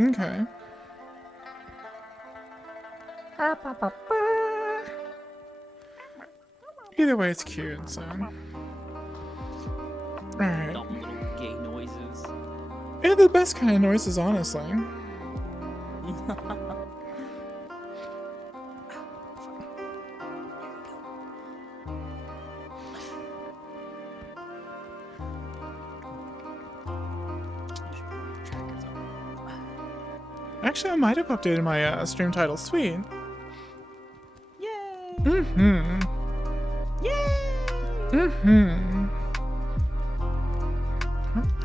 Okay. Either way, it's cute, so. Alright. Dumb little gay noises. They're the best kind of noises, honestly. Actually, I might have updated my stream title. Sweet. Yay! Mm-hmm. Yay! Mm-hmm.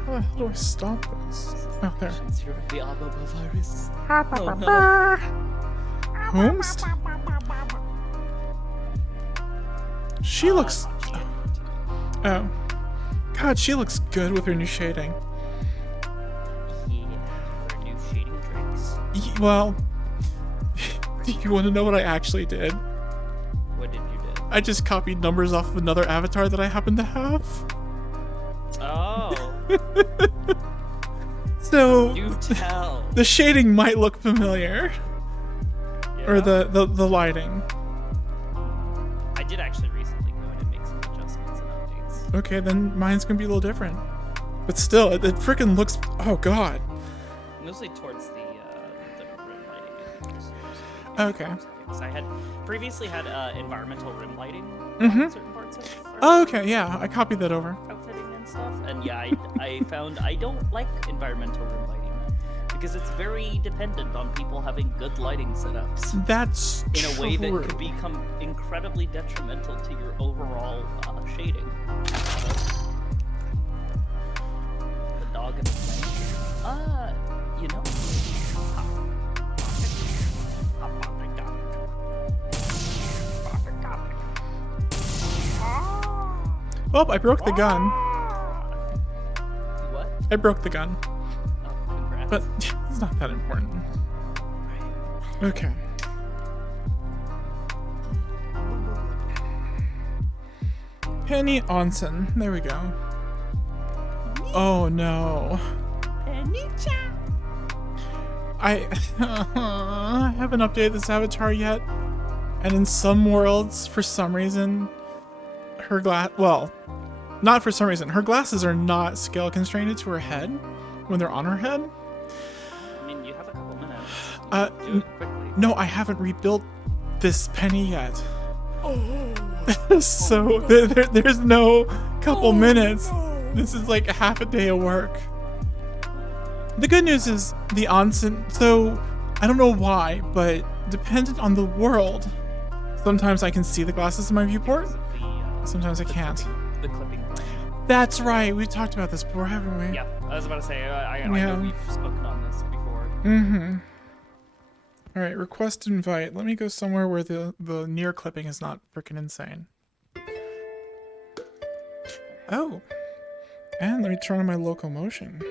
How the hell do I stop this? Oh, there. Zero the Ababa virus. Holmes? She looks... Oh. God, she looks good with her new shading. Yeah, her new shading tricks. Well, you want to know what I actually did? What did you do? I just copied numbers off of another avatar that I happen to have. Oh. So, Do tell. the shading might look familiar. Yeah? Or the lighting. I did actually recently go in and make some adjustments and updates. Okay, then mine's gonna be a little different. But still, it freaking looks... Oh, God. Mostly towards the rim lighting, I think. Okay. Because I had previously had environmental rim lighting Mhm. on certain parts of Oh, okay, yeah. I copied that over. outfitting and stuff. And yeah, I found I don't like environmental rim lighting because it's very dependent on people having good lighting setups That's in a way that true. could become incredibly detrimental to your overall shading. The dog and the plane. You know. Oh, I broke the gun. What? I broke the gun. Oh, congrats. But it's not that important. Okay. Penny Onsen. There we go. Oh no. I haven't updated this avatar yet. And in some worlds, for some reason, her well, not for some reason, her glasses are not scale constrained to her head when they're on her head. I mean, you have a couple minutes. Do Uh, it quickly. No, I haven't rebuilt this Penny yet. So there's no couple minutes. This is like a half a day of work. The good news is the onsen, so I don't know why, but dependent on the world, sometimes I can see the glasses in my viewport, sometimes I can't. The clipping. That's right, we talked about this before, haven't we? Yeah, I was about to say, I Yeah. know we've spoken on this before. Mm-hmm. Alright, request invite. Let me go somewhere where the near clipping is not freaking insane. Oh. And let me turn on my locomotion.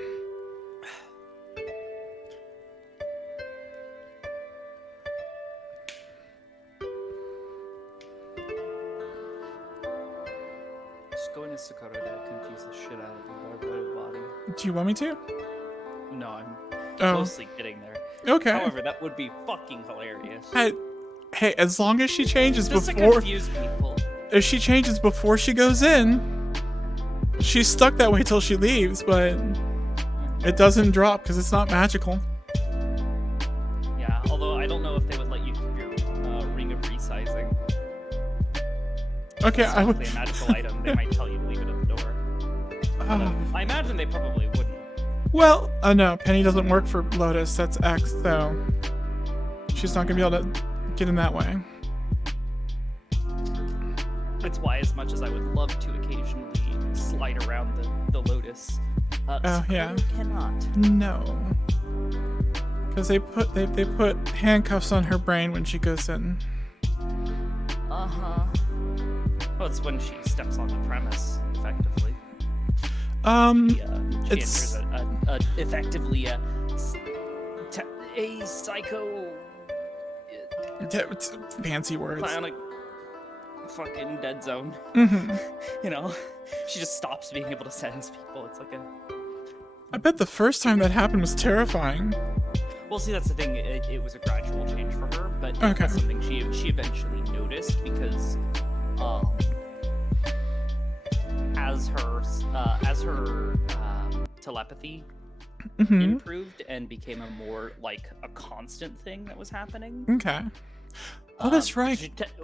Just go into Sakura to confuse the shit out of the barbed body. Do you want me to? No, I'm Oh. mostly getting there. Okay. However, that would be fucking hilarious. Hey, as long as she changes Just to before... confuse people. If she changes before she goes in, she's stuck that way till she leaves, but it doesn't drop because it's not magical. Yeah, although I don't know if they would let you keep your ring of resizing. Okay, It's I would... technically a magical item. They might tell you to leave it at the door. I imagine they probably wouldn't. Well, no, Penny doesn't work for Lotus, that's X, so she's not gonna be able to get in that way. That's why, as much as I would love to occasionally slide around the Lotus, yeah. cannot. No. Because they put handcuffs on her brain when she goes in. Uh-huh. Well, it's when she steps on the premise, effectively. She it's... enters effectively a psycho... fancy words. Bionic fucking dead zone. Mm-hmm. You know? She just stops being able to sense people. It's like a... I bet the first time that happened was terrifying. Well, see, that's the thing. It was a gradual change for her, but Okay. that's something she eventually noticed because, as her telepathy Mm-hmm. improved and became a more like a constant thing that was happening. Okay. Oh, that's right.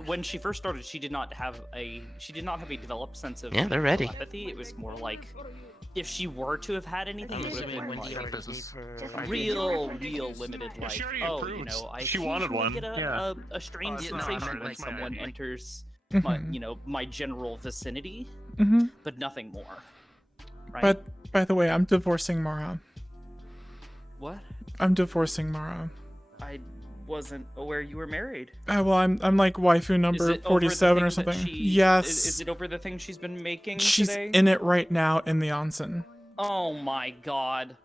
When she first started, she did not have a developed sense of Yeah, they're ready. telepathy. It was more like if she were to have had anything, it would have been like real limited. Like, She already oh, approved. I She wanted occasionally one. get Yeah. a strange it's not sensation hard, when like my someone dad, like- enters Mhm. my general vicinity, Mm-hmm. but nothing more. Right? But by the way, I'm divorcing Mara. What? I'm divorcing Mara. I wasn't aware you were married. Well, I'm like waifu Is number it over the 47 or thing that something. she- Yes. Is it over the thing she's been making She's today? in it right now in the onsen. Oh my god.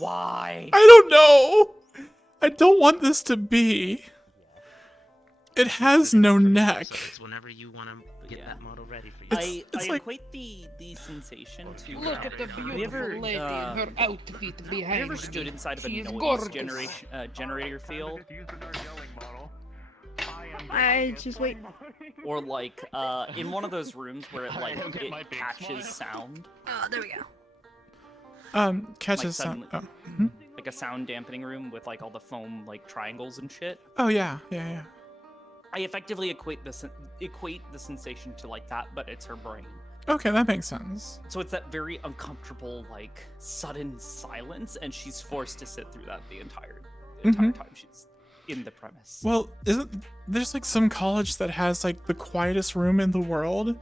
Why? I don't know. I don't want this to be. It has no neck. So it's whenever you want to get Yeah. that model ready for you. I it's like- equate the sensation to Look at the have you beautiful ever, lady in her outfit have behind you ever me. stood inside of a She is noise gorgeous. generator field? I just wait. Or like in one of those rooms where it like don't get my it big catches smile. sound, Oh, there we go. Catches Like sound. suddenly- Oh. like a sound dampening room with like all the foam like triangles and shit. Oh yeah, yeah. I effectively equate the sensation to like that, but it's her brain. Okay, that makes sense. So it's that very uncomfortable, like sudden silence, and she's forced to sit through that the entire time she's in the premise. Well, isn't there's like some college that has like the quietest room in the world,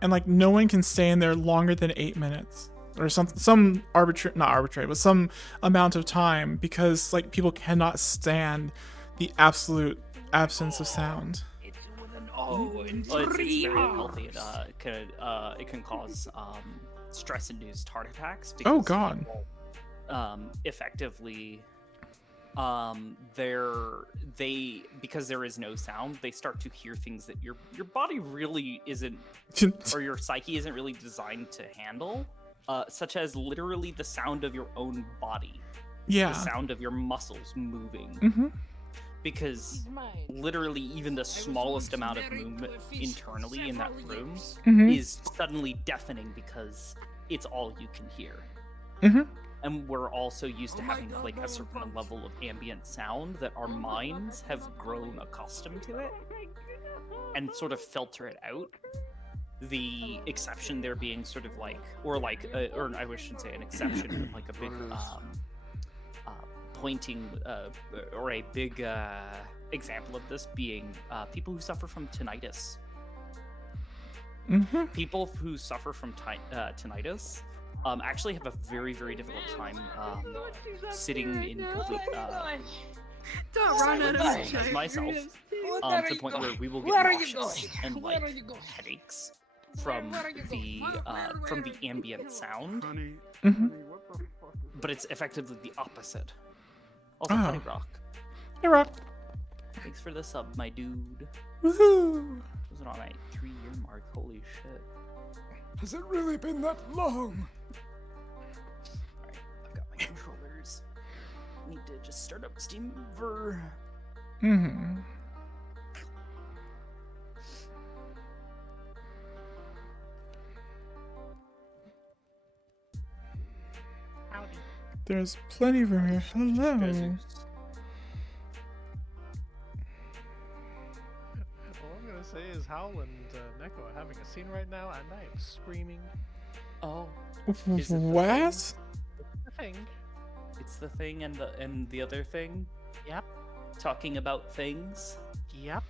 and like no one can stay in there longer than 8 minutes or some arbitrary, not arbitrary, but some amount of time because like people cannot stand the absolute absence of sound. It's with an O in Well, it's 3 very unhealthy. hours. It can cause stress-induced heart attacks. Oh Because god. people, effectively, because there is no sound, they start to hear things that your body really isn't, or your psyche isn't really designed to handle, such as literally the sound of your own body, Yeah. the sound of your muscles moving, Mm-hmm. because literally even the smallest amount of movement internally in that room Mm-hmm. is suddenly deafening because it's all you can hear. Mhm. And we're also used to having like a certain level of ambient sound that our minds have grown accustomed to it and sort of filter it out. The exception there being sort of like, or I shouldn't say an exception, but like a big pointing or a big example of this being people who suffer from tinnitus. Mm-hmm. People who suffer from tinnitus actually have a very, very difficult time sitting in complete Don't run out of silence, time. as myself, Where to are the you point going? where we will Where get are you nauseous going? and Where like are you going? headaches from Where are you going? from the ambient sound, Honey, Mm-hmm. what the fuck is but it's effectively the opposite. Also, Oh. Honey Rock, Hey, Rock. thanks for the sub, my dude. Woohoo. Was it on a 3-year mark? Holy shit! Has it really been that long? Alright, I've got my controllers. Need to just start up Steam for. Mm-hmm. Howdy. There's plenty of room here. Hello. All I'm gonna say is Howl and Neko are having a scene right now, and I am screaming. Oh, Is it the What? The thing. it's the thing and the other thing. Yep. Talking about things. Yep.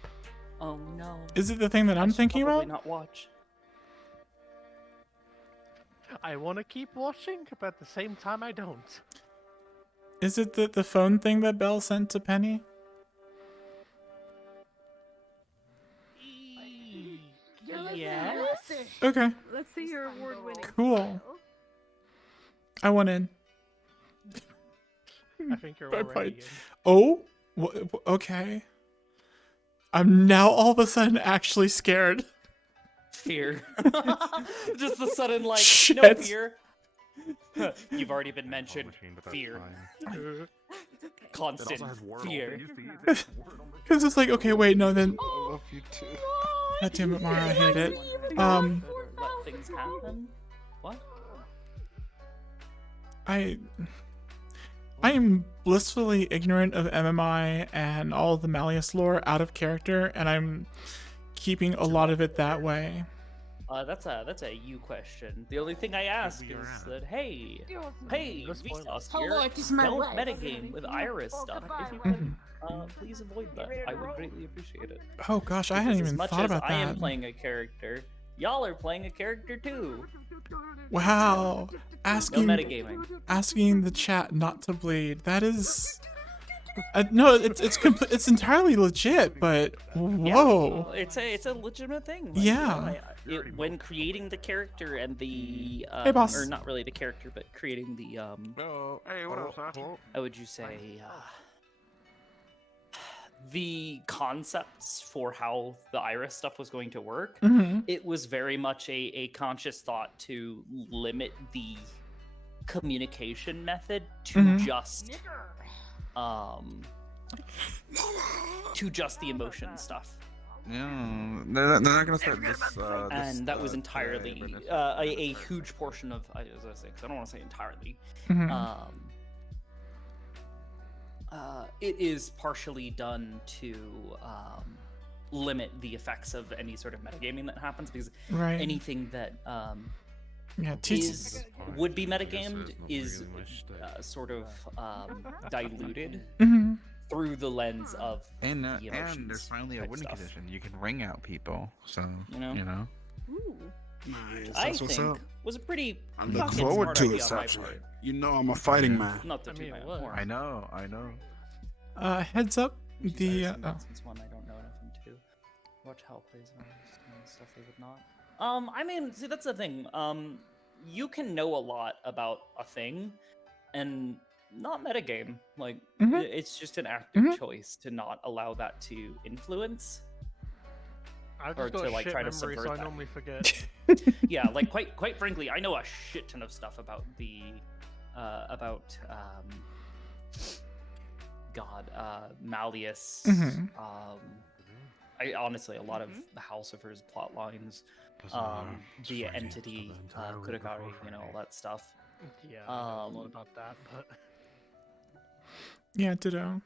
Oh no. Is it the thing that I I'm should thinking probably about? not watch. I want to keep watching, but at the same time, I don't. Is it the phone thing that Belle sent to Penny? Yes. Okay, Let's see your award-winning. cool. smile. I want in. I think you're Bye-bye. already in. Oh, okay. I'm now all of a sudden actually scared. Fear. Just the sudden like no Shit. fear. You've already been mentioned. Fear. Constant fear. Because it's like, okay, wait, no, then. I love you too. God damn it, Mara, I hate it. Let things happen. What? I am blissfully ignorant of MMI and all the Malleus lore out of character, and I'm keeping a lot of it that way. That's a you question. The only thing I ask is that, hey, Vsauce here, don't metagame with Iris stuff. If you can, please avoid that. I would greatly appreciate it. Oh gosh, I hadn't Because even as much thought as about I am that. playing a character, y'all are playing a character too. Wow, No asking metagaming. the chat not to bleed. That is, no, it's entirely legit. But whoa, It's a legitimate thing. Yeah. When creating the character and the Hey, boss. or not really the character, but creating the Hey, what up, son? how would you say the concepts for how the Iris stuff was going to work, it was very much a conscious thought to limit the communication method to just the emotion stuff. Yeah, they're not gonna start this. And that was today, entirely but a huge portion of, as I say, 'cause I don't want to say entirely. It is partially done to limit the effects of any sort of metagaming that happens, because right. anything that Yeah, would be metagamed is sort of diluted through the lens of and the emotions there's finally a type winning stuff. condition. You can ring out people, so You know? Nice. I That's what's think up. was a pretty I look fucking forward smart to idea it, on my actually. part. You know I'm a fighting man. Not to I toot mean, my it own was. horn. I know. Heads up, the That's one I don't know enough into. Watch how it plays and stuff they would not. I mean, see, that's the thing. You can know a lot about a thing and not metagame. Like, it's just an active choice to not allow that to influence. I've Or just got to, a like, shit try to memory, subvert so I that. normally forget. Yeah, like quite frankly, I know a shit ton of stuff about the Malleus. I honestly, a lot of the House of Hers plot lines, the entity, Kuragari, you know, all that stuff. Yeah, I know a lot about that, but yeah, ditto.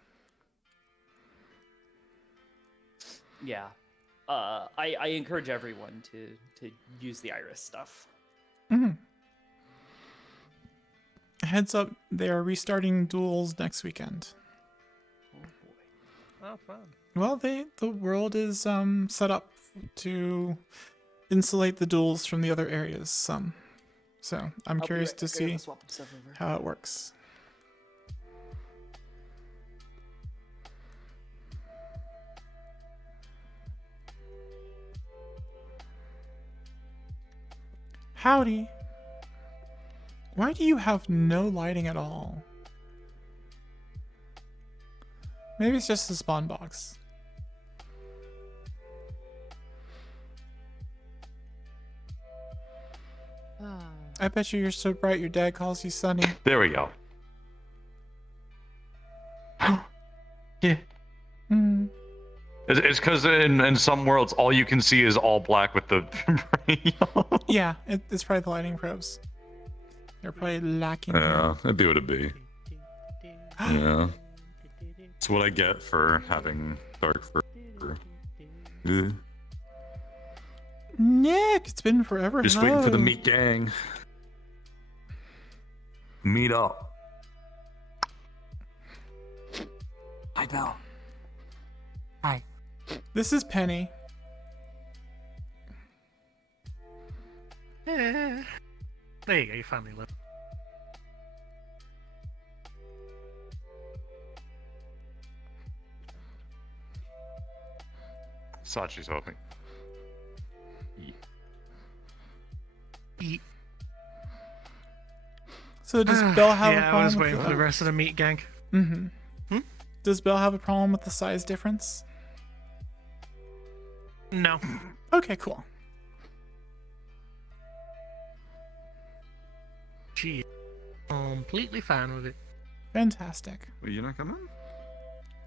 Yeah. I encourage everyone to use the Iris stuff. Heads up, they are restarting duels next weekend. Oh boy. oh, fun. Well, the world is set up to insulate the duels from the other areas some. So I'm curious to see how it works. Howdy. Why do you have no lighting at all? Maybe it's just the spawn box. I bet you're so bright your dad calls you Sunny. There we go. Yeah. It's because in some worlds, all you can see is all black with the yellow. Yeah, it's probably the lighting probes. They're probably lacking. Yeah, it'd be what it'd be. Yeah. It's what I get for having dark fur. Yeah. Nick, it's been forever. Just waiting for the meat gang. Meet up. Hi, Belle. Hi. This is Penny. There you go, you finally lived. Sachi's hoping. So does Belle have a Yeah, problem I was with waiting for the rest of the meat gang. Does Belle have a problem with the size difference? No. Okay, cool. She completely fine with it. Fantastic. Well, you're not coming?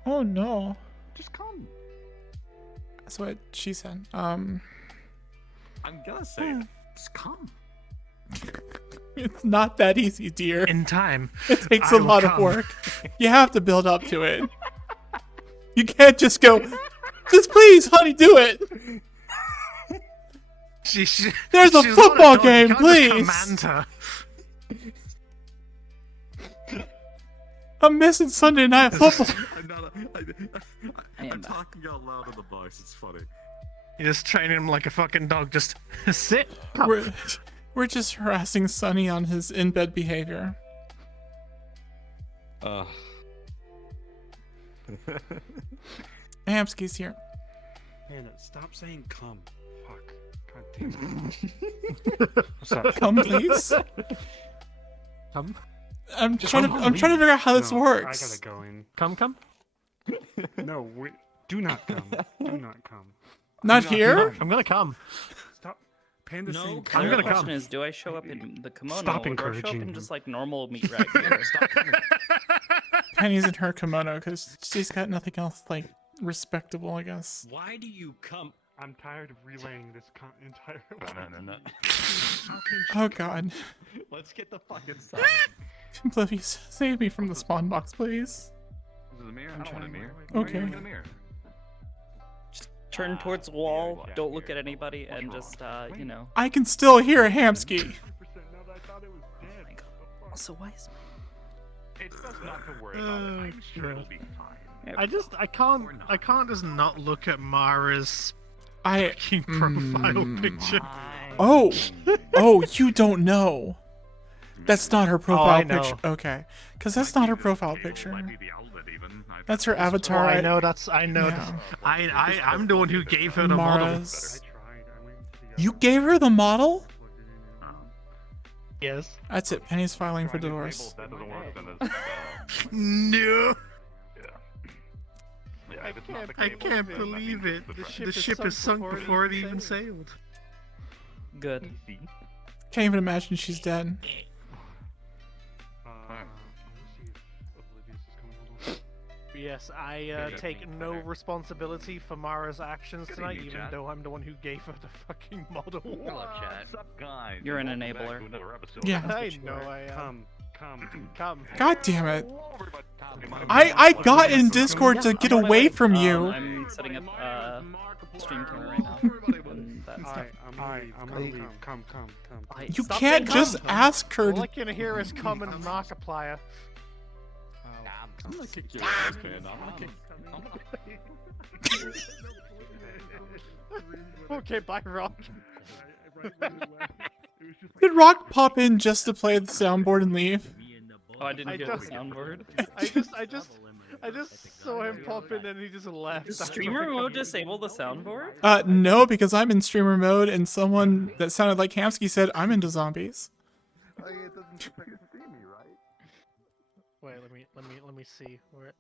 Oh no. Just come. That's what she said. I'm gonna say it. Just come. It's not that easy, dear. In time. It takes I a will lot of come. work. You have to build up to it. You can't just go, just please, honey, do it. There's a she's football not a dog. You game, can't just please. command her. I'm missing Sunday night football. I'm talking out loud on the box. It's funny. You're just training him like a fucking dog. Just sit. We're just harassing Sonny on his in-bed behavior. Hamsky's here. Man, stop saying come. Fuck. God damn it. Sorry. Come, please. Come. I'm trying to figure out how this works. I gotta go in. Come. No, do not come. Do not come. Not here? I'm gonna come. Stop. Panda No, saying I'm The gonna question come. is, do I show up in the kimono Stop or do I show up encouraging in him. just like normal meat rack gear? Penny's in her kimono because she's got nothing else like respectable, I guess. Why do you come? I'm tired of relaying this entire. No. Oh god. Let's get the fucking sign. Oblivious, save me from the spawn box, please. This is a mirror? I don't want a mirror. Okay. Why are you in a mirror? Turn towards the wall, don't look at anybody, and just, you know. I can still hear Hamsky. Also, why is It's best not to worry about it. I'm sure it'll be fine. I can't just not look at Mara's I fucking profile picture. Oh, you don't know. That's not her I profile know. picture. Okay, because that's not her profile picture. That's her Oh, avatar. I know that's. Yeah. I'm the one who gave her the model. Mara's. You gave her the model? Yes. That's it. Penny's filing for divorce. That doesn't work, then it's, No, yeah, if it's not the I cable, can't then that believe means it. it's The ship is sunk before it even sailed. good? Can't even imagine she's dead. Yes, I take no responsibility for Mara's actions tonight, evening, even chat. though I'm the one who gave her the fucking model. What's up, guys? You're an Welcome back enabler. to another episode Yeah. of I Switch know Wars. I am. Come. God damn it. Come. I got in Discord to get I'm on my away way. from you. I'm setting up stream camera right now. And that's I'm gonna leave. Come. You Stop can't saying just ask her All to. I can hear is come and Markiplier. I'm gonna kick your ass, man. Okay, bye, Rock. Did Rock pop in just to play the soundboard and leave? Oh, I didn't I hear don't- the soundboard. I just saw him pop in and he just left. Does streamer mode disable the soundboard? No, because I'm in streamer mode and someone that sounded like Hamsky said I'm into zombies. Wait, let me see. Where?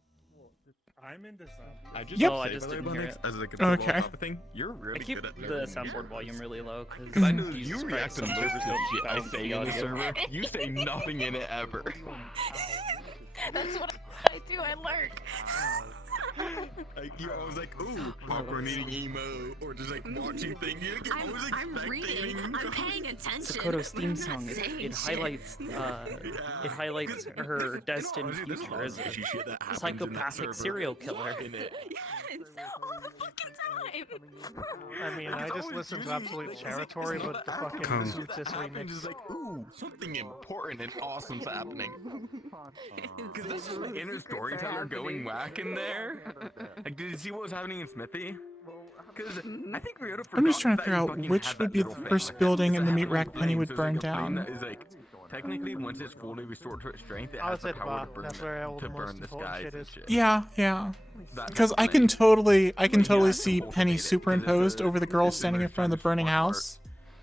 I'm in this. I just Yep. Oh, I just didn't hear it. as like a Okay. thing. You're I really keep good at the narrating. soundboard volume really low because I know you react to most of the shit I say in the server. You say nothing in it ever. That's what I do. I lurk. Like, you're always like, ooh, popcorn eating emo, or just like watching things. You're always I'm reading. I'm paying attention. Sakoto's theme song. I'm not saying It highlights it highlights her destined future as a psychopathic serial killer. Yes, all the fucking time. I mean, I just listen to Absolute Territory, but the fucking Zootis remix. Just like, ooh, something important and awesome's happening. Cause this is the inner storyteller going whack in there. Like, did you see what was happening in Smithy? Because I think we I'm just trying to figure out which would be the first building in the meat rack Penny would burn down. Is like, technically, once it's fully restored to its strength, it I has would the say the power bar. to burn, That's where all the to most burn the important skies shit and is. shit. Yeah. That's Because I can totally see Penny superimposed over the girl standing in front of the burning house.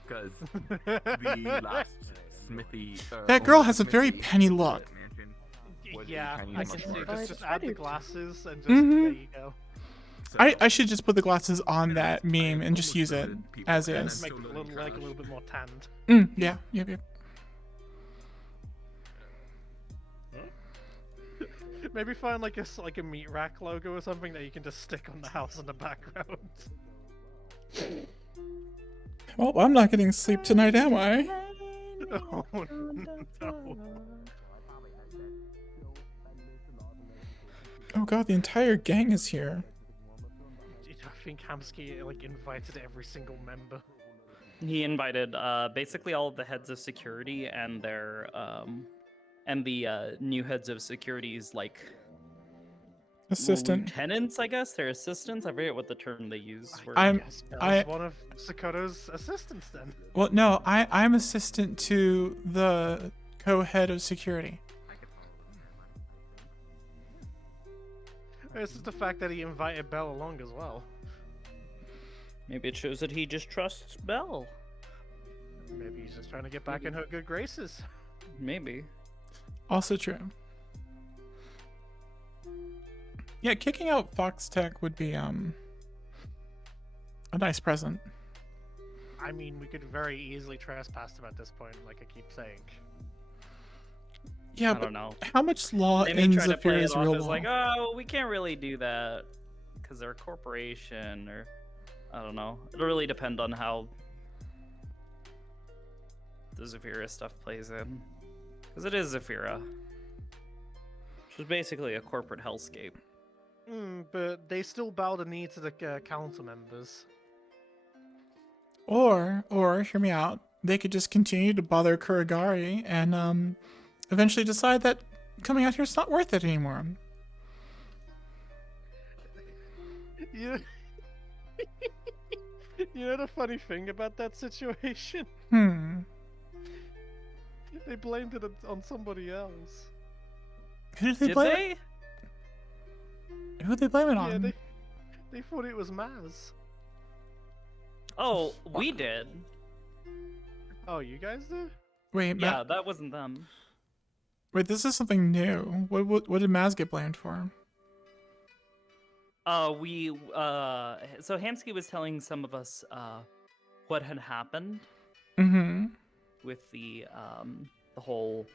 Because the last Smithy. That girl has a very Penny look. Yeah, I can see. Just add the glasses and just Mhm. there you go. I should just put the glasses on that meme and just use it as is. Make it a little bit more tanned. Yeah. Maybe find like a meat rack logo or something that you can just stick on the house in the background. Well, I'm not getting sleep tonight, am I? Oh no. Oh god, the entire gang is here. I think Hamsky like invited every single member. He invited basically all of the heads of security and their and the new heads of security's like Assistant. lieutenants, I guess. Their assistants. I forget what the term they use. For I'm- Yes, I- one of Sakoto's assistants then. Well, no, I'm assistant to the co-head of security. It's just the fact that he invited Bell along as well. Maybe it shows that he just trusts Belle. Maybe he's just trying to get back in her good graces. Maybe. Also true. Yeah, kicking out Fox Tech would be a nice present. I mean, we could very easily trespass them at this point, like I keep saying. Yeah, I but don't know. how much law They may in try to play Zephyr it is off real as law? like, oh, we can't really do that because they're a corporation, or I don't know. It'll really depend on how the Zephyra stuff plays in, because it is Zephyra, which is basically a corporate hellscape. But they still bow the knee to the council members. Or hear me out. They could just continue to bother Kuragari and eventually decide that coming out here is not worth it anymore. You you know the funny thing about that situation? They blamed it on somebody else. Who did they Did blame? they? Who did they blame it on? Yeah, they thought it was Maz. Oh, we did. Oh, you guys did? Wait, Yeah, that wasn't them. wait, this is something new. What did Maz get blamed for? So Hamsky was telling some of us what had happened Mm-hmm. with the whole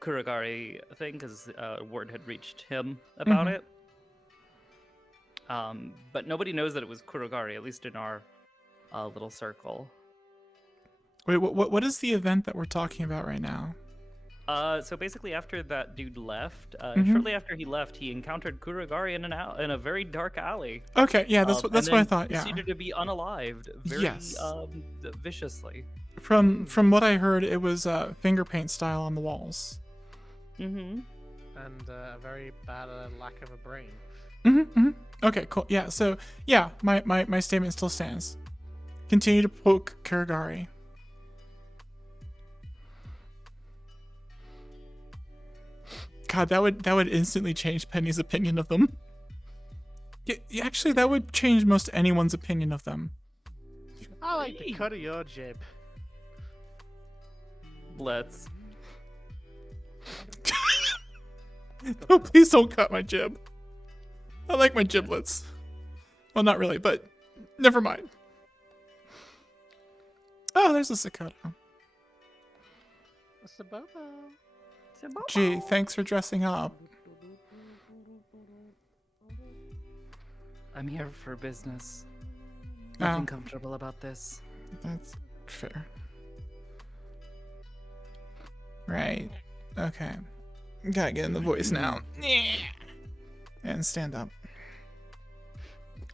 Kuragari thing, because word had reached him about Mhm. it. But nobody knows that it was Kuragari, at least in our little circle. Wait, what is the event that we're talking about right now? So basically, after that dude left, Mhm. shortly after he left, he encountered Kuragari in in a very dark alley. Okay, yeah, that's and what I then thought. Yeah. proceeded to be unalived very Yes. viciously. From what I heard, it was finger paint style on the walls. Mm-hmm. And a very bad lack of a brain. Mm-hmm. Okay, cool. Yeah, so yeah, my statement still stands. Continue to poke Kuragari. God, that would instantly change Penny's opinion of them. Yeah, actually, that would change most anyone's opinion of them. I like the cut of your jib. Let's. Oh, please don't cut my jib. I like my giblets. Well, not really, but never mind. Oh, there's a Sakoto. What's the bobo? Gee, thanks for dressing up. I'm here for business. Oh. Nothing comfortable about this. That's fair. Right. Okay. Gotta get in the voice now. And stand up.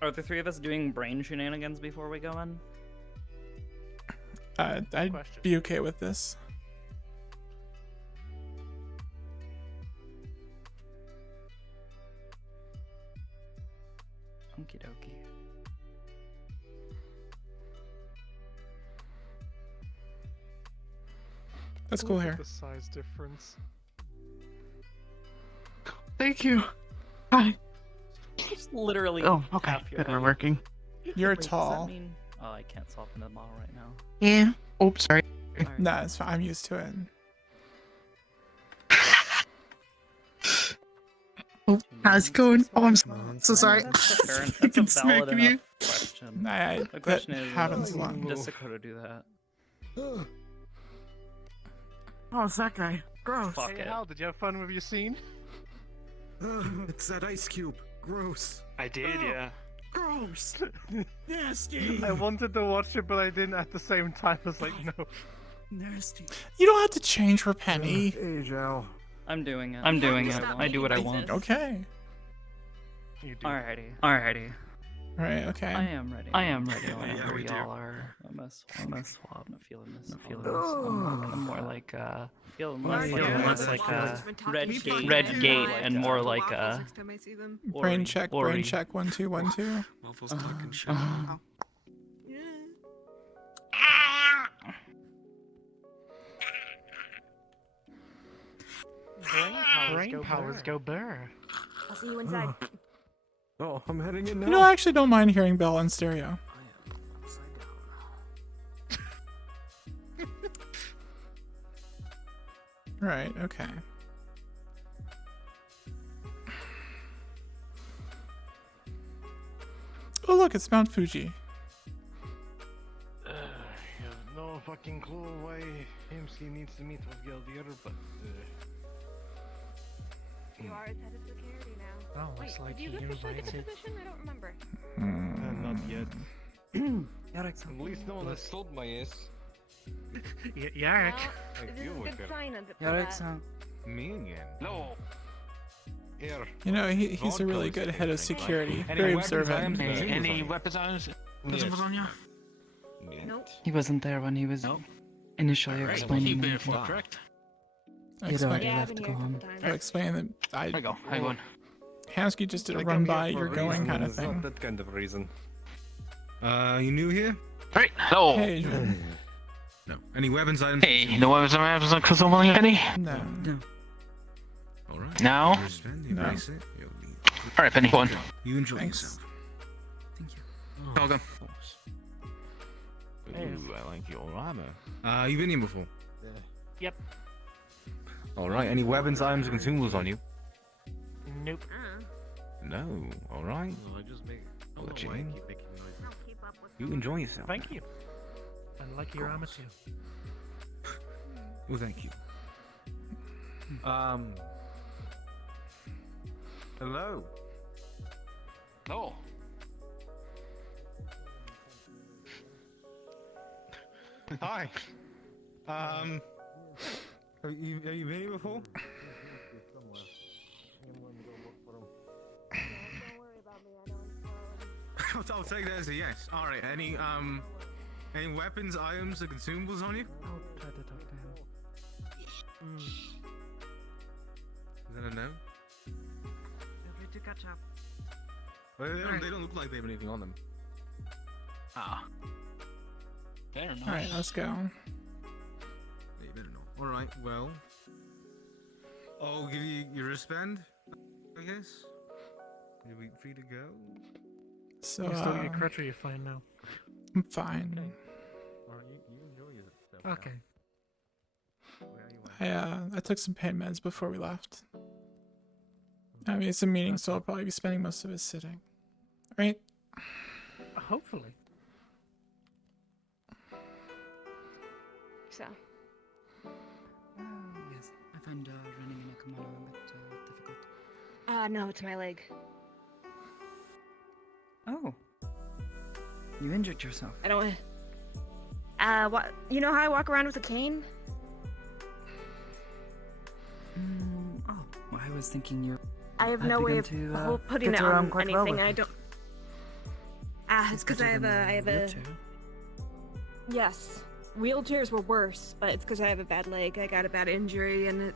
Are the three of us doing brain shenanigans before we go in? I'd Question. be okay with this. Okie dokie. That's cool Look at hair. the size difference. Thank you. Hi. It's literally Oh, okay. half your Good, we're height. working. You're Wait, does that tall. mean- Oh, I can't swap into the model right now. Yeah. Oops, sorry. Alright. Nah, it's fine. I'm used to it. Oh, how's it going? Oh, I'm so sorry. That's a, fair, that's a Fucking valid smacking you. enough question. The That question is, happens a lot. does Dakota do that? Oh, it's that guy. Gross. Fuck Hey, it. Hal, did you have fun with your scene? It's that ice cube. Gross. I did, yeah. Gross. Nasty. I wanted to watch it, but I didn't at the same time. I was like, no. Nasty. You don't have to change for Penny. Hey, Joe. I'm doing it. I'm doing it. I do what I want. Okay. You do. Alrighty. Alright, okay. I am ready. Yeah, we do. I'm a swab. Not feeling this. I'm more like feeling less like red gate and more like Brain check, brain check, 1 2 1 2. Waffles talking shit. Brain powers go burr. I'll see you inside. Oh, I'm heading in now. You know, I actually don't mind hearing Belle in stereo. Right, okay. Oh look, it's Mount Fuji. You have no fucking clue why Himsky needs to meet with Gildier, but You are his head of security now. oh, it's like Did he you officially get the invited. position? I don't remember. Not yet. At least no one has sold my ass. Yarek. Well, this is a good sign of it. Me again? No. Here. You know, he's a really good head of security. Very observant. Any weapons on you? Nope. He wasn't there when he was initially explaining the correct? He'd already Yeah, I've left been to go here a home. couple times. I'll explain that There you go. How you going? Hansky just did a I run come by, here for you're a going reason, kind of it's not thing. that kind of reason. You new here? Right. Hello. Hey, Adrian. No. Any weapons items? Hey, no weapons on Kazuma any? No. Alright. Now? You spend, you No. place it, you'll be... Alright, Penny, go on. You enjoy Thanks. yourself. Thank you. Welcome. Ooh, I like your armor. You been here before? Yep. Alright, any weapons, items, or consumables on you? Nope. No. Alright. I just make. I'll let you in. Don't keep up with You enjoy yourself. Thank you. And like your armor too. Well, thank you. Hello. No. Hi. Have you been here before? I'll take that as a yes. Alright, any weapons, items, or consumables on you? I'll try to talk to him. Is that a no? Feel free to catch up. Well, they don't look like they have anything on them. Ah. Fair enough. Alright, let's go. Yeah, you better not. Alright, well. I'll give you your wristband, I guess. You'll be free to go. So, You still your crutch, or you're fine now? I'm fine. Alright, you enjoy yourself. Okay. I took some pain meds before we left. I mean, it's a meeting, so I'll probably be spending most of it sitting. Right? Hopefully. So, Yes, I find running in a kimono a bit difficult. no, it's my leg. Oh. You injured yourself. I don't. What? You know how I walk around with a cane? Oh, well, I was thinking you're. I have no way of putting it on anything. I don't. It's because I have a. Yes, wheelchairs were worse, but it's because I have a bad leg. I got a bad injury, and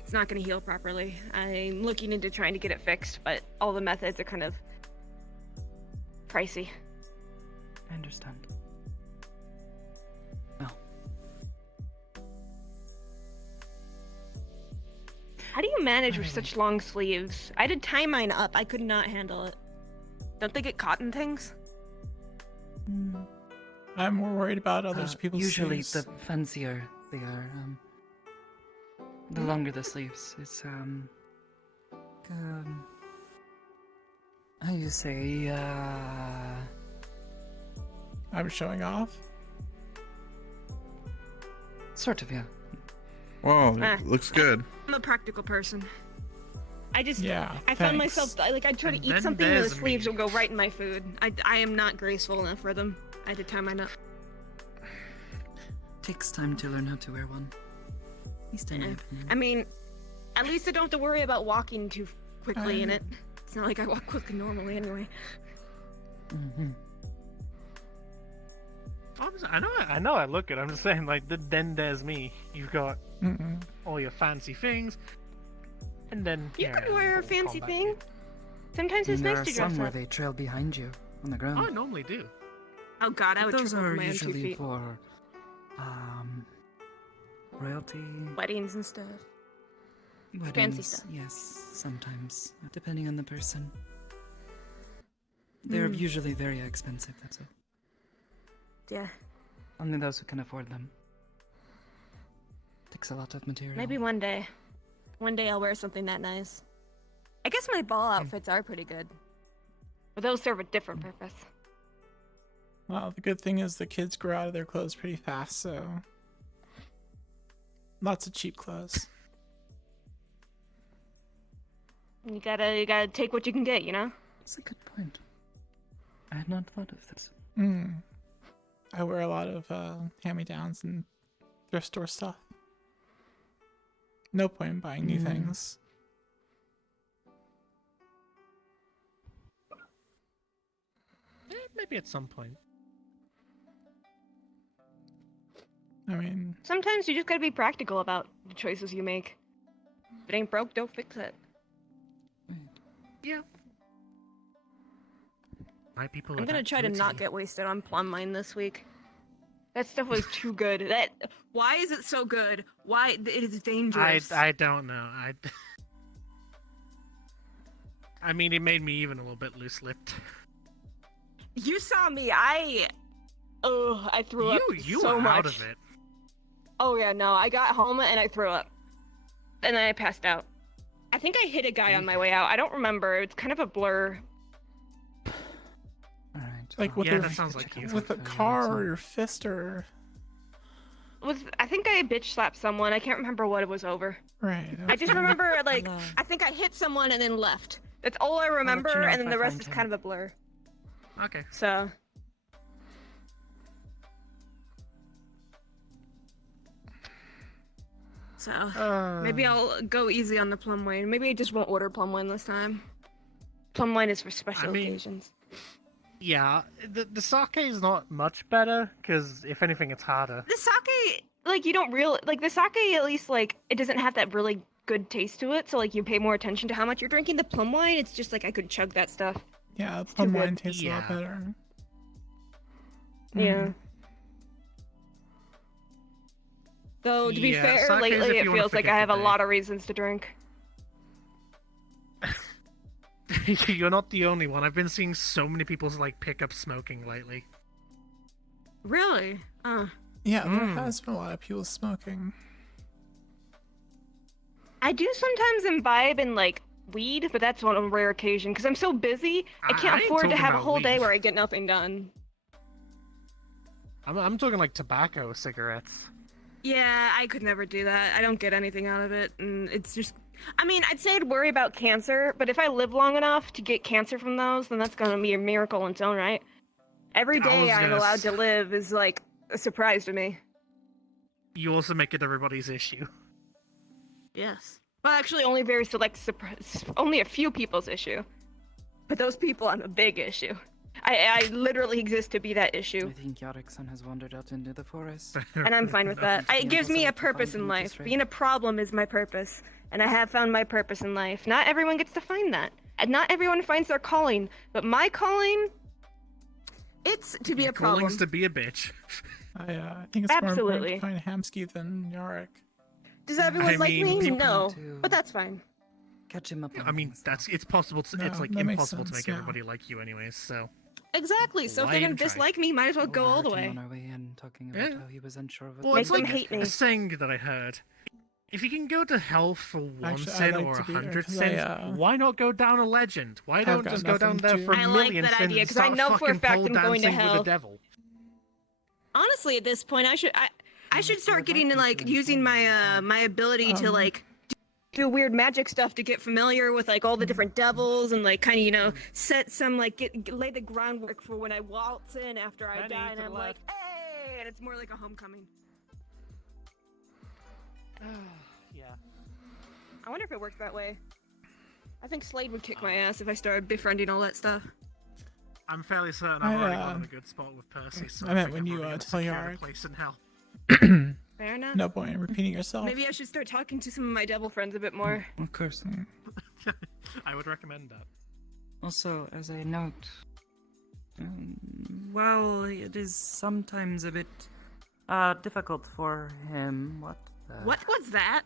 it's not going to heal properly. I'm looking into trying to get it fixed, but all the methods are kind of pricey. I understand. How do you manage with such long sleeves? I did tie mine up. I could not handle it. Don't they get caught in things? I'm more worried about others people's Usually, sleeves. the fancier they are, the longer the sleeves. It's how you say, I'm showing off. Sort of, yeah. Whoa, Ah. looks good. I'm a practical person. I just, Yeah, I found thanks. myself, like, I'd try to And eat then something and the there's sleeves me. will go right in my food. I am not graceful enough for them. I had to tie my knot. Takes time to learn how to wear one. At least in my Yeah. opinion. I mean, at least I don't have to worry about walking too quickly in it. It's not like I walk quickly normally anyway. I know I look good. I'm just saying, like, then there's me. You've got Mm-mm. all your fancy things, and then You here I could am, wear a full fancy combat thing. gear. Sometimes it's there nice are to some dress where up. they trail behind you on the ground. Oh, I normally do. Oh god, I would Those trip over are my own 2 usually feet. for royalty, Weddings and stuff. weddings. stuff. Yes, sometimes, depending on the person. They're usually very expensive. That's it. Yeah. Only those who can afford them. Takes a lot of material. Maybe one day. One day I'll wear something that nice. I guess my ball outfits are pretty good. But those serve a different purpose. Well, the good thing is the kids grow out of their clothes pretty fast, so lots of cheap clothes. You gotta take what you can get, you know? That's a good point. I had not thought of this. I wear a lot of hand-me-downs and thrift store stuff. No point in buying new things. Maybe at some point. I mean, Sometimes you just gotta be practical about the choices you make. If it ain't broke, don't fix it. Yeah. My people. I'm are gonna that try to not guilty. get wasted on plum mine this week. That stuff was too good. Why is it so good? Why it is dangerous. I don't know. I mean, it made me even a little bit loose-lipped. You saw me. I threw up You so were much. out of it. Oh yeah, no. I got home and I threw up. And then I passed out. I think I hit a guy on my way out. I don't remember. It's kind of a blur. Alright. like with Yeah, your that sounds like you. with a car or your fist or I think I bitch slapped someone. I can't remember what it was over. right. I just remember like Hello. I think I hit someone and then left. That's all I remember, know and if then I the rest find is him. kind of a blur. Okay. So maybe I'll go easy on the plum wine. Maybe I just won't order plum wine this time. Plum wine is for special occasions. Yeah, the sake is not much better because if anything, it's harder. The sake, like you don't the sake at least like it doesn't have that really good taste to it. So like you pay more attention to how much you're drinking. The plum wine, it's just like I could chug that stuff. Yeah, too plum good. wine tastes a lot Yeah. better. Yeah. Though to be Yeah, fair, sake is lately if it you wanna feels like forget I have the a day. lot of reasons to drink. You're not the only one. I've been seeing so many people like pick up smoking lately. Really? Yeah, there has been a lot of people smoking. I do sometimes imbibe in like weed, but that's on a rare occasion because I'm so busy. I I can't ain't afford to talking have a about whole day weed. where I get nothing done. I'm talking like tobacco cigarettes. Yeah, I could never do that. I don't get anything out of it, and it's just. I mean, I'd say I'd worry about cancer, but if I live long enough to get cancer from those, then that's gonna be a miracle in its own right. Every I day was I'm gonna allowed s- to live is like a surprise to me. You also make it everybody's issue. Yes. Well, actually, only very select, only a few people's issue. But those people, I'm a big issue. I literally exist to be that issue, I think Yarick-san has wandered out into the forest. and I'm fine with that. Yeah, It gives me a impossible to find purpose him in with this life. raid. Being a problem is my purpose, and I have found my purpose in life. Not everyone gets to find that, and not everyone finds their calling. But my calling, it's to be a problem. Calling's to be a bitch. I think it's more Absolutely. important to find Hamsky than Yarick. Does everyone I like mean, me? people No, to- but that's fine. Catch him up. I mean, it's possible. To, No, it's like that makes impossible to sense, make yeah. everybody like you, anyways. So Exactly. So if Why they're gonna even try? dislike me, might as well go all the Overheard him way. on our way in, talking about Yeah. how he was unsure of well, Make it's them like hate me. a saying that I heard. If you can go to hell for one Actually, I'd sin like or to be there, 100 'cause sins, I, why not go down a legend? Why I've don't got just go down nothing there for to- I a like million that sins idea, and 'cause I start know for a fucking fact pole I'm going to dancing with hell. the devil? Honestly, at this point, I should if you start would getting like to me like to using inform my you, I can. my ability to like do weird magic stuff to get familiar with like all the different devils and like kind of, you know, set some like lay the groundwork for when I waltz in after I die and I'm like, hey, and it's more like a homecoming. Yeah. I wonder if it works that way. I think Slade would kick my ass if I started befriending all that stuff. I'm fairly certain I've already got in a good spot with Percy, so I meant think when I've you already got a tell your secure arc. place in hell. Fair enough. No point in repeating yourself. Maybe I should start talking to some of my devil friends a bit more. Of course. I would recommend that. Also, as a note, well, it is sometimes a bit difficult for him. What was that?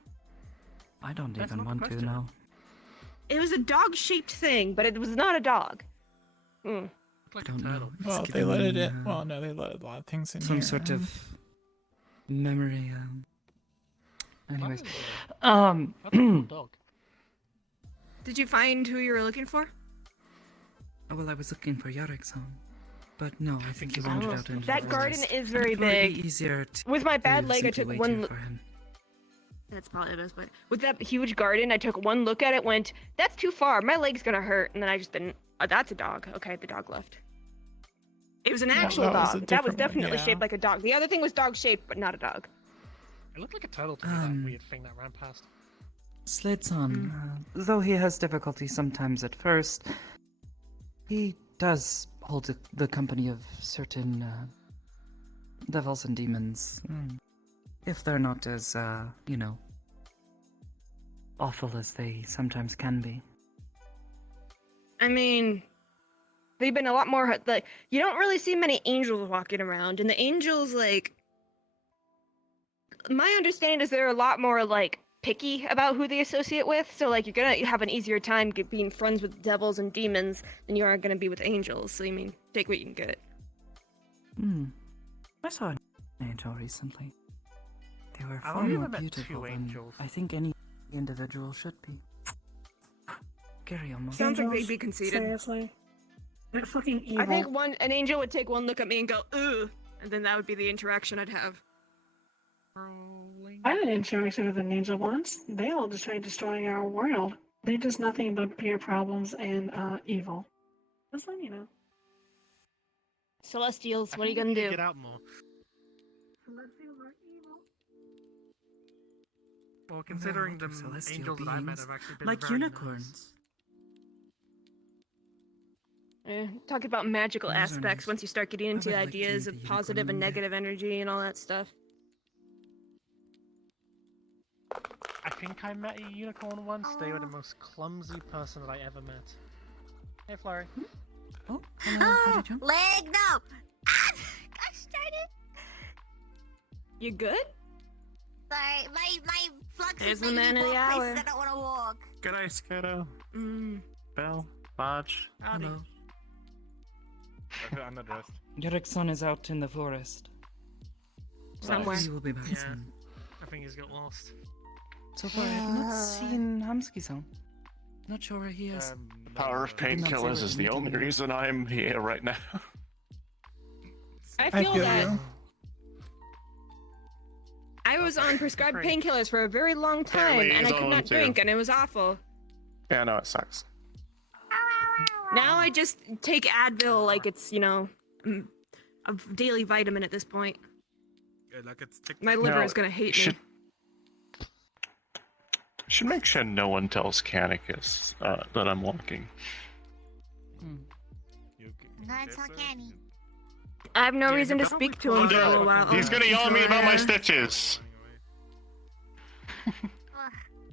I don't That's even not the want to question. know. It was a dog-shaped thing, but it was not a dog. Hmm. Like Don't a know. turtle. It's Well, they given let me, it in. Well, no, they let a lot of things in some here. sort of memory. Anyways, That's a cool dog. Did you find who you were looking for? well, I was looking for Yarek's-san, but no, I think he wandered out into That the garden forest. is very It would be big. easier to With my bad leg, I simply took wait one. here for him. That's probably the best way. With that huge garden, I took one look at it, went, that's too far, my leg's gonna hurt, and then I just didn't. Oh, that's a dog. Okay, the dog left. It was an actual that was a dog. That was different one, definitely yeah. shaped like a dog. The other thing was dog-shaped, but not a dog. It looked like a turtle to me, that weird thing that ran past. Slade-san, though he has difficulty sometimes at first, he does hold the company of certain devils and demons. If they're not as, you know, awful as they sometimes can be. I mean, they've been a lot more like you don't really see many angels walking around, and the angels like. My understanding is they're a lot more like picky about who they associate with. So like you're gonna have an easier time being friends with devils and demons than you are gonna be with angels. So you mean take what you can get. I saw an angel recently. They were I've far only more ever met beautiful two than angels. I think any individual should be. Carry on, Mom. Sounds like they'd be conceited. Seriously? They're fucking evil. I think an angel would take one look at me and go, ugh, and then that would be the interaction I'd have. I had an interaction with an angel once. They all just tried destroying our world. They're just nothing but pure problems and evil. Just letting you know. Celestials, I what are you think gonna we should do? Get out more. Well, considering They're the celestial angels that I met beings, have actually been like very unicorns. Talk about magical Those are aspects nice. once you start getting I into would like to ideas meet of a positive and unicorn one day. negative energy and all that stuff. I think I met a unicorn once. They were the most clumsy person that I ever met. Hey, Flurry. Oh, hello, Jump. Leg, no! Ah! Gosh darn it! You good? Sorry, my flux There's is the making man me of go the places hour. I don't want to walk. G'day, Skitto. Mm. Bell. Barge. Hello. Okay, I'm addressed. Yarek's-san is out in the forest. Somewhere. He will be back Yeah. soon. I think he's got lost. So far, I have not seen Hamsky-san. Not sure where he is. The Power of did not say painkillers what is the the meeting only was. reason I'm here right now. I I feel feel that. you. I was on prescribed painkillers for a very long time, Apparently and I he's could on not too. drink, and it was awful. Yeah, no, it sucks. Now I just take Advil like it's, you know, a daily vitamin at this point. Yeah, like it's My liver Now, is gonna hate should, me. should make sure no one tells Canicus that I'm walking. That's uncanny. I have no Yeah, reason to you speak to probably him for a told little her. while. He's gonna yell at me until about my I, stitches. Ugh,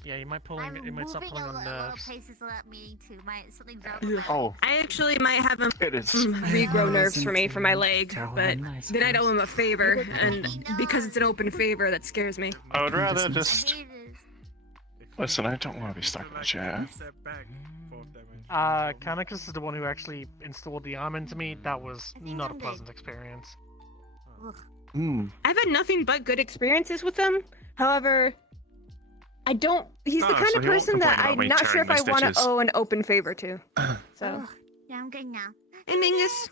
Yeah, you might I'm it might start moving pulling a on lot of nerves. places without meaning to. Something's wrong Ugh. with my Oh, I actually might have him it is. regrow nerves for me for my leg, Tell but him I then I'd owe suppose. him a favor, and because it's an open favor, that scares me. I would rather I just hate this. listen. I don't want to be stuck in a chair. Canicus is the one who actually installed the arm into me. That was not a pleasant experience. Ugh. Hmm. I've had nothing but good experiences with him. However, I don't. He's the Oh, kind so of he won't person that complain about I'm me not sure tearing if I my want to stitches. owe an open favor to. So, Ugh. Yeah, I'm good now. hey Mingus.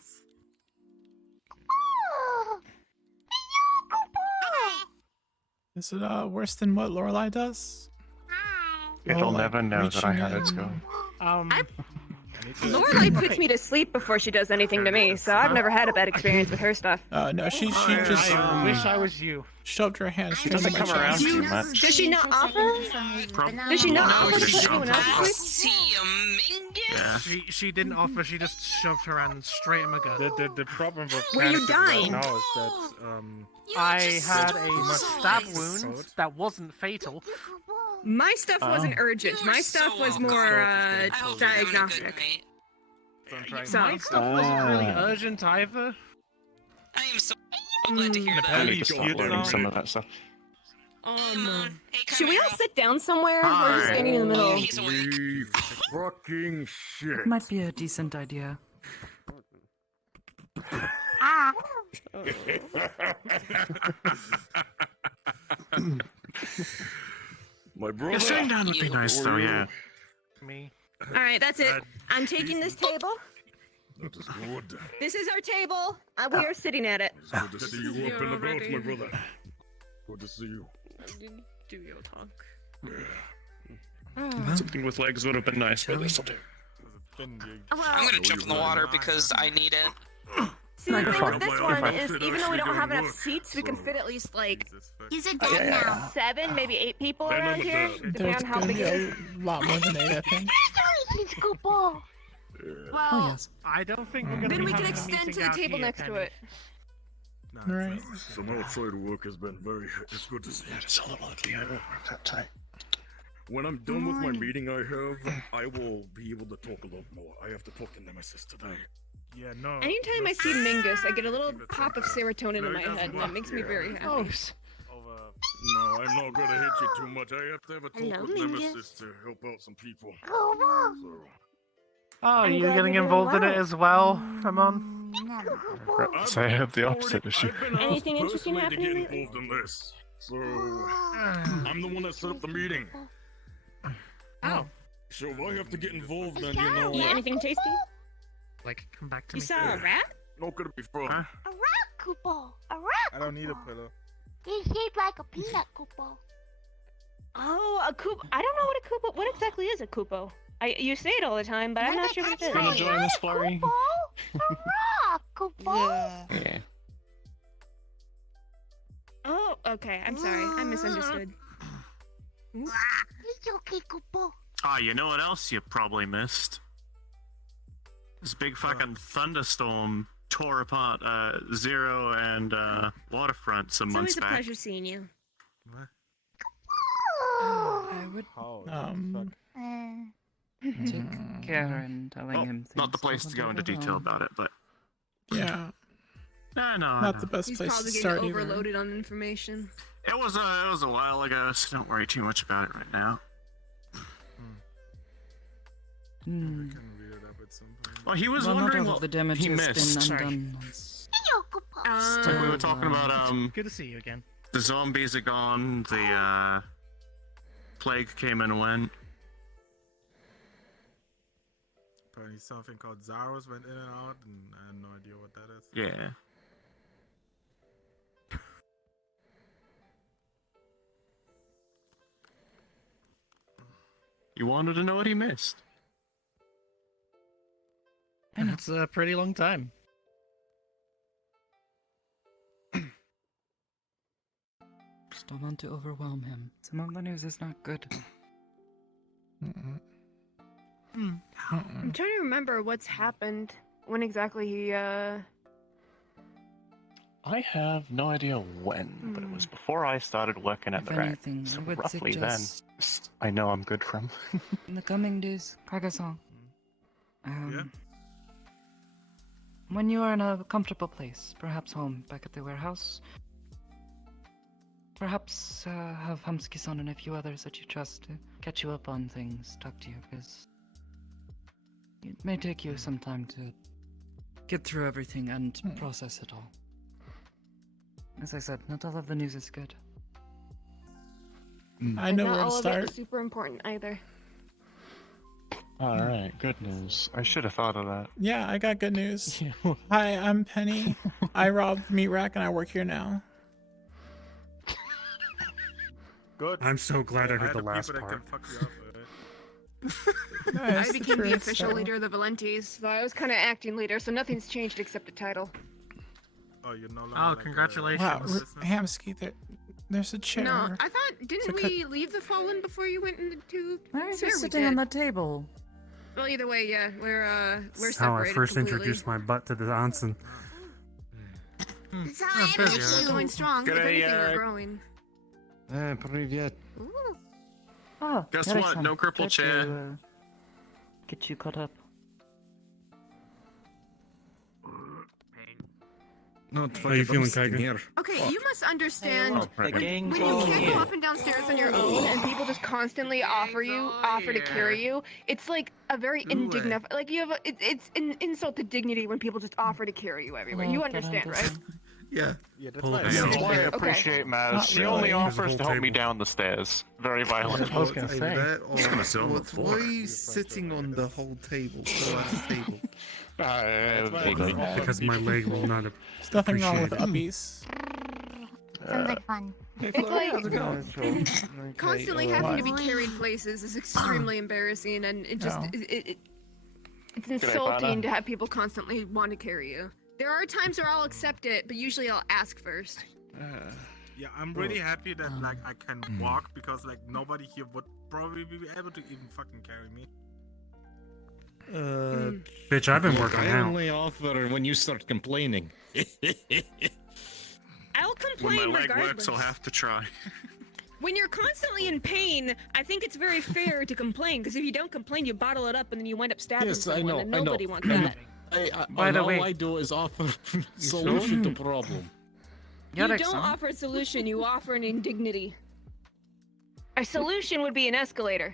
Is it worse than what Lorelai does? Hi. It'll like, never know that I reaching had its in. go. Lorelai puts me to sleep before she does anything to me, so I've never had a bad experience with her stuff. No, she just I wish I was you. shoved her hand She straight in doesn't my come around chest. too much. Does she not offer? Does she not offer to put anyone else to sleep? Yeah. She didn't offer. She just shoved her hand straight in my gut. The problem with Were you dying? now is that I had a stab wound that wasn't fatal. My stuff wasn't urgent. My stuff was more diagnostic. So. My stuff wasn't really urgent either. I am so glad to hear that. I need to stop learning some of that stuff. Should we all sit down somewhere? We're just standing in the middle. Holy fucking shit. It might be a decent idea. My brother. Yeah, sitting down would be nice, though. Yeah. Me. All right, that's it. I'm taking this table. That is good. This is our table. We are sitting at it. It's good to see you up and about, my brother. Good to see you. Do your talk. Something with legs would have been nice, but this'll do. I'm gonna jump in the water because I need it. See, the thing with this one is, even though we don't have enough seats, we can fit at least like He's a dead now. 7, maybe 8 people around here, depending There's on how gonna big be it a is. lot more than 8, I think. Oh yes. I don't think we're gonna. Then be we can having a extend to meeting the out table here, next to Kenny. it. Right. Some outside work has been very. It's good to see. It's a little ugly. I don't work that tight. When I'm done with my meeting I have, I will be able to talk a lot more. I have to talk to Nemesis today. Yeah, no. Anytime I see Mingus, I get a little pop of serotonin in my head, and that makes me very happy. No, I'm not gonna hit you too much. I have to have a talk Hello, with Mingus. Nemesis to help out some people. Oh, Oh, I'm you're glad getting you're doing involved in it well. as well, Ramon? So I have the opposite issue. I've been asked Anything interesting personally to happening get lately? involved in this. So, I'm the one that set up the meeting. Oh. So if I have to get involved, then you know. Eat anything tasty? Like, come back to You me. saw a rat? Not gonna be fun. A rat, Koopo. A rat. I don't need a pillow. He's shaped like a peanut, Koopo. Oh, a Koopo. I don't know what a Koopo. What exactly is a Koopo? You say it all the time, but I'm not sure what it is. Gonna join us, Flurry? A rat, Koopo. Yeah. Oh, okay. I'm sorry. I misunderstood. It's okay, Koopo. Ah, you know what else you probably missed? This big fucking thunderstorm tore apart Zero and Waterfront some It's months always a back. pleasure seeing you. I would take care in telling Well, him things. not the place to go into detail about it, but Yeah. no, Not the best He's place to probably start getting either. overloaded on information. it was a while ago, so don't worry too much about it right now. Well, he was Well, not wondering all of what the damage he has missed. been undone once. Like we were talking about Good to see you again. the zombies are gone, the plague came and went. Apparently something called Zaros went in and out, and I have no idea what that is. Yeah. You wanted to know what he missed. And it's a pretty long time. Just don't want to overwhelm him. Some of the news is not good. I'm trying to remember what's happened. When exactly he, I have no idea when, but it was before I started working at If the rack. anything, So I would roughly suggest- then, I know I'm good from. In the coming days, Kage-san, when you are in a comfortable place, perhaps home, back at the warehouse, perhaps have Hamsuki-san and a few others that you trust to catch you up on things, talk to you, because it may take you some time to get through everything and process it all. As I said, not all of the news is good. I know not where to all of it start. is super important either. Alright, good news. I should have thought of that. Yeah, I got good news. Hi, I'm Penny. I robbed Meat Rack and I work here now. Good. I'm so glad I Yeah, heard the the last people that part. can fuck you up, I became the official leader of the Valentes, so I was kind of acting leader, so nothing's changed except the title. Oh, you're no longer. Oh, like, congratulations. Wow, Hamsky, there's a chair. No, I thought, didn't So we leave the Fallen before you went into... Why are you Sure, we sitting on did. the table? Well, either way, yeah, we're That's separated how I first completely. introduced my butt to the Onsen. It's how we're still going strong. Good If day, anything, we're Eric. growing. Привет. Ooh. Oh, Guess Eric-san, what? No cripple glad chair. to, get you caught up. Not How you feeling, Tiger? Okay, you must understand Hey, when you can't go up and downstairs on your own and people just constantly offer to carry you, it's like a very indignant, like you have it's an insult to dignity when people just offer to carry you everywhere. You understand, right? Yeah. Yeah, that's That's why I appreciate Maz. Not She really. only There's a offers whole to help me table. down the stairs. Very violent. I was gonna say. Just gonna sit on the floor. Why are you sitting on the whole table? So at the table? Because my leg will not. There's nothing wrong with appreciate it. uppies. Sounds like fun. It's like constantly having to be carried places is extremely embarrassing, and it just Oh. it's insulting to have people constantly want to carry you. There are times where I'll accept it, but usually I'll ask first. Yeah, I'm really happy that like I can walk because like nobody here would probably be able to even fucking carry me. Bitch, I've been working I out. only offer when you start complaining. I'll When complain my leg regardless. works, I'll have to try. When you're constantly in pain, I think it's very fair to complain, because if you don't complain, you bottle it up and then you wind up stabbing Yes, I someone, know, and I know. nobody wants that. By the all way- I do is offer solution to problem. You don't Yorick-san? offer a solution, you offer an indignity. A solution would be an escalator.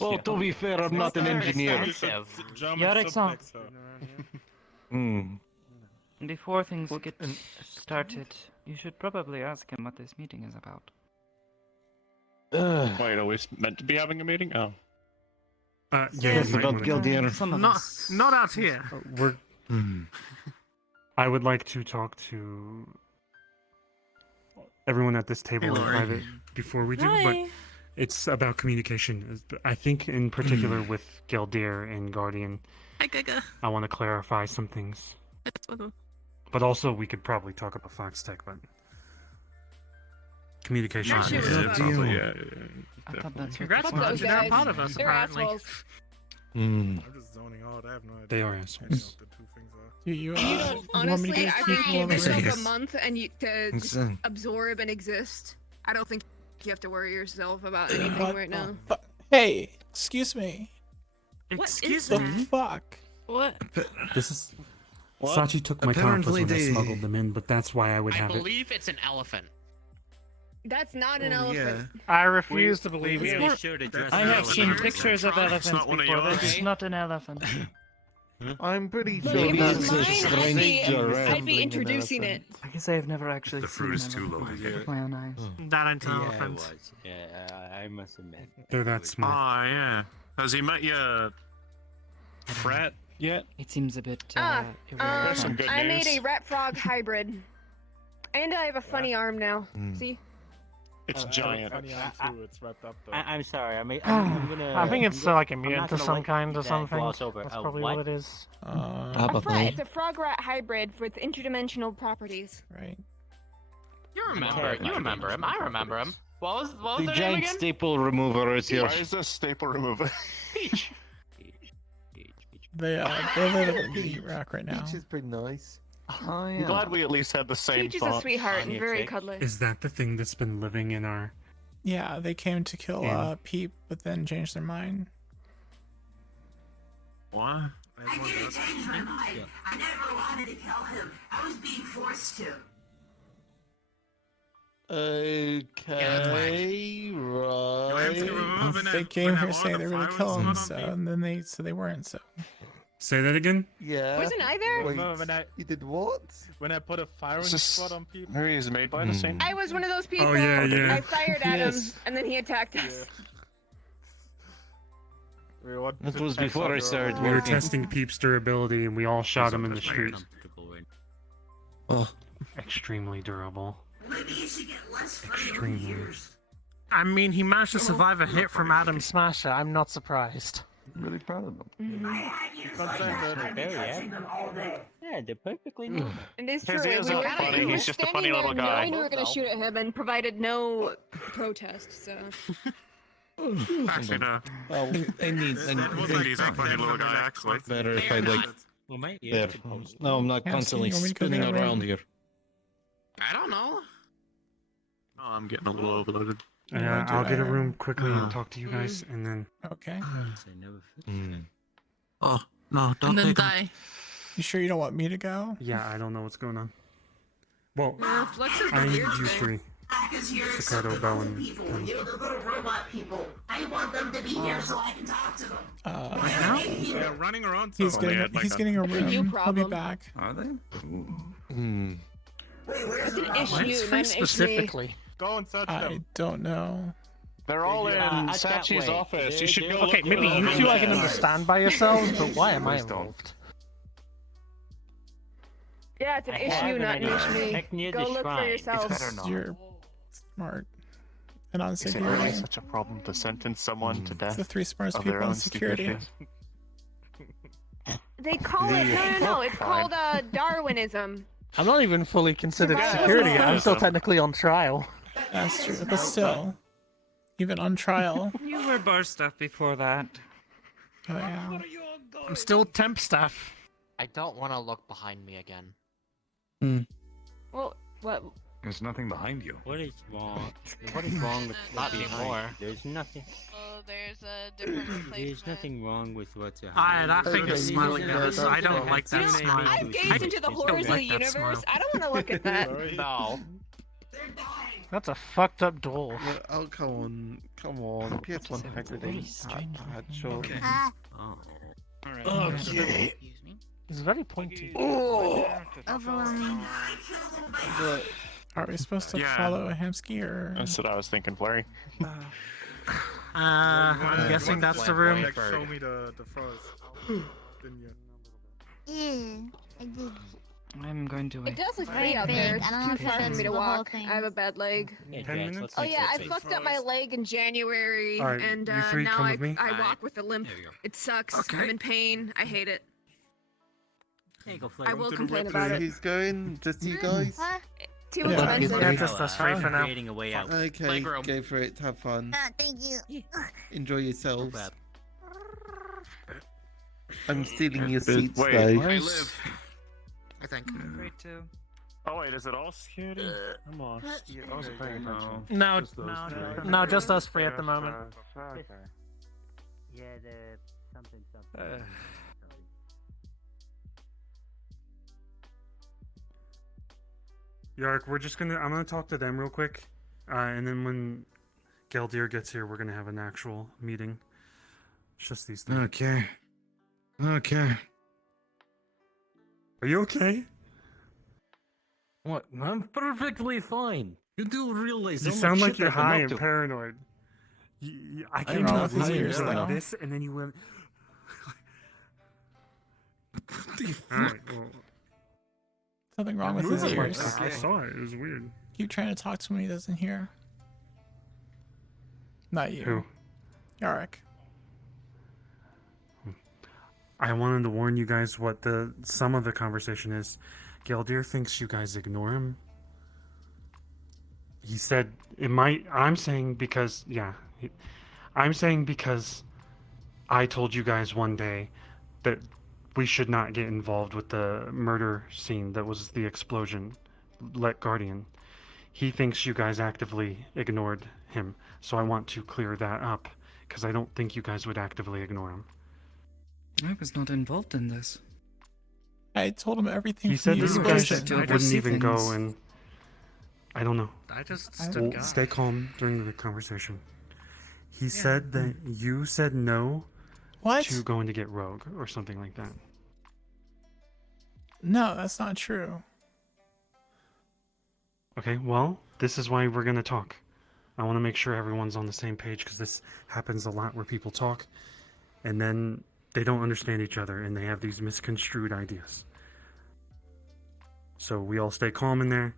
Well, to be fair, I'm not an engineer. Yorick-san, Hmm. before things get started, you should probably ask him what this meeting is about. Wait, are we meant to be having a meeting? Oh. Yeah, It's about Gildir. Some of Not, us. not out here. We're. I would like to talk to everyone at this table in Lori. private before we do, but it's about communication. I think in particular with Gildir and Guardian, I want to clarify some things. But also, we could probably talk about Fox Tech, but communication. Not sure is about probably, that. I thought that's what Congrats, this was. Those They're guys, part of us, they're apparently. assholes. I'm just zoning out. I have no idea. They are what assholes. any of the two things are. You, You don't, you want me to honestly, get I people think give over yourself here? a month and you to just Exactly. absorb and exist. I don't think you have to worry yourself about anything What right now. Hey, excuse me. What Excuse is The that? fuck? What? This is. What? Sachi took my tacos Apparently when I they- smuggled them in, but that's why I would I have it. believe it's an elephant. That's not an Oh, elephant. I refuse to believe we- you. we should address I that have with seen an pictures of elephant. elephants not one of before. That yours. is not an elephant. I'm pretty Look, sure if it that's was a mine, stranger I'd be introducing it. I guess I have never actually The seen fruit is too an low elephant hanging. with my own eyes. That into an Yeah, it elephant. was. Yeah, I must admit. They're that smart. Ah, yeah. Has he met your frat yet? It seems a bit There's some irrelevant. good I made news. a rat frog hybrid. And I have a funny arm now. See? It's giant. I'm sorry. I'm gonna. I think it's like a I'm mutant not to gonna some let kind or that something. gloss over. That's A probably what it is. A frog. It's a frog rat hybrid with interdimensional properties. Right. You remember him. I remember him. What was The their name giant again? staple remover is here. Why is this staple remover? Peach. They live in the rock right now. Peach is pretty nice. Oh, I'm glad we at least had the same Peach is a thought. sweetheart and Anya very chick. cuddly. Is that the thing that's been living in our? Yeah, they came to kill Yeah. Peep, but then changed their mind. What? Everyone does. I never wanted to kill him. I was being forced to. Okay, right. They came here saying they were gonna kill him, so and then they said they weren't. So Say that again. Yeah. Wasn't I there? Wait, when I you did what? when I put a firing Is this- squad on people. Maybe he's made by the same. I was one of those people. Oh, yeah, yeah. I fired at Yes. him, and then he attacked us. We want That to was check before I out started We were working. testing Peep's durability, and we all shot him in the street. Oh. Extremely durable. Maybe you should get less funny over Extremely. years. I mean, he managed to survive a hit from Adam Smasher. I'm not surprised. I'm really proud of them. Yeah, they're perfectly normal. And it's His true. ears We aren't were, funny, we were he's just a funny standing there little guy. knowing we were going to shoot at him and provided no protest, so... Actually, no. Well, I need. He's a funny little guy, actually. Better if I like. Well, mate, There. No, I'm not Yeah, constantly so you want me to go spinning there, around right? here. I don't know. Oh, I'm getting a little overloaded. Yeah, I'll get a room quickly and talk to you guys, and then. Okay. Oh, no, don't And then take him. die. You sure you don't want me to go? Yeah, I don't know what's going on. Well, Flux is I need weird you today. three. Because you're Staccato, Bell, and you know, the little robot people. I want them to be here so I can talk to them. They're running around. He's so- getting he's getting a That's a you room. He'll be problem. back. Are they? Hmm. It's an issue, Mine's not free an issue. specifically. Go and search I them. don't know. They're all in out that Sachi's way. office. You should go. Okay, look maybe for you them. two I can understand by yourselves, but why am I Please don't. involved? Yeah, it's an I issue, have not an an idea. issue. Heck, near Go the look for shrine. yourselves. You're smart. And on Is it security. really such a problem to sentence someone to death? The three smartest of their people in own security. stupidity? They call it no. It's called Darwinism. I'm not even fully considered Yeah, security. that's I'm still awesome. technically on trial. That's true. But still, even on trial. You were bar staff before that. Oh yeah. I'm still temp staff. I don't want to look behind me again. Well, what? There's nothing behind you. What is wrong? What is wrong with Not behind? anymore. There's nothing. Oh, there's a different replacement. There's nothing wrong with what's behind. That thing is smiling at us. I don't like You that know, smile. I've gazed into the horrors of the like that universe. smile. I don't want to look at that. No. That's a fucked up door. Oh, come on. PS1 integrity. Sure. Oh. Okay. It's very pointy. Overwhelming. Are we supposed to Yeah. follow a Hamsky or? That's what I was thinking, Flurry. I'm guessing that's the room. Like, show me the forest. Didn't you? Yeah, I did. I'm going to It wait. does look Very pretty out there. big. It's I don't know too if it far for fits me to the whole walk. thing. I have a bad leg. Hey, 10 Jax, minutes? let's Oh make yeah, I that fucked up my leg in January, Alright, and you three now come I with me. walk with a limp. It sucks. Okay. I'm in pain. I hate it. There you go, I Flurry. will to the complain work about it. Who's going? Just you guys? Huh? Too Yeah. expensive. Yeah, just us three for now. Creating a way out. Okay, Playground. go for it. Have fun. Thank you. Enjoy yourselves. bad. I'm stealing your Wait, seats wait, though. what? I live. I think. Great too. Oh wait, is it all security? I'm lost. I wasn't paying attention. No, Just those three. no, just us three at the moment. Okay. Yeah, the something. Yark, I'm gonna talk to them real quick, and then when Geldir gets here, we're gonna have an actual meeting. It's just these things. Okay. Okay. Are you okay? What? I'm perfectly fine. You do realize You sound like you're high and paranoid. I came know to with his you ears, like though. this, and then you went. Alright, well, Something wrong with his ears. I saw it. It was weird. Keep trying to talk to him when he doesn't hear. Not you. Who? Yarek. I wanted to warn you guys what the sum of the conversation is. Geldir thinks you guys ignore him. He said it might. I'm saying because I'm saying because I told you guys one day that we should not get involved with the murder scene that was the explosion. Let Guardian. He thinks you guys actively ignored him, so I want to clear that up because I don't think you guys would actively ignore him. I was not involved in this. I told him everything. He from said the that you guys explosion. wouldn't even go, things. and I don't know. I just I- stood guard. Stay calm during the conversation. He said that you said no What? to going to get Rogue or something like that. No, that's not true. Okay, well, this is why we're going to talk. I want to make sure everyone's on the same page because this happens a lot where people talk and then they don't understand each other and they have these misconstrued ideas. So we all stay calm in there.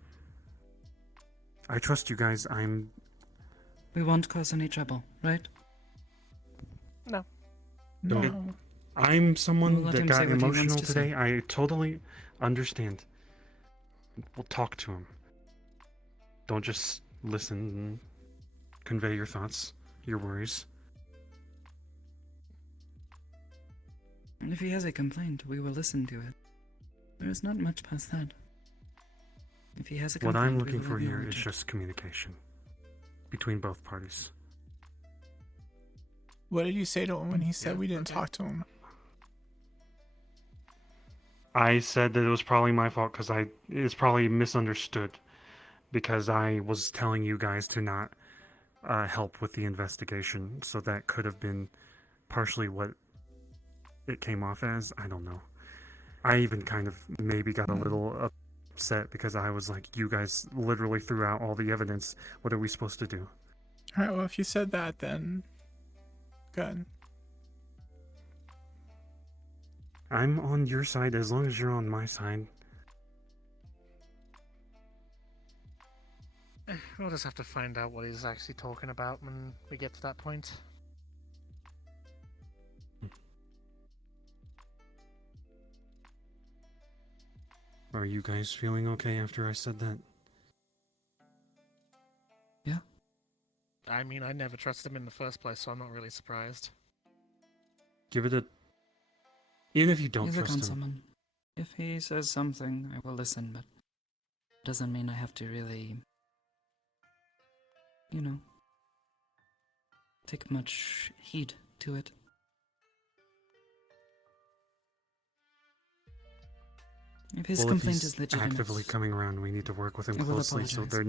I trust you guys. We won't cause any trouble, right? No. No. I'm We'll someone let that him got say what he wants emotional to today. say. I totally understand. We'll talk to him. Don't just listen and convey your thoughts, your worries. And if he has a complaint, we will listen to it. There is not much past that. If he has a What complaint, I'm we looking will for here acknowledge is it. just communication between both parties. What did you say to him when he said we didn't talk to him? I said that it was probably my fault because it's probably misunderstood because I was telling you guys to not help with the investigation, so that could have been partially what it came off as. I don't know. I even kind of maybe got a little upset because I was like, you guys literally threw out all the evidence. What are we supposed to do? Alright, well, if you said that, then good. I'm on your side as long as you're on my side. We'll just have to find out what he's actually talking about when we get to that point. Are you guys feeling okay after I said that? Yeah. I mean, I never trusted him in the first place, so I'm not really surprised. Give it a... Even if you don't He's a trust him. councilman. If he says something, I will listen, but doesn't mean I have to really, you know, take much heed to it. If his Well, complaint if he's is legitimate, actively coming around, we need to work with him I will closely. So apologize. there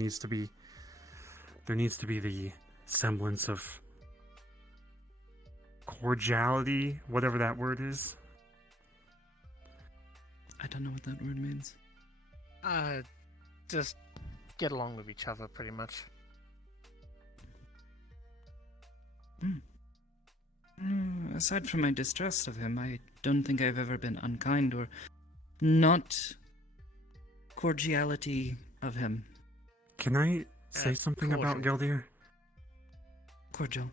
needs to be the semblance of cordiality, whatever that word is. I don't know what that word means. Just get along with each other, pretty much. Aside from my distrust of him, I don't think I've ever been unkind or not cordiality of him. Can I say something about Geldir? Cordial.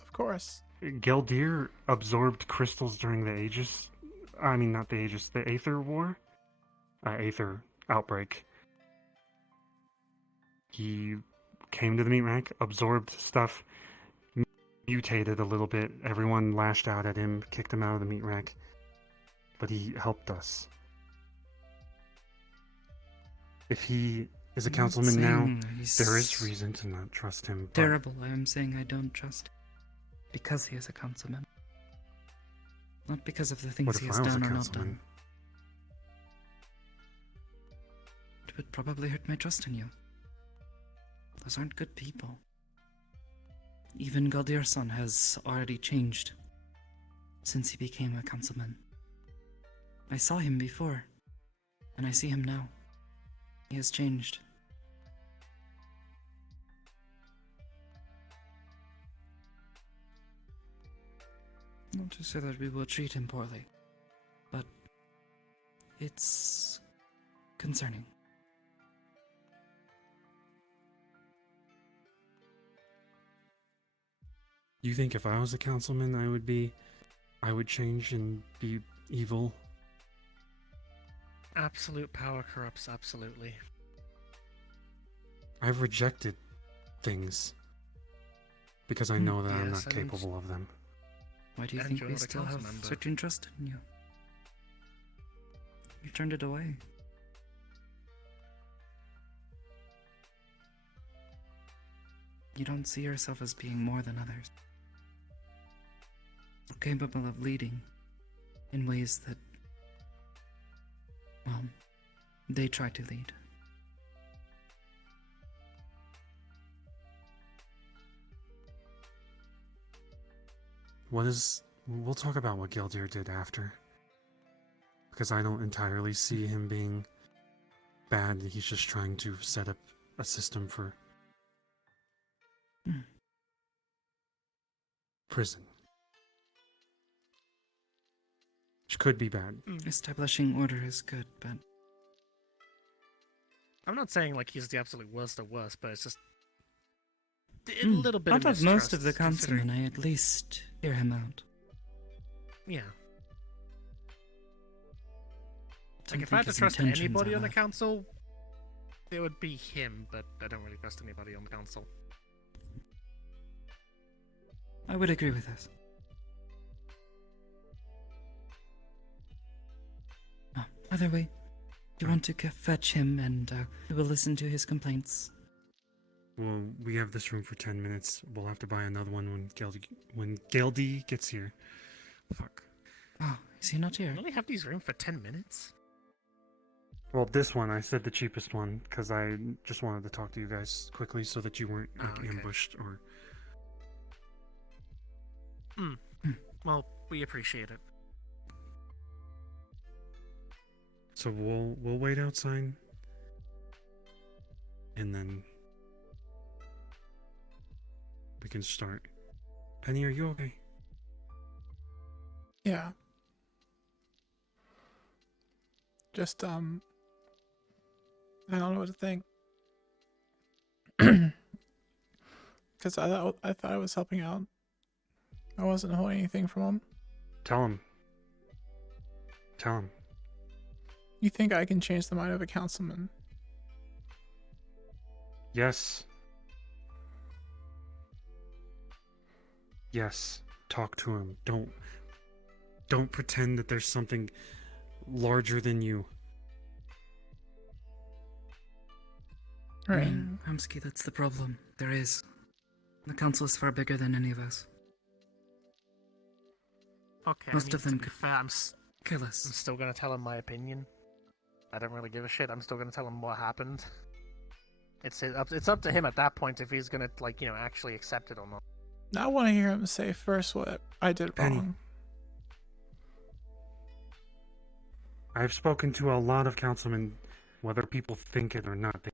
Of course. Geldir absorbed crystals during the Aegis. I mean, not the Aegis, the Aether War? Aether outbreak. He came to the meat rack, absorbed stuff, mutated a little bit. Everyone lashed out at him, kicked him out of the meat rack. But he helped us. If he is a I'm not councilman now, saying he's there is reason to not trust him. But terrible. I am saying I don't trust him because he is a councilman. Not because of the things what he if has I was a done or not councilman? done. It would probably hurt my trust in you. Those aren't good people. Even Galdir's son has already changed since he became a councilman. I saw him before, and I see him now. He has changed. Not to say that we will treat him poorly, but it's concerning. You think if I was a councilman, I would change and be evil? Absolute power corrupts absolutely. I've rejected things because I know that I'm Yes, not and- capable of them. Why do you And think you're we not a still council have member. certain trust in you? You turned it away. You don't see yourself as being more than others. You're capable of leading in ways that, well, they try to lead. We'll talk about what Geldir did after. Because I don't entirely see him being bad. He's just trying to set up a system for prison. Which could be bad. Establishing order is good, but I'm not saying like he's the absolute worst of worst, but it's just a little bit Out of of most of the mistrust, councilmen, considering- I at least hear him out. Yeah. Don't Like, if I had think to his trust intentions anybody are on the bad. council, it would be him, but I don't really trust anybody on the council. I would agree with this. Either way, you want to fetch him and we will listen to his complaints. Well, we have this room for 10 minutes. We'll have to buy another one when Geldy gets here. Fuck. Oh, is he not here? You only have these rooms for 10 minutes? Well, this one, I said the cheapest one, because I just wanted to talk to you guys quickly so that you weren't like, ambushed or... Well, we appreciate it. So we'll wait outside. And then... we can start. Penny, are you okay? Yeah. Just, I don't know what to think. Because I thought I was helping out. I wasn't holding anything from him. Tell him. Tell him. You think I can change the mind of a councilman? Yes. Yes. Talk to him. Don't pretend that there's something larger than you. I mean, Hamsky, that's the problem. There is. The council is far bigger than any of us. Okay, Most of them to be could fair, I'm kill us. I'm still gonna tell him my opinion. I don't really give a shit. I'm still gonna tell him what happened. It's up to him at that point if he's gonna, like, you know, actually accept it or not. I want to hear him say first what I did Penny. wrong. I've spoken to a lot of councilmen, whether people think it or not, they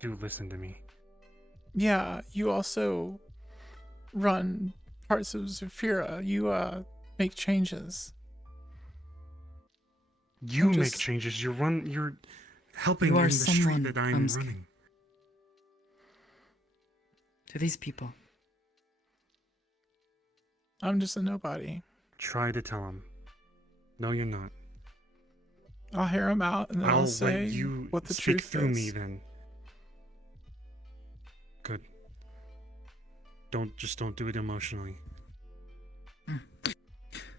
do listen to me. Yeah, you also run parts of Zafira. You make changes. You I'm make just- changes. You're helping You in are the street someone, that I'm Hamsky. running. To these people. I'm just a nobody. Try to tell him. No, you're not. I'll hear him out and then I'll say let you what the speak truth through is. me then. Good. Don't do it emotionally.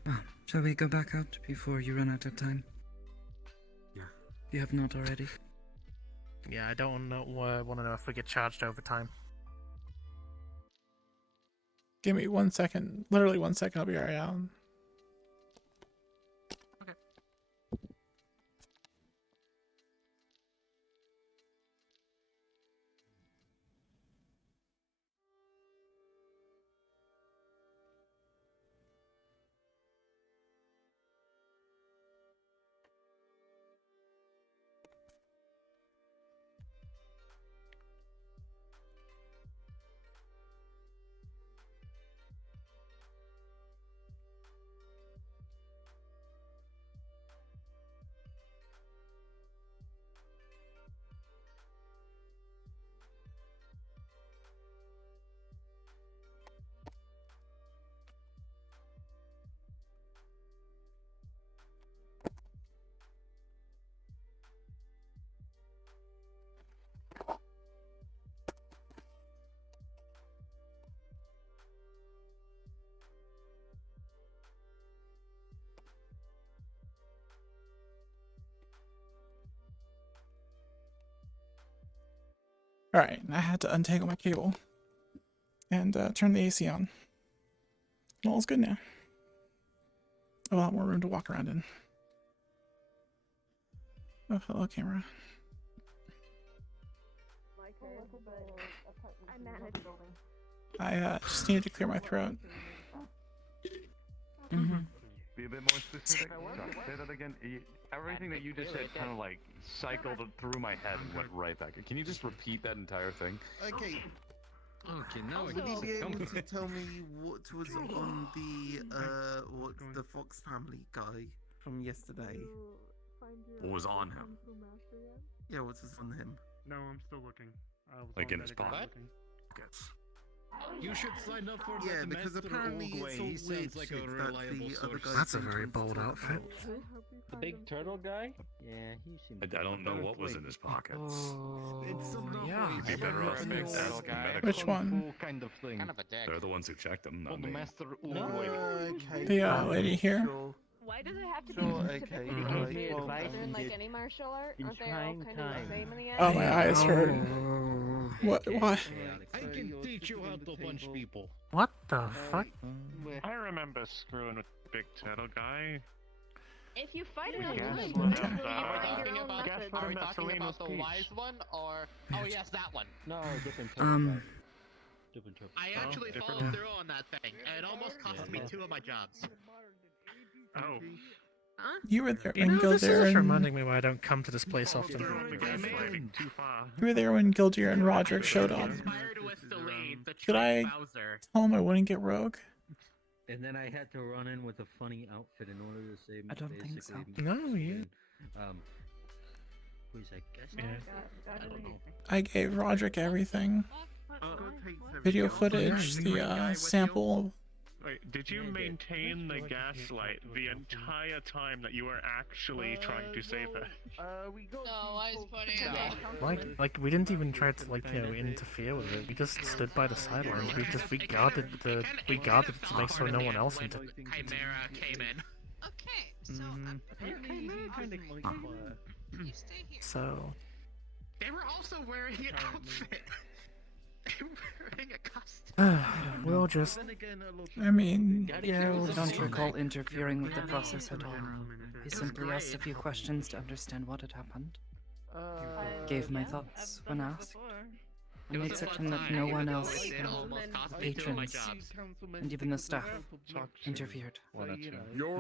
Well, shall we go back out before you run out of time? Yeah. You have not already. Yeah, I don't want to know if we get charged overtime. Give me 1 second. Literally 1 second. I'll be right out. Alright, I had to untangle my cable and turn the AC on. All's good now. A lot more room to walk around in. Oh, hello, camera. I just needed to clear my throat. Mm-hmm. Be a bit more specific. Sorry, say that again. Everything that you just said kind of like cycled through my head and went right back. Can you just repeat that entire thing? Okay. Okay, now Would you be able to tell me what was on the Fox family guy from yesterday? What was on him? Yeah, what was on him? No, I'm still looking. Like in his pocket? You should sign up for Yeah, the because Master apparently Uguay. it's He all weird sounds like shit a that reliable the other source. guys That's a don't very want to bold talk outfit. about. The big turtle guy? Yeah, he seems. I don't know what was in his pockets. It's some yeah. Be better off asking medical. Which one? kind of thing. Kind of a dick. They're the ones who checked them, not the me. Master No. Uguay. The lady here. Why does it have to be Sure, specific okay, to right, the well, advice in like did any martial art? in Aren't they all trying kind of the times. same in the end? Oh, my eyes hurt. What? I can teach you how to punch people. What the fuck? I remember screwing with the big turtle guy. If you fight enough Guess times, what you'll him find your own Guess method. what Are we him talking Selena about the speech. wise one, or oh yes, that one? No, different turtle guy. Different turtle. I actually different followed one. through on that thing, and it almost cost me 2 of my jobs. Oh. Huh? You were there You when know, this is just Gildir reminding me why I don't come to this place often. Too far. you were there when Gildir and Roderick showed up. Inspired us to leave the Could I Bowser. tell him I wouldn't get rogue? And then I had to run in with a funny outfit in order to save. I don't think so. basically No, you. Who's I guess? Yeah. I don't know. I gave Roderick everything. Video footage, the sample. Wait, did you maintain the gaslight the entire time that you were actually trying to save her? No, I was putting it. Like we didn't even try to interfere with it. We just stood by the sidelines. We guarded it to make sure no one else Chimera came in. Okay, so you stay here. So They were also wearing an outfit. They were wearing a costume. we'll just. I mean, Yeah, we'll I just. don't recall interfering with the process at all. I simply asked a few questions to understand what had happened. Gave my thoughts when asked. I made certain that no one else, patrons, and even the staff, interfered. I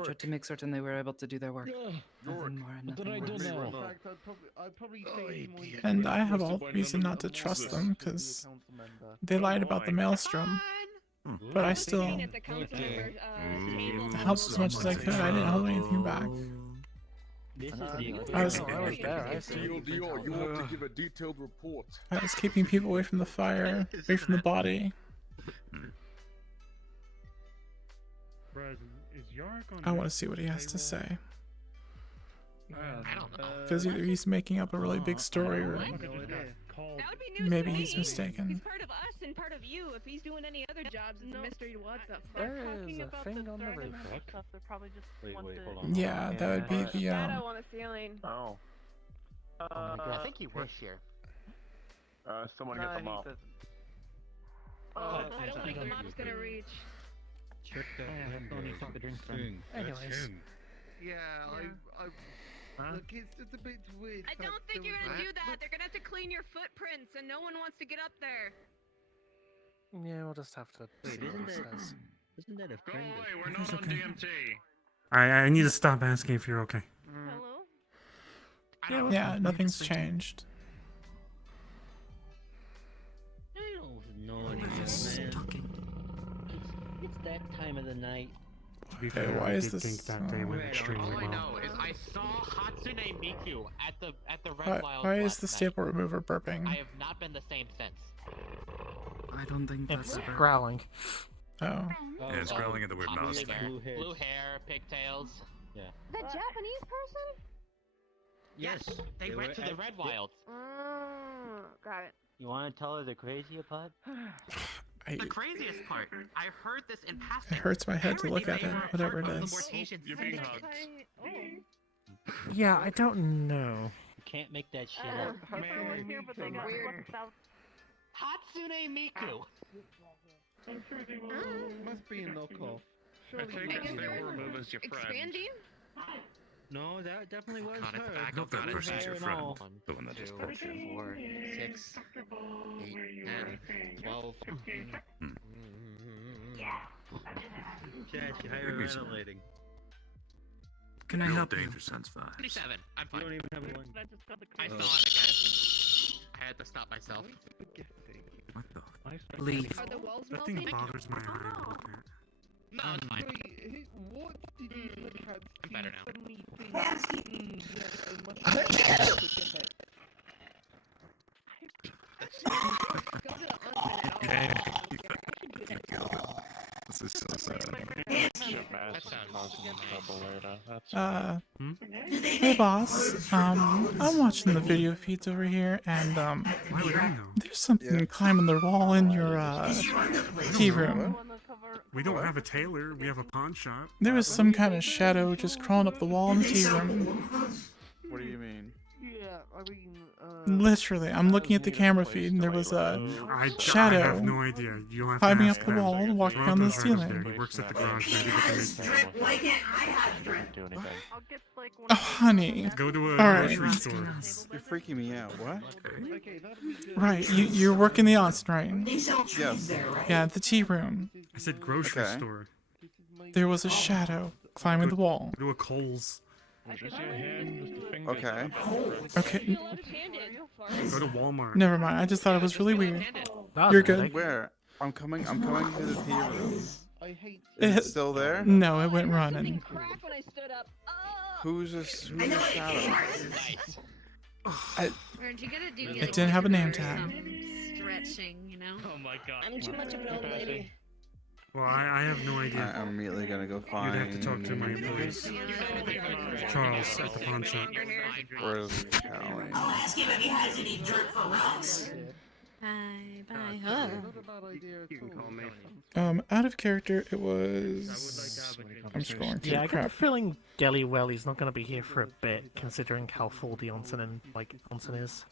tried to make certain they were able to do their work. Nothing more and nothing less. and I have all reason not to trust them because they lied about the maelstrom. But I still helped as much as I could. I didn't hold anything back. I was you want to give a detailed report. I was keeping people away from the fire, away from the body. I want to see what he has to say. I don't know. Because either he's making up a really big story or maybe he's mistaken. He's part of us and part of you. If he's doing any other jobs, it's a mystery to what the fuck. There is a thing on the roof. They're probably just Wait, hold on. Yeah, that would be the I don't want a ceiling. Oh. I think he works here. Someone get the mop. I don't think the mop's gonna reach. Check that thing. Anyways. Look, it's just a bit weird. I don't think you're gonna do that. They're gonna have to clean your footprints, and no one wants to get up there. Yeah, we'll just have to see what he says. Isn't that a Go friend? away, we're not on DMT. I need to stop asking if you're okay. Hello? Yeah, nothing's changed. I don't know anymore, man. It's that time of the night. To be Okay, fair, why I is did this, think that day went extremely All I well. know is I saw Hatsune Miku at the Red Wild. Why is last the night. staple remover burping? I have not been the same since. I don't think It's that's growling. Oh. Yeah, it's growling at the weird mouse Blue thing. hair, blue hair, pigtails. Yeah. The Japanese person? Yes. They went to the Red Wild. Got it. You want to tell her the crazy part? I, The craziest part, I heard this in it passing. hurts my head to look at it, whatever it is. You're being hugged. Yeah, I don't know. You can't make that shit up. Hatsune Miku. Must be a knockoff. I take it they will remove as your friend. Expanding? No, that definitely was Got it, her. back Not up, that got it. person's your friend. all. The one that just 2, touched you. 4, 6, 8, 10, 12. Chad, you're hyperventilating. Can I Real help you? danger sense 5. 27. I'm You fine. don't even have one. I saw it again. I had to stop myself. What the? Leave. Are the walls That thing melting? bothers my eye. a little bit. No, it's fine. Wait, what did you look at? I'm better now. Suddenly think, yes, I must have to get it. Go to the onsen and This is so sad. Hey boss, I'm watching the video feeds over here, and Why would I know? there's something climbing the wall in your tea room. We don't have a tailor. We have a pawn shop. There was some kind of shadow just crawling up the wall in the tea room. What do you mean? Yeah, I mean, Literally, I'm looking at the camera feed, and there was a I shadow have no idea. You'll have climbing to up ask the him. wall, walking down the Toronto's right up ceiling. there. He works at the garage. Maybe we can Oh, honey. Go to a Alright. grocery store. You're freaking me out. What? Right, you're working the Onsen, right? Yes. Yeah, the tea room. I said grocery Okay. store. There was a shadow climbing the wall. Go to a Kohl's. Okay. Okay, Go to Walmart. never mind. I just thought it was really weird. That was You're really- good. Where? I'm coming to the tea room. It- Is it still there? No, it went running. Who's shadow? Weren't you gonna do It didn't have a name tag. stretching, you know? Oh my god. I'm too much of an old lady. Well, I have no idea. I'm immediately gonna go find. You'd have to talk to my employees. Charles at the pawn shop. Where's Callie? I'll ask him if he has any dirt for Ross. Bye bye. Huh. You can call me. Out of character, it was. I'm scrolling through Yeah, the I got a crap. feeling Gelly Welly's not going to be here for a bit, considering how full the Onsen and Onsen is.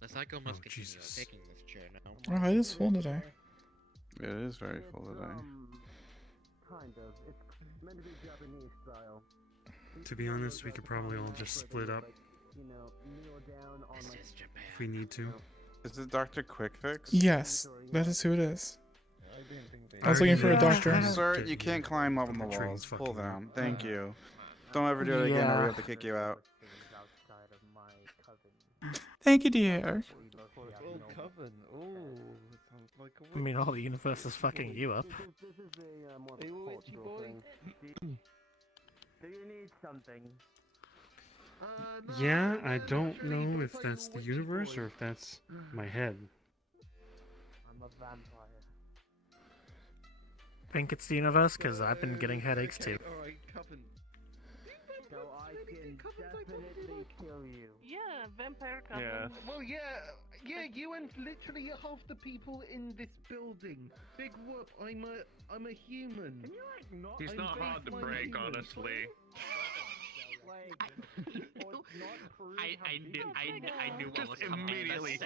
The cycle must continue. Jesus. Taking this chair now. Oh, it is full today. It is very full today. Kind of. It's meant to be Japanese style. To be honest, we could probably all just split up You know, kneel down on like. if we need to. Is it Dr. Quick Fix? Yes, that is who it is. I was looking for a doctor. Sir, you can't climb up on the walls. Pull down. Thank you. Don't ever do it again, or we have to kick you out. Thank you, dear. I mean, all the universe is fucking you up. This is a more cultural thing. Do you need something? Yeah, I don't know if that's the universe or if that's my head. I'm a vampire. Think it's the universe, because I've been getting headaches too. Alright, Coven. So I can definitely kill you. Yeah, vampire couple. Yeah. Well, yeah, you and literally half the people in this building. Big whoop, I'm a human. Can you like not? He's not hard to break, honestly. I knew what was coming immediately.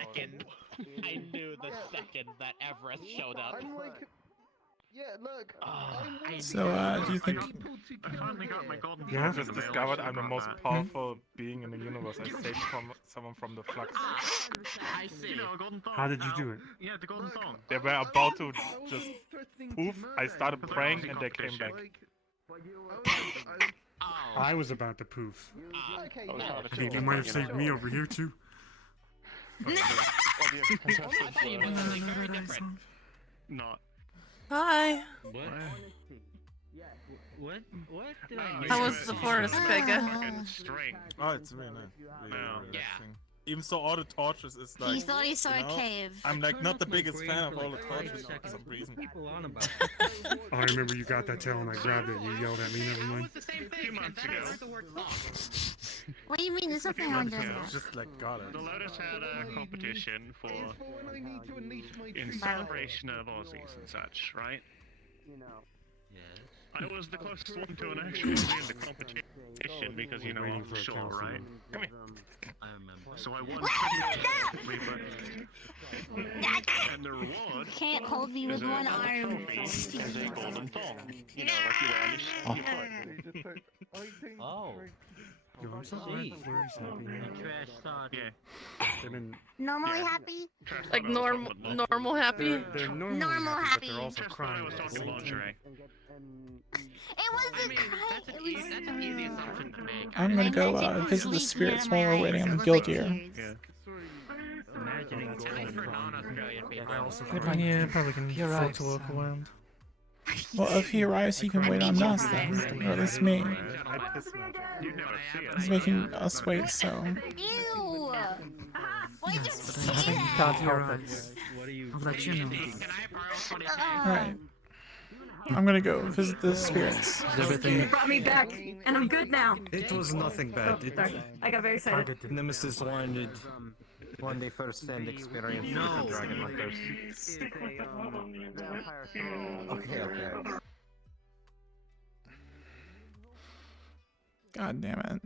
I knew the second that Everest showed up. I'm like, yeah, look. So, do you think? I finally got my golden You have thumb just in the mail, discovered so I'm the about most that. powerful being in the universe. I saved someone from the flux. I see. You know, a golden thong. How did you do it? Yeah, the golden thong. They were about to just poof. I started praying and they came back. I was about to poof. Okay, I think you might have saved me over here too. Not. Hi. What? What did How was the forest, Becca? Oh, it's really nice. Really, Yeah. relaxing. Even so, all the torches is like. He thought he saw you a know, cave. I'm like not the biggest fan of all the like torches 5 for some reason. People on about. Oh, I remember you got that tail and I grabbed it. You yelled at me. Never mind. The same thing. 2 months ago. What do you mean? There's nothing wrong with that. Just like got it. The Lotus had a competition for in celebration of Aussies and such, right? You know. I was the closest one to an actual win in the competition because you know Waiting I'm for a short, councilman. right? Come here. I remember. So I won pretty but and the reward Can't hold me with is a one arm. trophy as a golden thong. You know, like you wear on your foot. Oh. Yo, I'm so glad Flurry's happy. Trash thought. Yeah. They've been, Normally happy? Like normal happy? they're normal, Normal happy, happy. but they're also Just thought crying I was at the talking same time. lingerie. It wasn't crying. It was. That's an easy assumption to make. I'm gonna go visit the spirits while we're waiting on the guild gear. Yeah. Imagining going for non-Australian people. I also Yeah, probably can You're afford right, to walk son. around. Well, if he arrives, he can wait on us then, or at least me. I piss magic. You never see it. He's making us wait, so. Ew! Why did you I say think you that? can't help it. What are you? I'll let you know. Alright. I'm gonna go visit the spirits. everything- You brought me back, and I'm good now. It was nothing bad. Oh, sorry. I got very excited. Nemesis wanted when they first hand experience with the dragon hunters. Okay, okay. God damn it.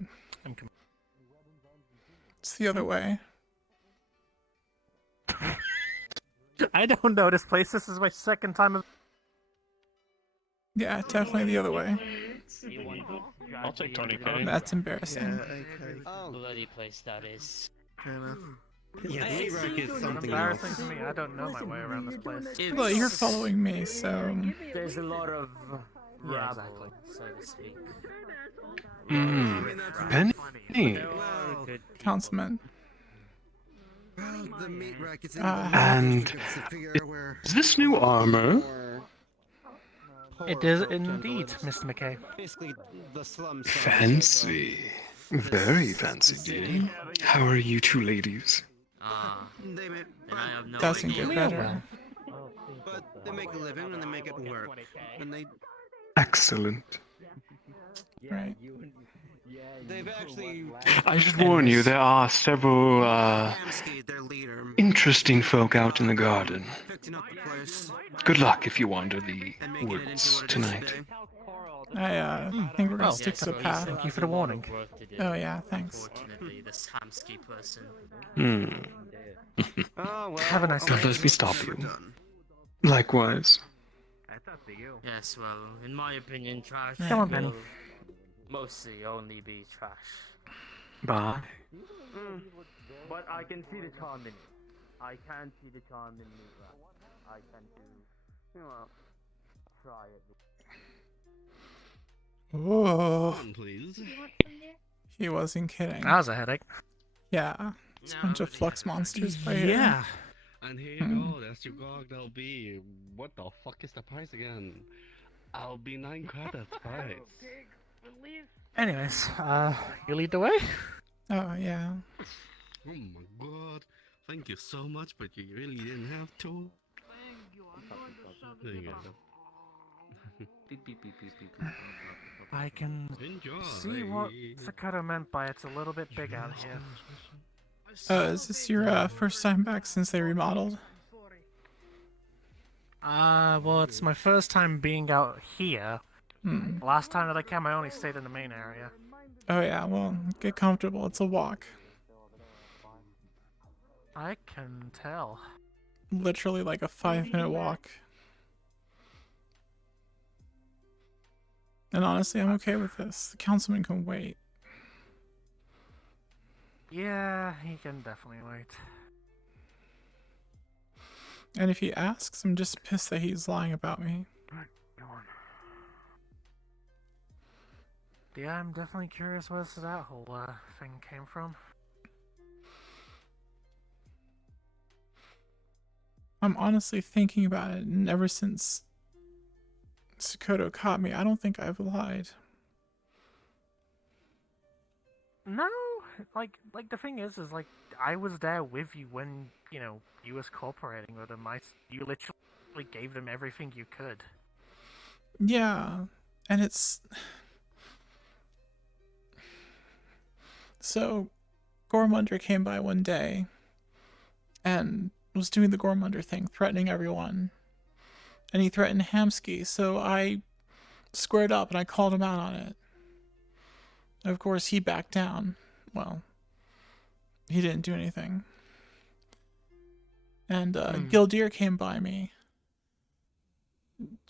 It's the other way. I don't know this place. This is my second time. Yeah, definitely the other way. I'll take Tony K. That's embarrassing. Bloody place that is. Yeah, Meatrack is something embarrassing else. to me. I don't know my way around this place. Well, you're following me, so... There's a lot of Yeah, rabble, so to speak. Penny. Councilman. And is this new armor? It is indeed, Mr. McKay. Basically, the slums. Fancy. Very fancy, dear. How are you two ladies? Doesn't get better. But they make a living and they make it work. And they. Excellent. Right. They've actually. I should warn you, there are several interesting folk out in the garden. Good luck if you wander the woods tonight. I think we're gonna stick to the path. Thank you for the warning. Oh yeah, thanks. Unfortunately, this Hamsky person. Have a nice Don't day. let me stop you. Likewise. Yes, well, in my opinion, trash Come on, Penny. will mostly only be trash. Bye. But I can see the charm in it. I can see the charm in Meatrack. I can do, try it. Whoa. Please. He wasn't kidding. That was a headache. Yeah. It's a bunch of flux monsters right here. Yeah. And here you go, that's your GOG, that'll be. What the fuck is the price again? I'll be 9 credits, price. Anyways, you lead the way? Oh yeah. Oh my god, thank you so much, but you really didn't have to. There you go. Beep, beep, beep, beep, beep, beep. I can see what Sakura meant by it's a little bit big out here. Is this your first time back since they remodeled? Well, it's my first time being out here. Last time that I came, I only stayed in the main area. Oh yeah, well, get comfortable. It's a walk. I can tell. Literally like a 5-minute walk. And honestly, I'm okay with this. The councilman can wait. Yeah, he can definitely wait. And if he asks, I'm just pissed that he's lying about me. Yeah, I'm definitely curious where that whole thing came from. I'm honestly thinking about it, and ever since Sakoto caught me, I don't think I've lied. No, like the thing is like I was there with you when you was cooperating with them. You literally gave them everything you could. Yeah, and it's so Gormunder came by one day and was doing the Gormunder thing, threatening everyone, and he threatened Hamsky. So I squared up and I called him out on it. Of course, he backed down. Well, he didn't do anything. And Gildir came by me.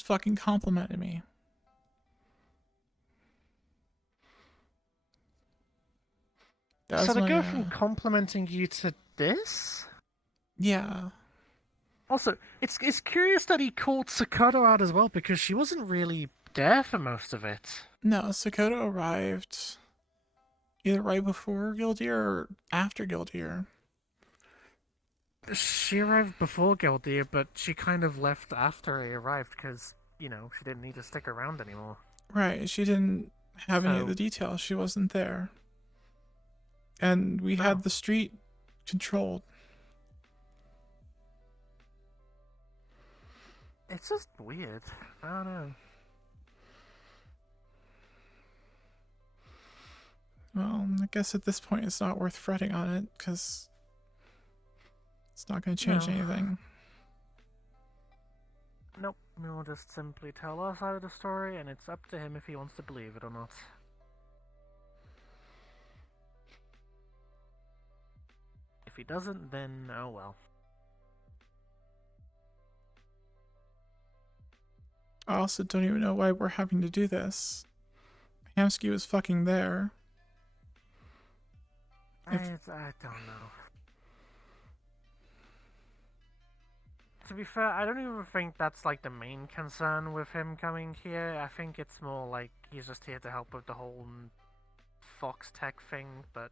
Fucking complimented me. So to go from complimenting you to this? Yeah. Also, it's curious that he called Sakoto out as well, because she wasn't really there for most of it. No, Sakoto arrived either right before Gildir or after Gildir. She arrived before Gildir, but she kind of left after he arrived because, she didn't need to stick around anymore. Right, she didn't have any of the details. She wasn't there. And we had the street controlled. It's just weird. I don't know. Well, I guess at this point it's not worth fretting on it, because it's not going to change No. anything. Nope. We'll just simply tell our side of the story, and it's up to him if he wants to believe it or not. If he doesn't, then oh well. I also don't even know why we're having to do this. Hamsky was fucking there. I don't know. To be fair, I don't even think that's like the main concern with him coming here. I think it's more like he's just here to help with the whole Fox Tech thing, but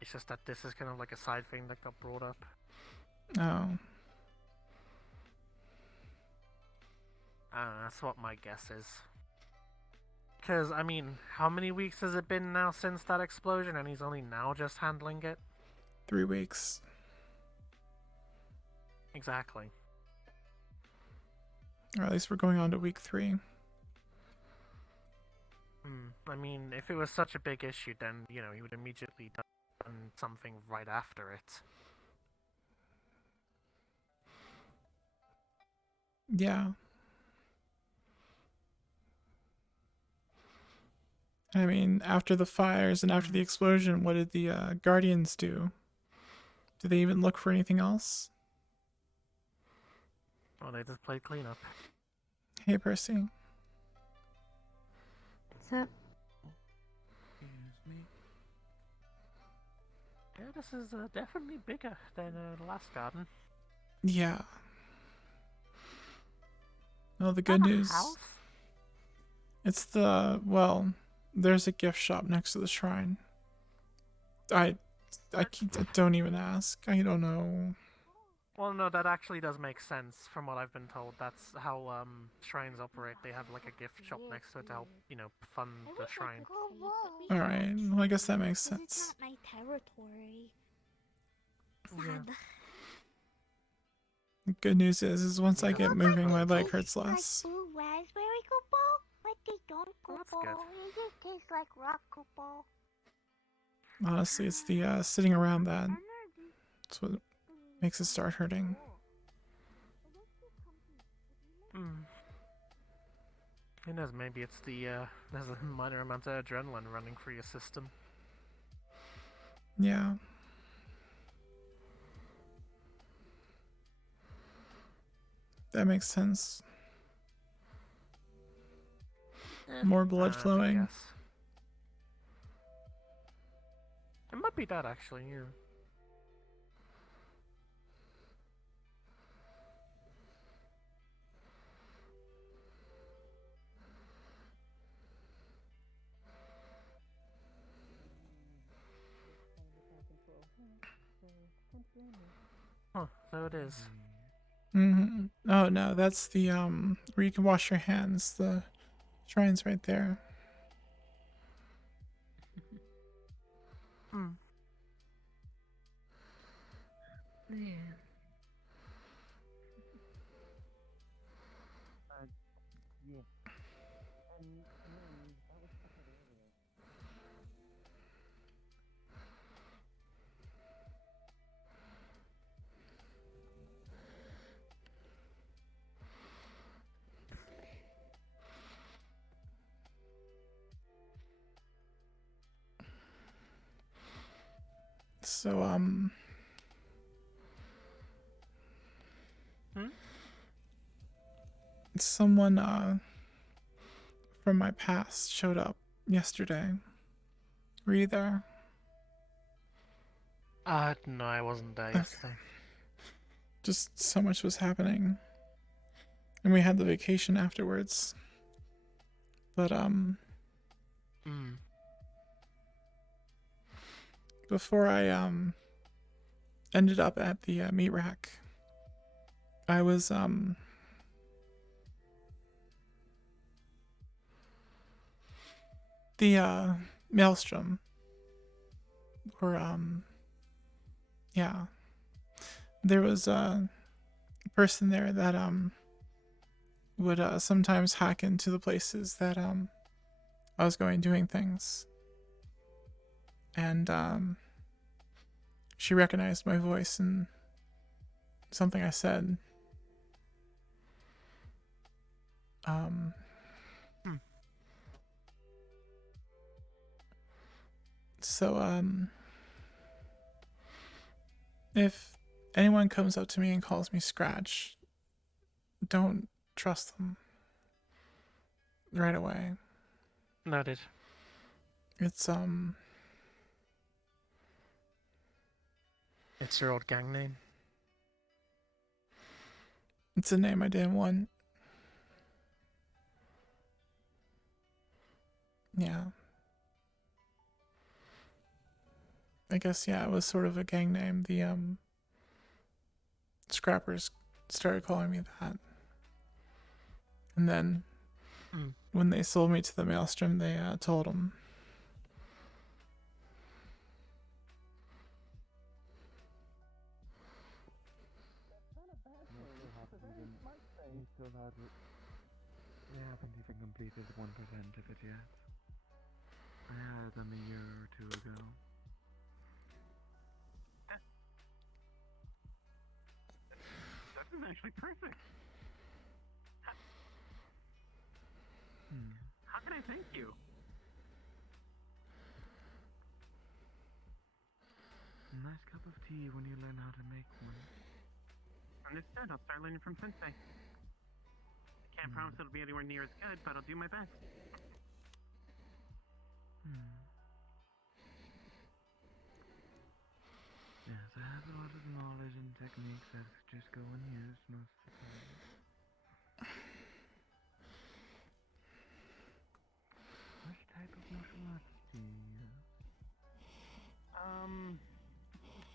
it's just that this is kind of like a side thing that got brought up. Oh. That's what my guess is. Because, I mean, how many weeks has it been now since that explosion, and he's only now just handling it? 3 weeks. Exactly. Or at least we're going on to week 3. I mean, if it was such a big issue, then, you know, he would immediately done something right after it. Yeah. I mean, after the fires and after the explosion, what did the Guardians do? Did they even look for anything else? Well, they just played cleanup. Hey, Percy. What's up? Yeah, this is definitely bigger than the last garden. Yeah. Well, the good news... House? It's well, there's a gift shop next to the shrine. I don't even ask. I don't know. Well, no, that actually does make sense from what I've been told. That's how shrines operate. They have like a gift shop next to it to help, you know, fund the shrine. Alright, well, I guess that makes sense. It's not my territory. Yeah. The good news is once I get moving, my leg hurts less. Blue raspberry kupo? Like they don't kupo? good. It just tastes like rock kupo. Honestly, it's the sitting around that. That's what makes it start hurting. Who knows, maybe it's there's a minor amount of adrenaline running through your system. Yeah. That makes sense. More blood flowing. Yes. It might be that actually, yeah. Huh, so it is. Oh no, that's the where you can wash your hands. The shrine's right there. Yeah. So someone from my past showed up yesterday. Were you there? No, I wasn't there yesterday. Just so much was happening. And we had the vacation afterwards. But before I ended up at the meat rack, I was the maelstrom, or yeah, there was a person there that would sometimes hack into the places that I was going doing things. And she recognized my voice and something I said. So if anyone comes up to me and calls me Scratch, don't trust them right away. Noted. It's It's your old gang name. it's a name I didn't want. Yeah. I guess, yeah, it was sort of a gang name. The scrappers started calling me that. And then when they sold me to the Maelstrom, they told them. I haven't even completed 1% of it yet. I had them a year or two ago. That is actually perfect. How can I thank you? A nice cup of tea when you learn how to make one. Understood. I'll start learning from Sensei. Can't promise it'll be anywhere near as good, but I'll do my best. Yes, I have a lot of knowledge and techniques that just go unused most of the time. What type of martial arts do you use?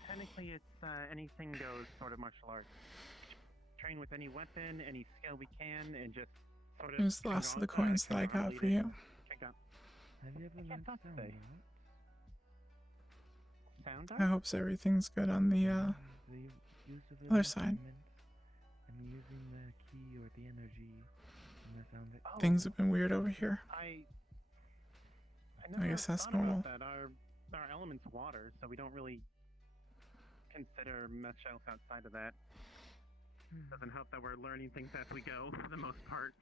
Technically it's anything goes sort of martial arts. Train with any weapon, any skill we can, and just sort of... Here's the last of the coins that I got for you. Have you ever learned sound art? Sound I hope so everything's good on the The use of other side. and using the key or the energy in the sound that... Things have been weird over here. I I guess that's thought about normal. that. Our element's water, so we don't really consider mess shells outside of that. Doesn't help that we're learning things as we go, for the most part.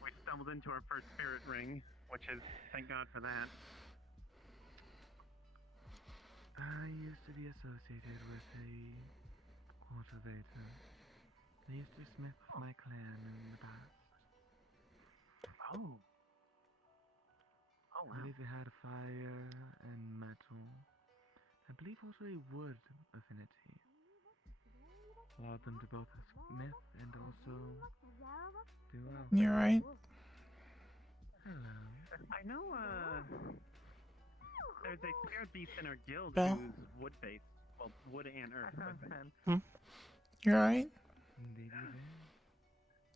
We stumbled into our first spirit ring, which is, thank God for that. I used to be associated with a cultivator. They used to smith with my clan in the past. Oh. Oh, I believe they had fire and metal. I believe also a wood affinity. Allowed them to both smith and also do well. You're right. Hello. I know, there's a spirit beast in our guild Belle? who's wood-based. Well, wood and earth. You're right. Indeed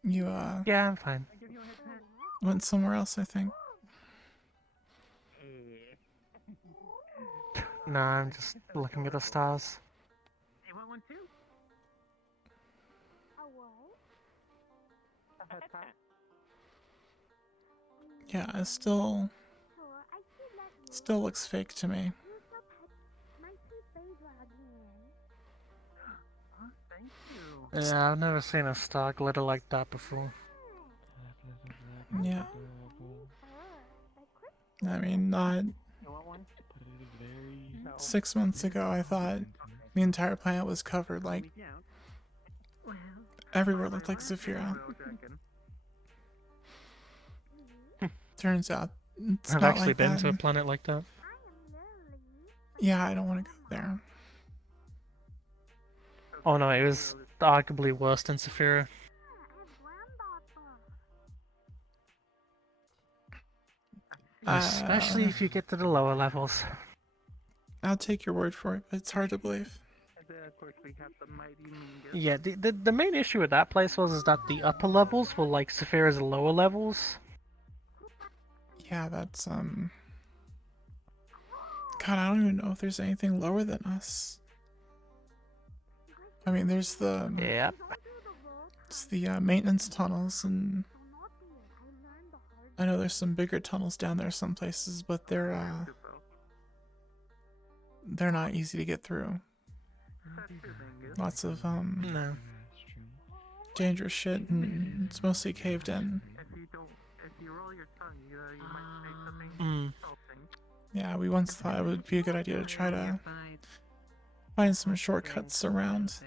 You Yeah, I'm fine. went somewhere else, I think. No, I'm just looking at the stars. You want one too? Yeah, it still looks fake to me. Thank you. Yeah, I've never seen a star glitter like that before. Yeah. I mean, not You want one? 6 months ago, I thought the entire planet was covered, like, everywhere looked like Zephyra. Turns out it's I've not actually like been that. to a planet like that. Yeah, I don't want to go there. Oh no, it was arguably worse than Saphira. Especially if you get to the lower levels. I'll take your word for it, but it's hard to believe. Of course, we have the mighty Mingus. Yeah, the main issue with that place is that the upper levels were like Saphira's lower levels. Yeah, that's, God, I don't even know if there's anything lower than us. I mean, there's the... Yep. It's the maintenance tunnels, and I know there's some bigger tunnels down there some places, but they're not easy to get through. Lots of No. dangerous shit, and it's mostly caved in. If you roll your tongue, you might say something insulting. Yeah, we once thought it would be a good idea to try to find some shortcuts around.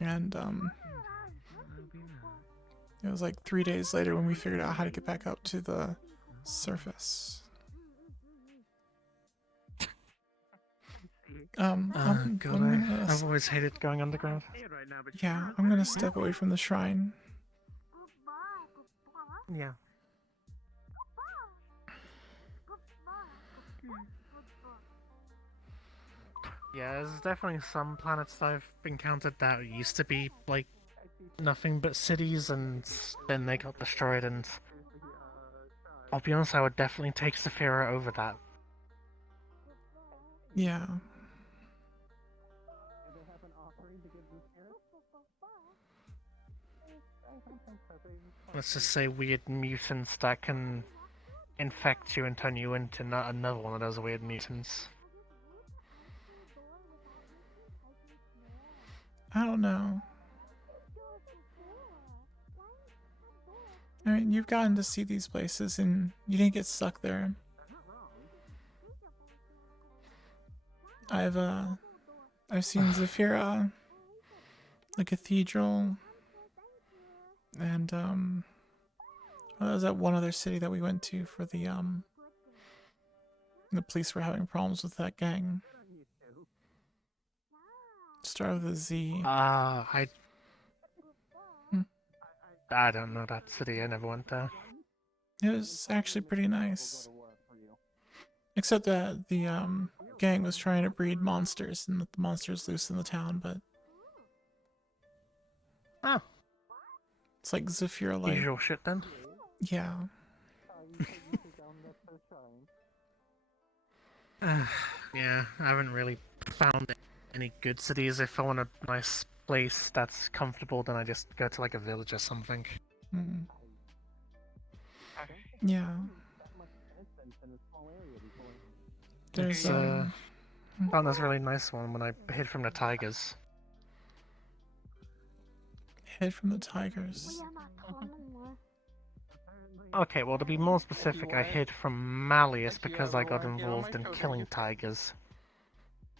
And it was like 3 days later when we figured out how to get back up to the surface. God, I've always hated going underground. Yeah, I'm gonna step away from the shrine. Yeah. Yeah, there's definitely some planets I've encountered that used to be, like, nothing but cities, and then they got destroyed, and I'll be honest, I would definitely take Saphira over that. Yeah. Let's just say weird mutants that can infect you and turn you into another one of those weird mutants. I don't know. I mean, you've gotten to see these places and you didn't get stuck there. I've seen Zafira, the cathedral, and well, there was that one other city that we went to for the police were having problems with that gang. Start with a Z. I don't know that city, I never went there. It was actually pretty nice. Except that the gang was trying to breed monsters and let the monsters loose in the town, but it's like Zafira like usual shit then. Yeah. Yeah, I haven't really found any good cities. If I want a nice place that's comfortable, then I just go to like a village or something. Mm. Yeah. There's found this really nice one when I hid from the tigers. Hid from the tigers. Okay, well to be more specific, I hid from Malleus because I got involved in killing tigers.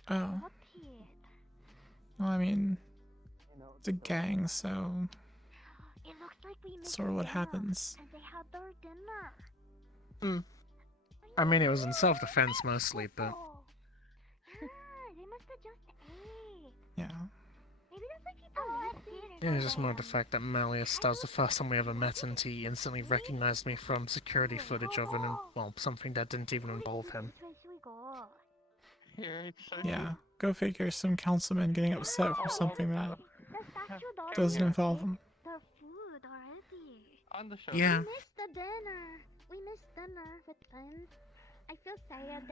Oh. Well, I mean, it's a gang, so it's sort of what happens. I mean, it was in self-defense mostly, but yeah. yeah, it's just more the fact that Malleus, that was the first time we ever met, and he instantly recognized me from security footage of an, well, something that didn't even involve him. Yeah, go figure, some councilman getting upset for something that doesn't involve him. Yeah. We missed the dinner. We missed dinner with friends. I feel sad.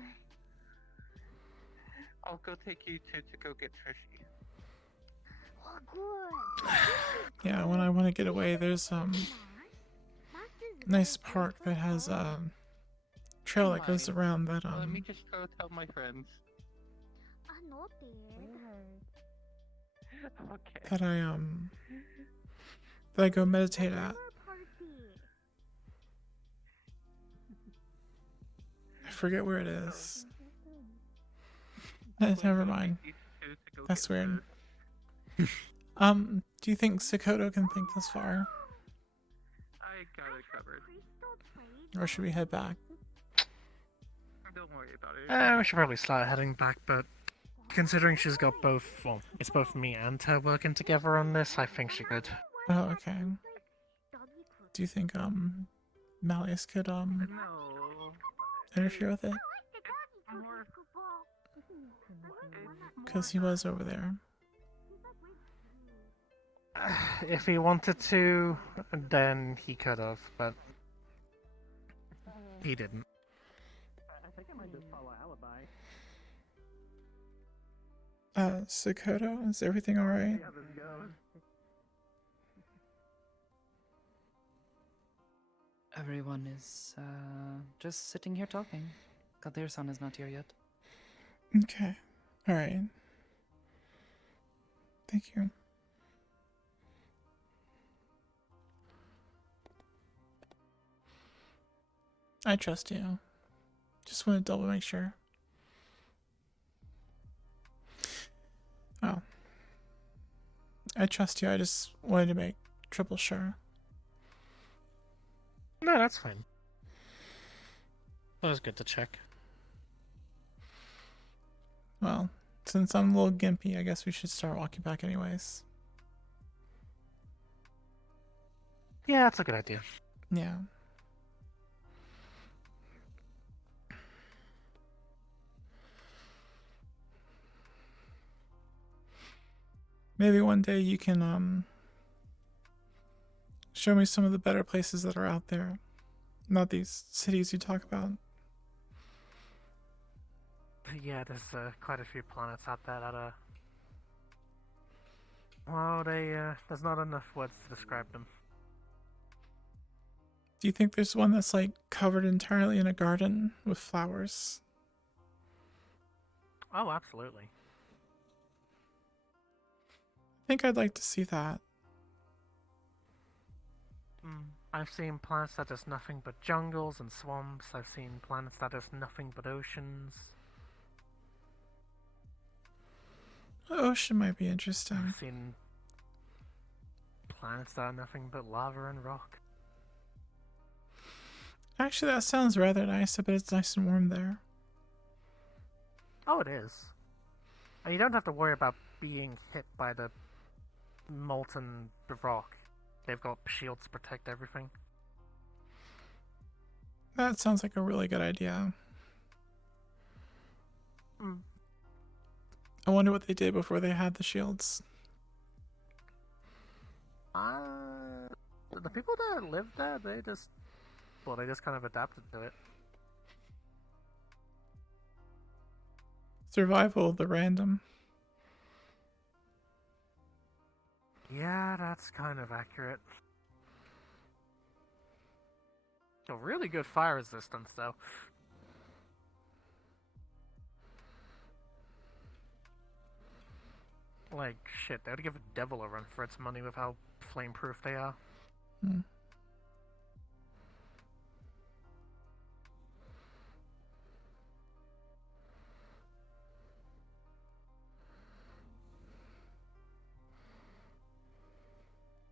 I'll go take you to go get Trishy. Oh, good. Yeah, when I want to get away, there's nice park that has trail that goes around that Let me just go tell my friends. Okay. that I go meditate at. I forget where it is. Never mind. That's weird. Do you think Sakoto can think this far? I got it covered. Or should we head back? Don't worry about it. We should probably start heading back, but considering she's got both, well, it's both me and her working together on this, I think she could. Oh, okay. Do you think, Malleus could, interfere with it? Because he was over there. If he wanted to, then he could have, but he didn't. I think I might just follow Alibi. Sakoto, is everything alright? Everyone is just sitting here talking. Kadir-san is not here yet. Okay. Alright. Thank you. I trust you. Just want to double make sure. Oh. I trust you. I just wanted to make triple sure. No, that's fine. That was good to check. Well, since I'm a little gimpy, I guess we should start walking back anyways. Yeah, that's a good idea. Yeah. Maybe one day you can show me some of the better places that are out there. Not these cities you talk about. Yeah, there's quite a few planets out there that are... Well, there's not enough words to describe them. Do you think there's one that's like covered entirely in a garden with flowers? Oh, absolutely. I think I'd like to see that. I've seen planets that there's nothing but jungles and swamps. I've seen planets that there's nothing but oceans. The ocean might be interesting. I've seen planets that are nothing but lava and rock. Actually, that sounds rather nice. I bet it's nice and warm there. Oh, it is. And you don't have to worry about being hit by the molten rock. They've got shields to protect everything. That sounds like a really good idea. I wonder what they did before they had the shields. The people that lived there, they just kind of adapted to it. Survival of the random. Yeah, that's kind of accurate. A really good fire resistance, though. Like, shit, they would give a devil a run for its money with how flame-proof they are.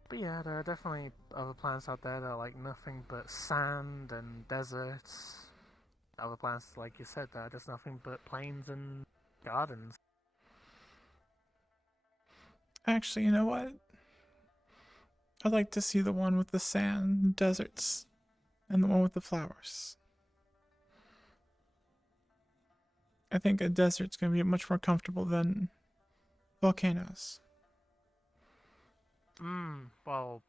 But yeah, there are definitely other planets out there that are like nothing but sand and deserts. Other planets, like you said, that are just nothing but plains and gardens. Actually, you know what? I'd like to see the one with the sand, deserts, and the one with the flowers. I think a desert's going to be much more comfortable than volcanoes. Well,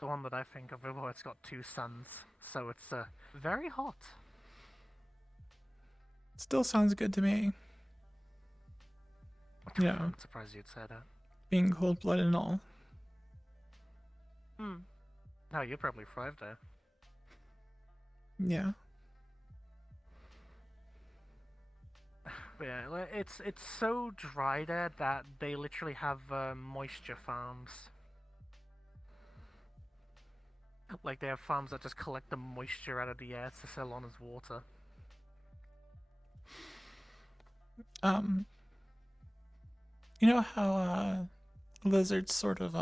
the one that I think of, well, it's got 2 suns, so it's very hot. Still sounds good to me. Yeah. I'm surprised you'd say that. Being cold-blooded and all. No, you'd probably thrive there. Yeah. But yeah, it's so dry there that they literally have moisture farms. Like they have farms that just collect the moisture out of the air to sell on as water. You know how lizards sort of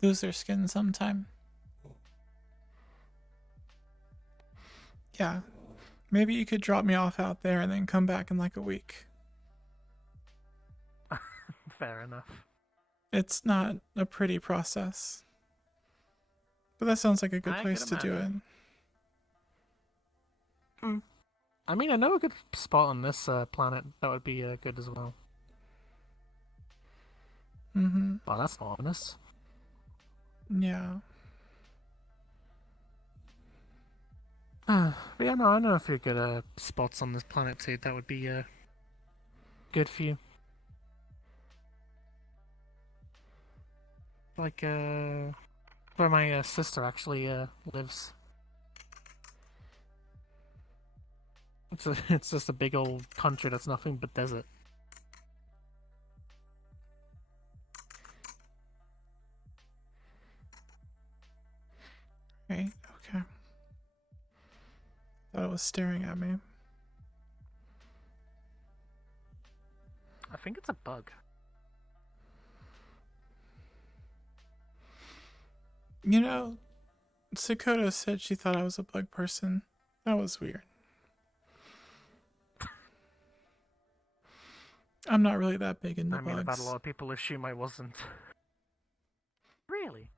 lose their skin sometime? Yeah. Maybe you could drop me off out there and then come back in like a week. Fair enough. It's not a pretty process. But that sounds like a good I place to can do it. imagine. I mean, I know a good spot on this planet that would be good as well. Well, that's ominous. Yeah. But yeah, no, I know a few good spots on this planet too that would be good for you. Like, where my sister actually lives. It's just a big old country that's nothing but desert. Right, okay. Thought it was staring at me. I think it's a bug. You know, Sakota said she thought I was a bug person. That was weird. I'm not really that big into I mean, I've had a bugs. lot of people assume I wasn't. Really?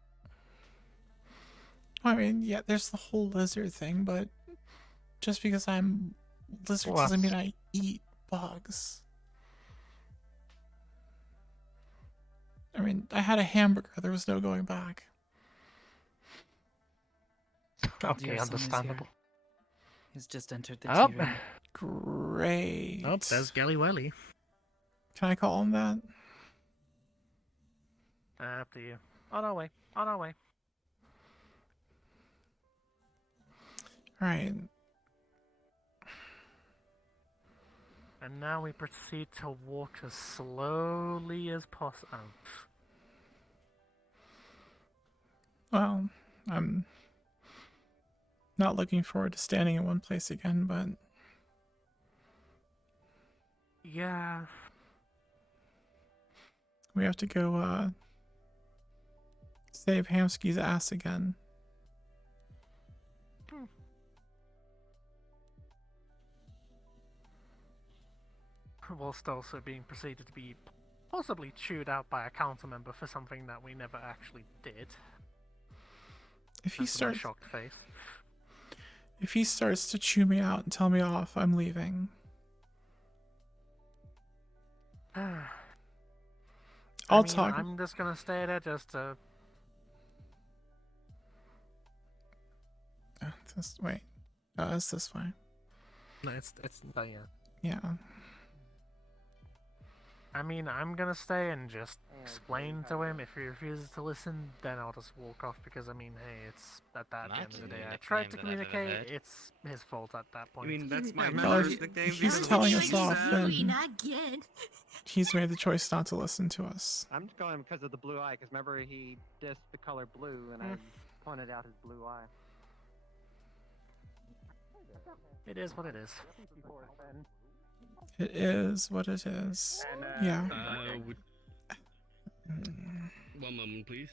I mean, yeah, there's the whole lizard thing, but just because I'm lizard Well, doesn't mean I eat bugs. I mean, I had a hamburger. There was no going back. Okay, Your son is understandable. here. He's just entered the Oh, tea room. Great. oh, there's Gelly Welly. Can I call him that? Up to you. On our way. On our way. Alright. And now we proceed to walk as slowly as possible. Well, I'm not looking forward to standing in one place again, but Yeah. we have to go save Hamsky's ass again. Whilst also being proceeded to be possibly chewed out by a council member for something that we never actually did. If he That's my starts shocked face. If he starts to chew me out and tell me off, I'm leaving. I'll talk. I'm just gonna stay there just to. Wait. It's this way. No, it's yeah. Yeah. I mean, I'm gonna stay and just explain to him. If he refuses to listen, then I'll just walk off because I mean, hey, it's at the end of the day. I tried to communicate. It's his fault at that point. I mean, that's my Well, first nickname. he's telling us off, then Again. he's made the choice not to listen to us. I'm just going because of the blue eye, because remember he dissed the color blue, and I pointed out his blue eye. It is what it is. It is what it is. Yeah. One moment, please.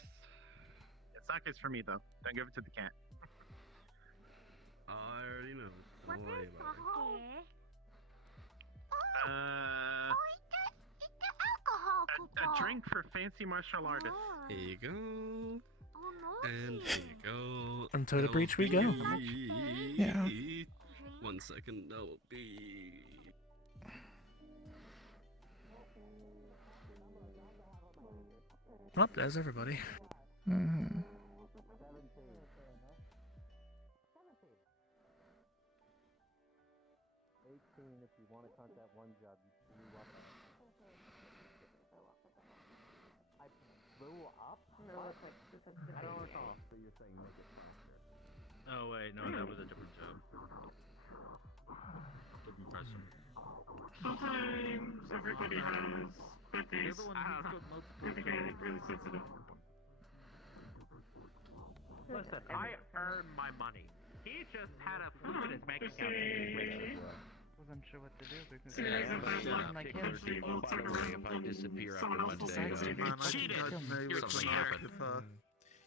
Sake's for me though. Don't give it to the cat. I already know. Don't worry about A drink for fancy martial artists. Here you go. And here you go. Until the breach we go. Yeah. 1 second, that will be. Oh, there's everybody. Mm-hmm. If you want to count that one job, you blew up. I blew up? No, I don't recall. So you're saying make it faster. Oh wait, no, that was a different job. Didn't press him. Sometimes everybody has birthdays. They get really sensitive. Listen, I earned my money. He just had a flip in his bank account. Wasn't sure what to do because Series of bad luck like for people to If I disappear someone after else's Monday, Thanksgiving. cheated. You're a cheater.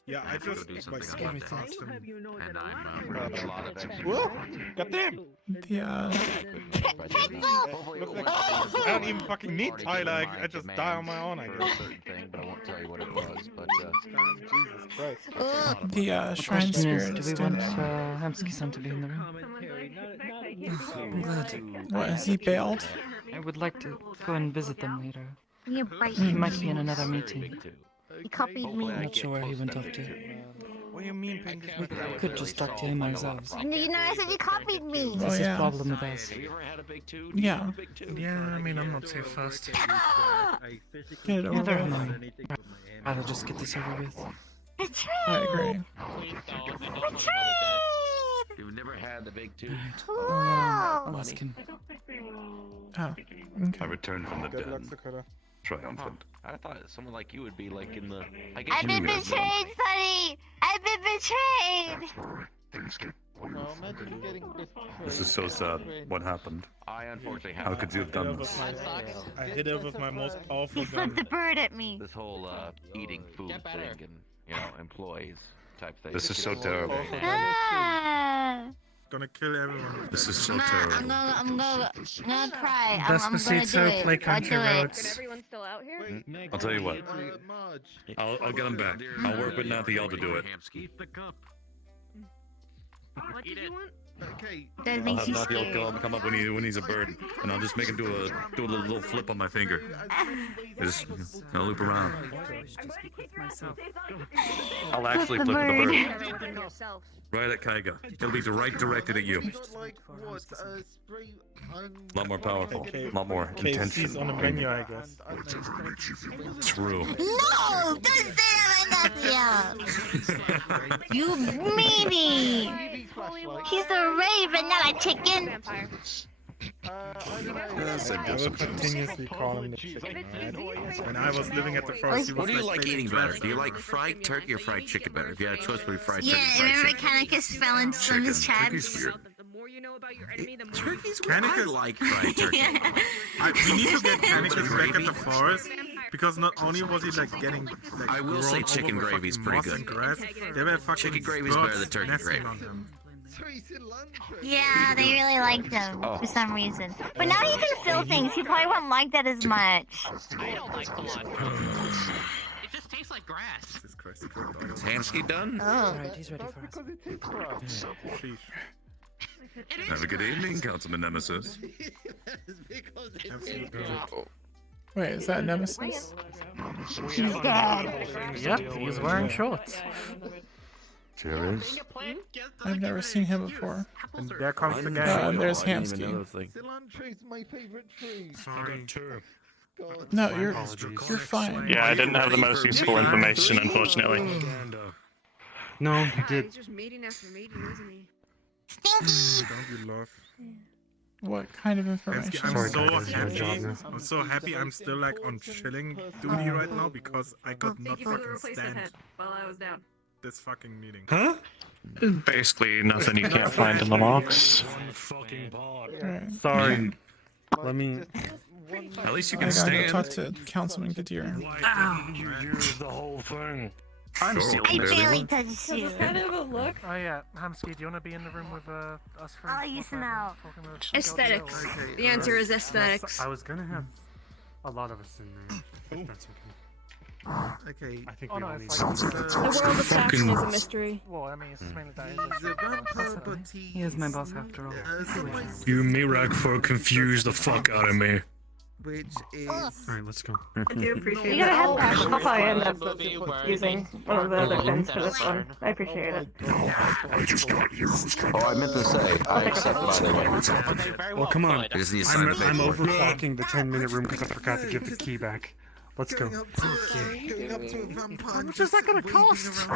Yeah, I just like Scary talked thoughts. to him. And I'm a lot of extra. Whoa! Goddamn! Yeah. Look like I don't even fucking need Tyler. I just die on my own, I guess. But I won't tell you what it was. But Jesus Christ. The shrine Question is, spirit do is we still want there. Hamsky-san to be in the room? I'm glad. What, has he bailed? I would like to go and visit them later. You bite He me. might be in another meeting. He copied me. I'm not sure where he went off to. What do you mean, Pingus? We could just talk to him ourselves. You know, I said you copied me. This is yeah. a problem with us. Yeah. Yeah, I mean, I'm not too fussed. Get it over Never with. mind. Rather just get this over with. I agree. You've never had the big tooth. Let's can. Oh, I returned from the Good luck, den, Dakota. triumphant. I thought someone like you would be like in the. I I've been betrayed, Sonny! I've been betrayed! Well, imagine getting this. This is so sad. What happened? I unfortunately have. How could you have done this? I hit it with my most powerful He flipped the bird at me. This whole eating food thing and employees type thing. This is so terrible. Ah! Gonna kill everyone. This is so I'm terrible. gonna cry. I'm gonna do Despacito, it. play I'll country do it. roads. Everyone's still out here? I'll tell you what. Marge. I'll get him back. I'll work with Nathiel to do it. Eat the cup. What did you want? Okay. That I'll makes have you Nathiel scared. come up when he's a bird, and I'll just make him do a little flip on my finger. Just I'll loop around. I'll actually flip with the bird. Right at Kaiga. It'll be right directed at you. Like what? Spray. A lot more powerful. A lot more KFC's intention. on the menu, I guess. True. No! Don't say that, Nathia! You meanie! He's a raven, not a chicken! Yes, I will continuously call him the chicken, right? When I was living at the forest, he was What do you like facing eating better? west. Do you like fried turkey or fried chicken better? If you had a choice between fried Yeah, turkey and fried remember chicken. Canicus fell into Slim's chat? Turkey's weird. Turkey's weird. I like fried turkey. We need to get Canicus back at the forest because not only was he like getting like I will say grown chicken over with gravy's fucking pretty moss good. and grass, they were fucking Chicken gravy's better than birds turkey nesting gravy. on him. Yeah, they really liked him Oh. for some reason. But now he can fill things. He probably wouldn't like that as much. I don't like cilantro. It just tastes like grass. Is Hamsky done? Oh. Alright, he's ready for us. Have a good evening, Councilman Nemesis. Wait, is that Nemesis? He's dead. Yep, he's wearing shorts. Sure is. I've never seen him before. And there comes the guy. And there's Hamsky. Cilantro's my favorite tree. Sorry. No, you're fine. Yeah, I didn't have the most useful information, unfortunately. No, you did. He's just meeting after meeting, isn't he? Don't you love? What kind of information? I'm Sorry, so guys, it's my job happy. now. I'm so happy. I'm still like on chilling duty right now because I could not Thank you for the fucking replacement stand head while I was down. this fucking meeting. Huh? Basically, nothing you can't find in the logs. Alright. Sorry. Let me. At least you I can gotta go stand. talk to Councilman Kadir. You use the whole thing. I'm Sure. still I There they barely were. touched you. Oh yeah, Hamsky, do you want to be in the room with us for? I'll use them out. Aesthetics. The answer is aesthetics. I was gonna have a lot of us in there. If that's okay. Okay. I think Oh we no, all it's need like to. The world of fashion is a mystery. Well, I mean, it's mainly that. The vampire, but He is my boss after all. You Mirak for confuse the fuck out of me. which is. Alright, let's go. I do appreciate You it. gotta have that. I'll probably end up using one of the other pins for this one. I appreciate it. Oh, I meant to say, I accept by the way. Well, come on. Just need to sign I'm the paperwork. overclocking the 10-minute room because I forgot to give the key back. Let's go. Going up to a vampire. How much is that gonna cost?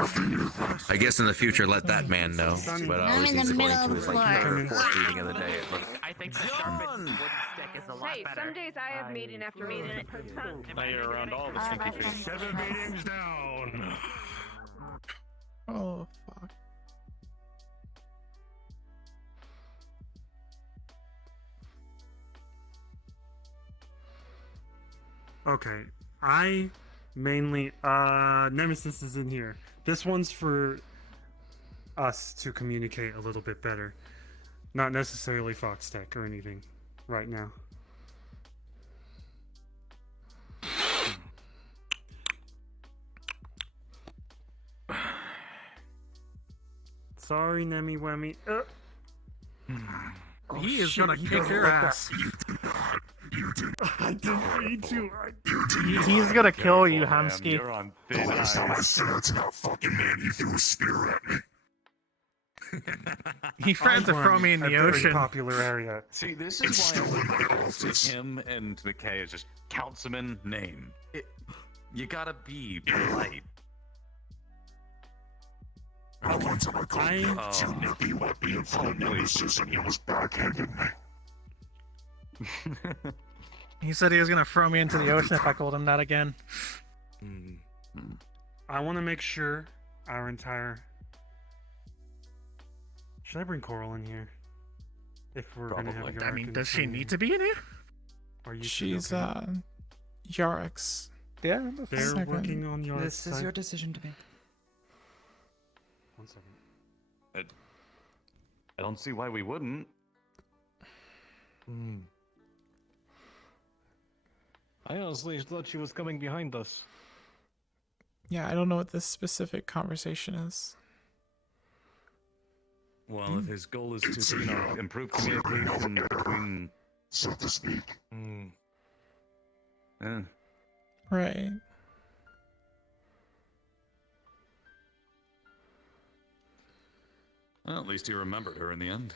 I guess in the future, let that man know. But I always I'm in think the it's middle going to of his the like floor. third or fourth meeting of the day. I think the sharpened wooden stick is a lot Hey, better. some days I have meeting after meeting. Now you're around all the stinky things. 7 meetings down. Oh, fuck. Okay, I mainly Nemesis is in here. This one's for us to communicate a little bit better. Not necessarily Fox Tech or anything right now. Sorry, Nemi Wemmy. He is shit, gonna he kick doesn't your like that. ass. I didn't mean to. He's gonna kill you, Hamsky. You're on thin ice. He tried to throw me in the ocean. Popular area. See, this is why him and McKay is just councilman name. You gotta be polite. And the one time I called him too nippy whippy in front of Nemesis and he almost backhanded me. He said he was gonna throw me into the ocean if I called him that again. I want to make sure our entire... Should I bring Coral in here? If we're going to have Yarrick I mean, and does she Sunny? need to be in here? Are you She's okay? Yarick's. Yeah, They're second. working on Yarrick's This is side. your decision to make. 1 second. I don't see why we wouldn't. I honestly thought she was coming behind us. Yeah, I don't know what this specific conversation is. Well, if his goal is to, improve communication between... So to speak. Yeah. Right. Well, at least he remembered her in the end.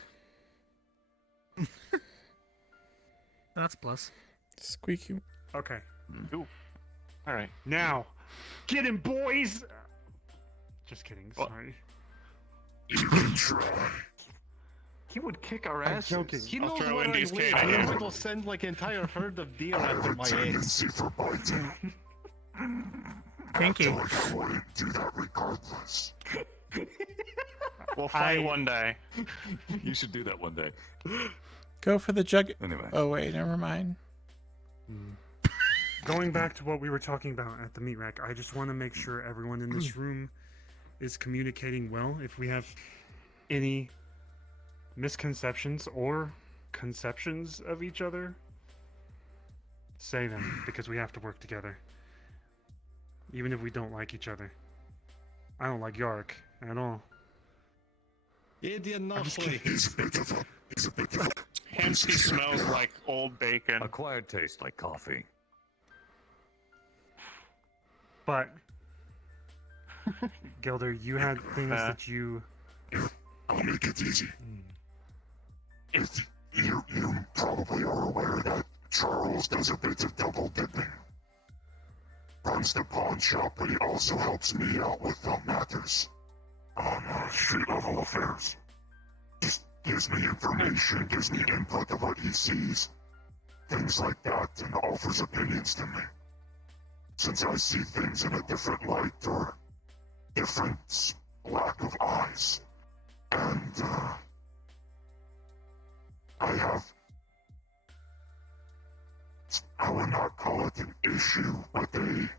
That's plus. Squeaky. Okay. Ooh. Alright. Now, get him, boys! Just kidding, sorry. He would kick our I'm asses. joking. He I'll knows throw where I Indy's live. cane I in. know it'll send like an entire herd of deer after my ass. Tendency for biting. Kinky. I wouldn't do that regardless. We'll fight one day. You should do that one day. Go for the jug. Anyway. Oh wait, never mind. Going back to what we were talking about at the meat rack, I just want to make sure everyone in this room is communicating well. If we have any misconceptions or conceptions of each other, say them, because we have to work together. Even if we don't like each other. I don't like Yarrick at all. Idiot, I'm just not kidding. Hence he smells like old bacon. Acquired taste like coffee. But, Gilder, you had things that you... I'll make it easy. If you probably are aware that Charles does a bit of double dipping. Runs the pawn shop, but he also helps me out with matters on street level affairs. Just gives me information, gives me input of what he sees, things like that, and offers opinions to me. Since I see things in a different light or different lack of eyes, and I would not call it an issue, but a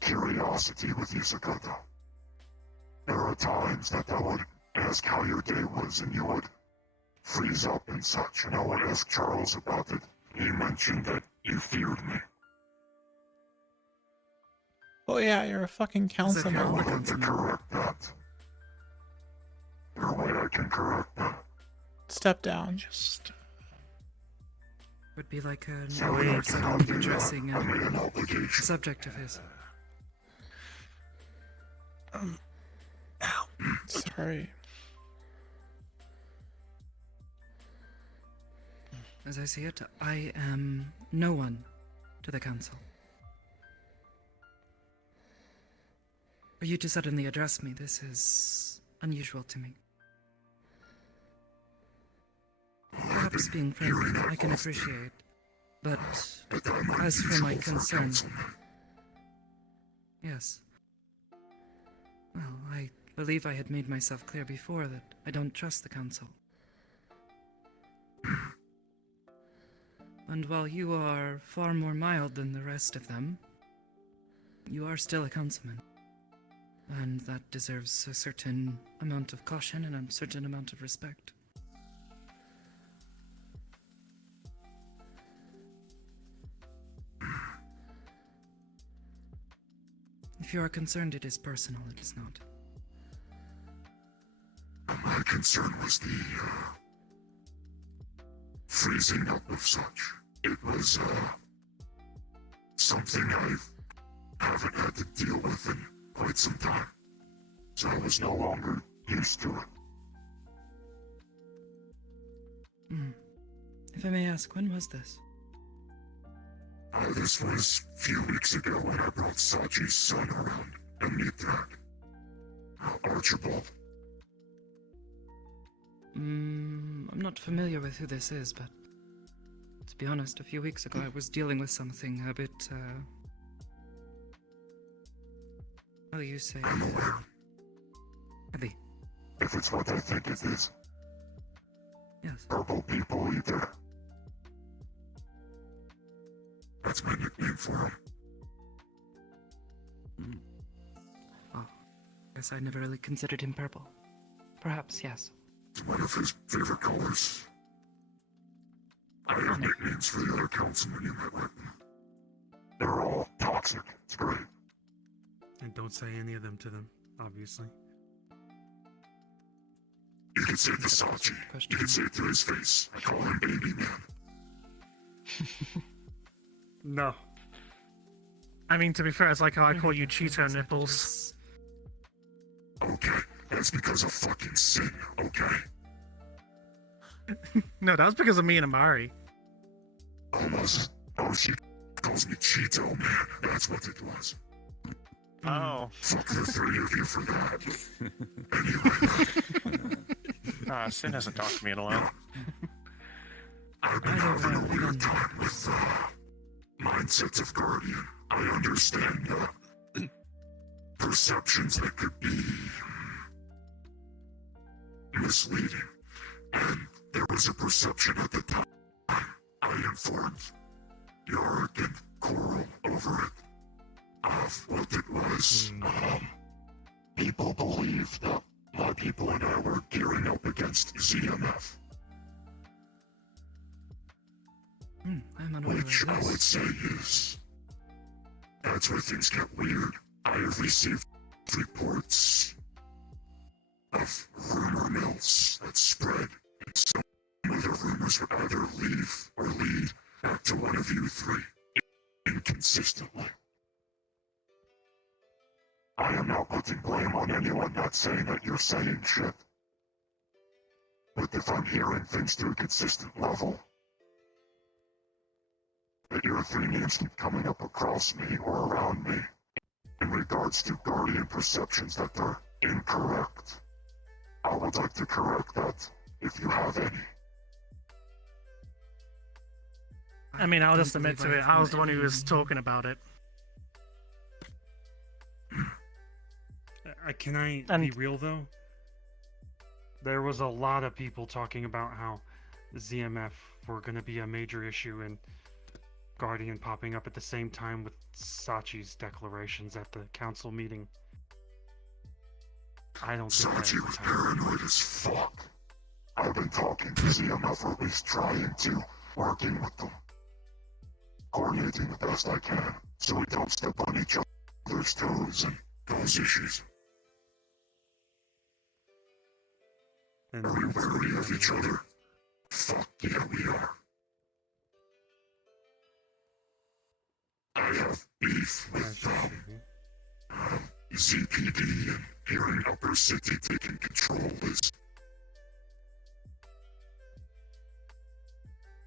curiosity with you, Sakota. There are times that I would ask how your day was and you would freeze up and such, and I would ask Charles about it. He mentioned that you feared me. Oh yeah, you're a fucking councilman. I'm willing to correct that. Your way I can correct that. Step down. Would be like an elder suddenly addressing a subject of his. Sorry. As I see it, I am no one to the council. For you to suddenly address me, this is unusual to me. Perhaps being friendly, I can appreciate. But as for my concern... Yes. Well, I believe I had made myself clear before that I don't trust the council. And while you are far more mild than the rest of them, you are still a councilman. And that deserves a certain amount of caution and a certain amount of respect. If you are concerned, it is personal, it is not. My concern was the freezing up of such. It was something I haven't had to deal with in quite some time. So I was no longer used to it. If I may ask, when was this? This was a few weeks ago when I brought Sachi's son around and meet that. Archibald. I'm not familiar with who this is, but to be honest, a few weeks ago I was dealing with something a bit, how do you say? I'm aware. Heavy. If it's what I think it is. Yes. Purple people either. That's my nickname for him. Oh, guess I never really considered him purple. Perhaps, yes. It's one of his favorite colors. I have nicknames for the other councilmen you met with. They're all toxic. It's great. And don't say any of them to them, obviously. You can say it to Sachi. You can say it to his face. I call him Baby Man. No. I mean, to be fair, it's like how I call you Cheeto Nipples. Okay, that's because of fucking sin, okay? No, that was because of me and Amari. Almost. Oh, she calls me Cheeto Man. That's what it was. Oh. Fuck the three of you for that. Anyway. Sin hasn't talked to me in a while. I've been having a weird time with mindsets of Guardian. I understand perceptions that could be misleading. And there was a perception at the time. I informed Yorick and Coral over it of what it was. People believed that my people and I were gearing up against ZMF. I'm unaware Which of I this. would say is... That's where things get weird. I have received reports of rumor mills that spread, and some of the rumors would either leave or lead back to one of you three, inconsistently. I am not putting blame on anyone, not saying that you're saying shit. But if I'm hearing things to a consistent level, that your three names keep coming up across me or around me in regards to Guardian perceptions that they're incorrect. I would like to correct that, if you have any. I mean, I'll just admit to it. I was the one who was talking about it. Can I be real though? There was a lot of people talking about how ZMF were going to be a major issue and Guardian popping up at the same time with Sachi's declarations at the council meeting. I don't think Sachi was paranoid as fuck. I've been talking to ZMF, or at least trying to, working with them. Coordinating the best I can, so we don't step on each other's toes and cause issues. And are we wary of each other? Fuck yeah, we are. I have beef with ZPD, and hearing Upper City taking control is...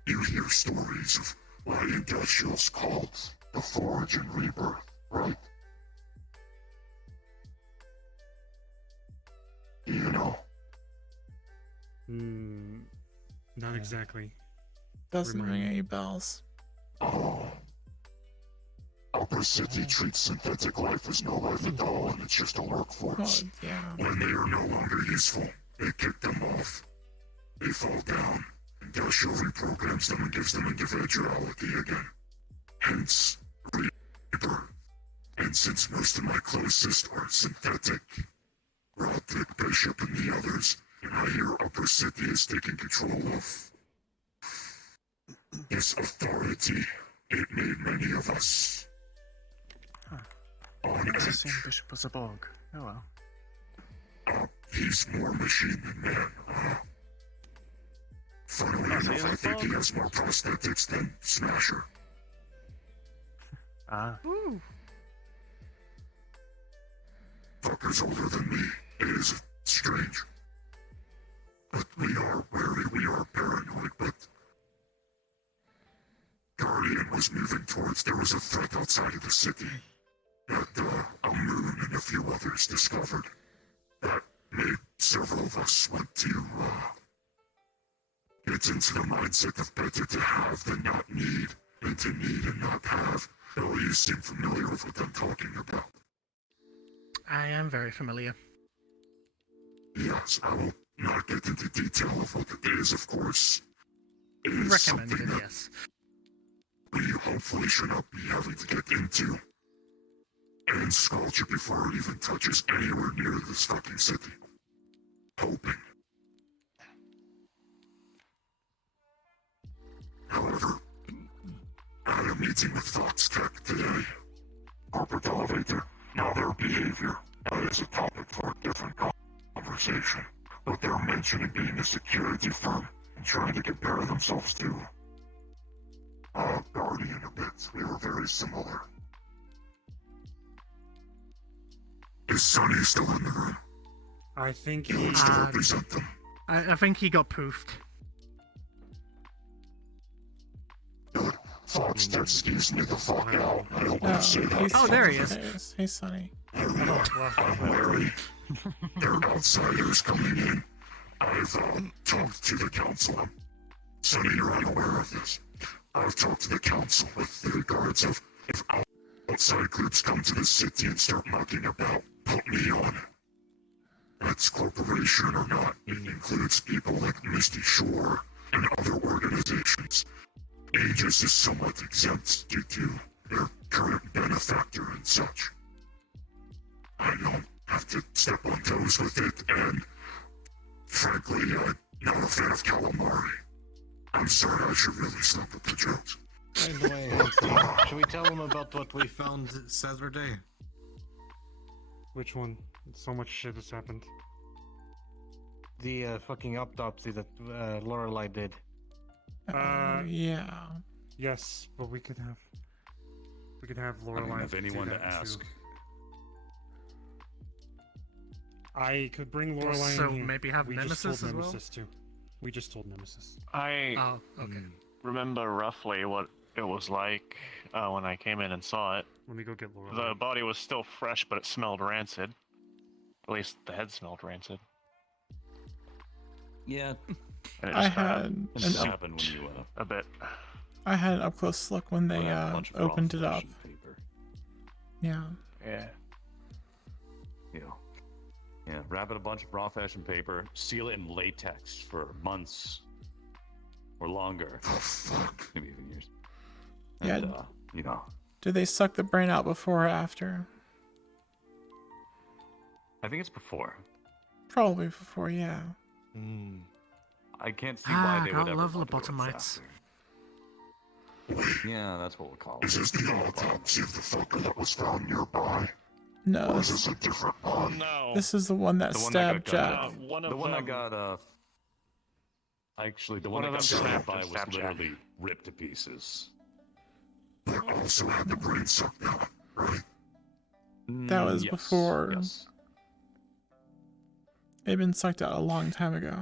You hear stories of light industrials called the Forge and Rebirth, right? You know? Not exactly. Doesn't ring any bells. Oh. Upper City treats synthetic life as no life at all, and it's just a workforce. Oh, yeah. When they are no longer useful, they kick them off. They fall down. Industrial reprograms them and gives them individuality again. Hence, rebirth. And since most of my closest are synthetic, Roderick Bishop and the others, and I hear Upper City is taking control of this authority, it made many of us on It's the edge. same Bishop was a bog. Oh well. He's more machine than man. Funnily enough, I think he has more prosthetics than Smasher. Fucker's older than me. It is strange. But we are wary, we are paranoid, but... Guardian was moving towards... There was a threat outside of the city that Moon and a few others discovered. several of us want to, get into the mindset of better to have than not need, and to need and not have. Bill, you seem familiar with what I'm talking about. I am very familiar. Yes, I will not get into detail of what it is, of course. It is Recommended, something that yes. we hopefully should not be having to get into and sculpt it before it even touches anywhere near this fucking city. Hoping. However, I had a meeting with Fox Tech today. Corporate elevator, now their behavior. That is a topic for a different conversation. But they're mentioning being a security firm and trying to compare themselves to Guardian a bit. We were very similar. Is Sonny still in the room? I think he wants to represent them. I think he got poofed. Fox Tech excuse me the fuck out. I don't want to say that. Oh, there he is. Hey, Sonny. I'm wary. There are outsiders coming in. I've talked to the council. Sonny, you're unaware of this. I've talked to the council with the regards of if outside groups come to the city and start mucking about, put me on it. That's corporation or not. It includes people like Misty Shore and other organizations. Aegis is somewhat exempt due to their current benefactor and such. I don't have to step on toes with it, and frankly, I'm not a fan of calamari. I'm sorry, I should really stop with the jokes. By the way, Hanson, should we tell them about what we found Saturday? Which one? So much shit has happened. The fucking autopsy that Lorelei did. Yeah. Yes, but we could have Lorelei. I don't have anyone do to that ask. Too. I could bring Lorelei So in here. maybe have we Nemesis just told as well? Nemesis too. We just told Nemesis. I remember roughly what it was like when I came in and saw it. Let me go get Lorelei. The body was still fresh, but it smelled rancid. At least the head smelled rancid. Yeah. And it I just had an happened when you a bit. I had an up close look when they opened it up. Yeah. Yeah. Yeah, wrap it a bunch of raw fashion paper, seal it in latex for months or longer. Oh, fuck. Maybe even years. Yeah. And, Do they suck the brain out before or after? I think it's before. Probably before, yeah. I can't see why they would I ever love want to go lobotomites. after. Yeah, that's what we'll call it. Is this the autopsy of the fucker that was found nearby? No. Or is this a different one? No. This is the one that stabbed Jack. The one that got actually, the one One that of got them stabbed snapped by and was stabbed Jack. literally ripped to pieces. But also had the brain sucked out, right? That was Yes, before. Yes. It'd been sucked out a long time ago.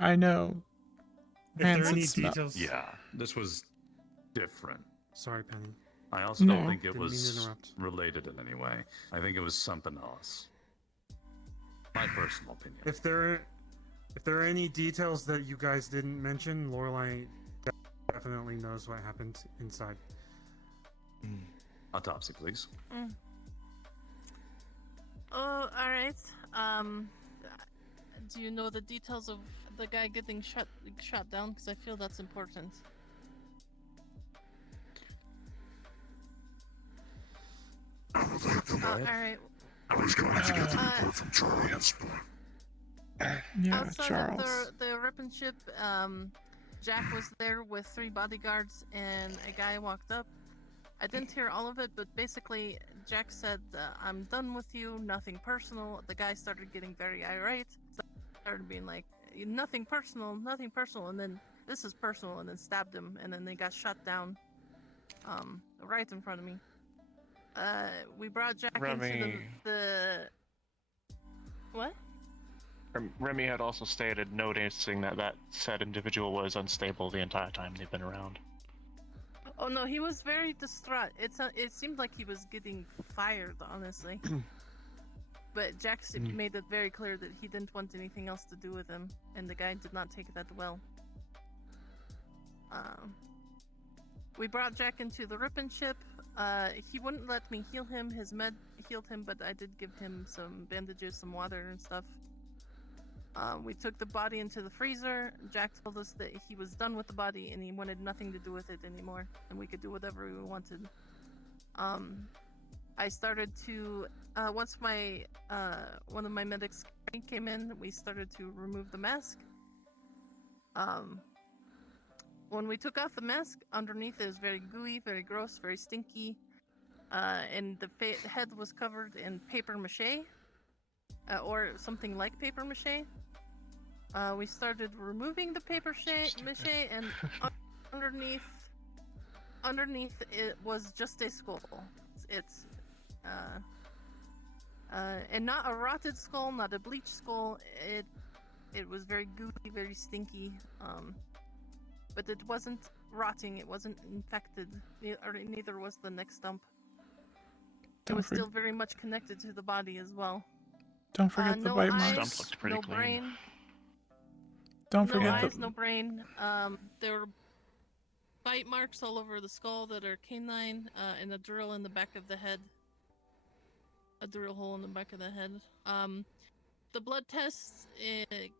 I know. If there are Rancid any smell. details. Yeah, this was different. Sorry, Penny. I also No. don't think it Didn't mean to was interrupt. related in any way. I think it was something else. My personal opinion. If there are any details that you guys didn't mention, Lorelei definitely knows what happened inside. Autopsy, please. Oh, alright. Do you know the details of the guy getting shot down? Because I feel that's important. Alright. I was going to get the report from Charles, but... Yeah, Outside Charles. of the rip and ship, Jack was there with 3 bodyguards, and a guy walked up. I didn't hear all of it, but basically, Jack said, I'm done with you, nothing personal. The guy started getting very irate, started being like, nothing personal, and then, this is personal, and then stabbed him, and then they got shot down, right in front of me. We brought Jack Remy. into the... What? Remy had also stated, noticing that said individual was unstable the entire time they've been around. Oh no, he was very distraught. It seemed like he was getting fired, honestly. But Jack made it very clear that he didn't want anything else to do with him, and the guy did not take that well. We brought Jack into the Ripon ship. He wouldn't let me heal him. His med healed him, but I did give him some bandages, some water, and stuff. We took the body into the freezer. Jack told us that he was done with the body and he wanted nothing to do with it anymore, and we could do whatever we wanted. I started to once my one of my medics came in, we started to remove the mask. When we took off the mask, underneath it was very gooey, very gross, very stinky, and the head was covered in paper mache, or something like paper mache. We started removing the paper mache, and underneath it was just a skull. It's and not a rotted skull, not a bleached skull. It was very gooey, very stinky. But it wasn't rotting. It wasn't infected. Neither was the neck stump. It was still very much connected to the body as well. Don't forget the no bite eyes, marks. Stump looked pretty no clean. brain. Don't no forget eyes, the. no brain. There were bite marks all over the skull that are canine, and a drill in the back of the head. A drill hole in the back of the head. The blood tests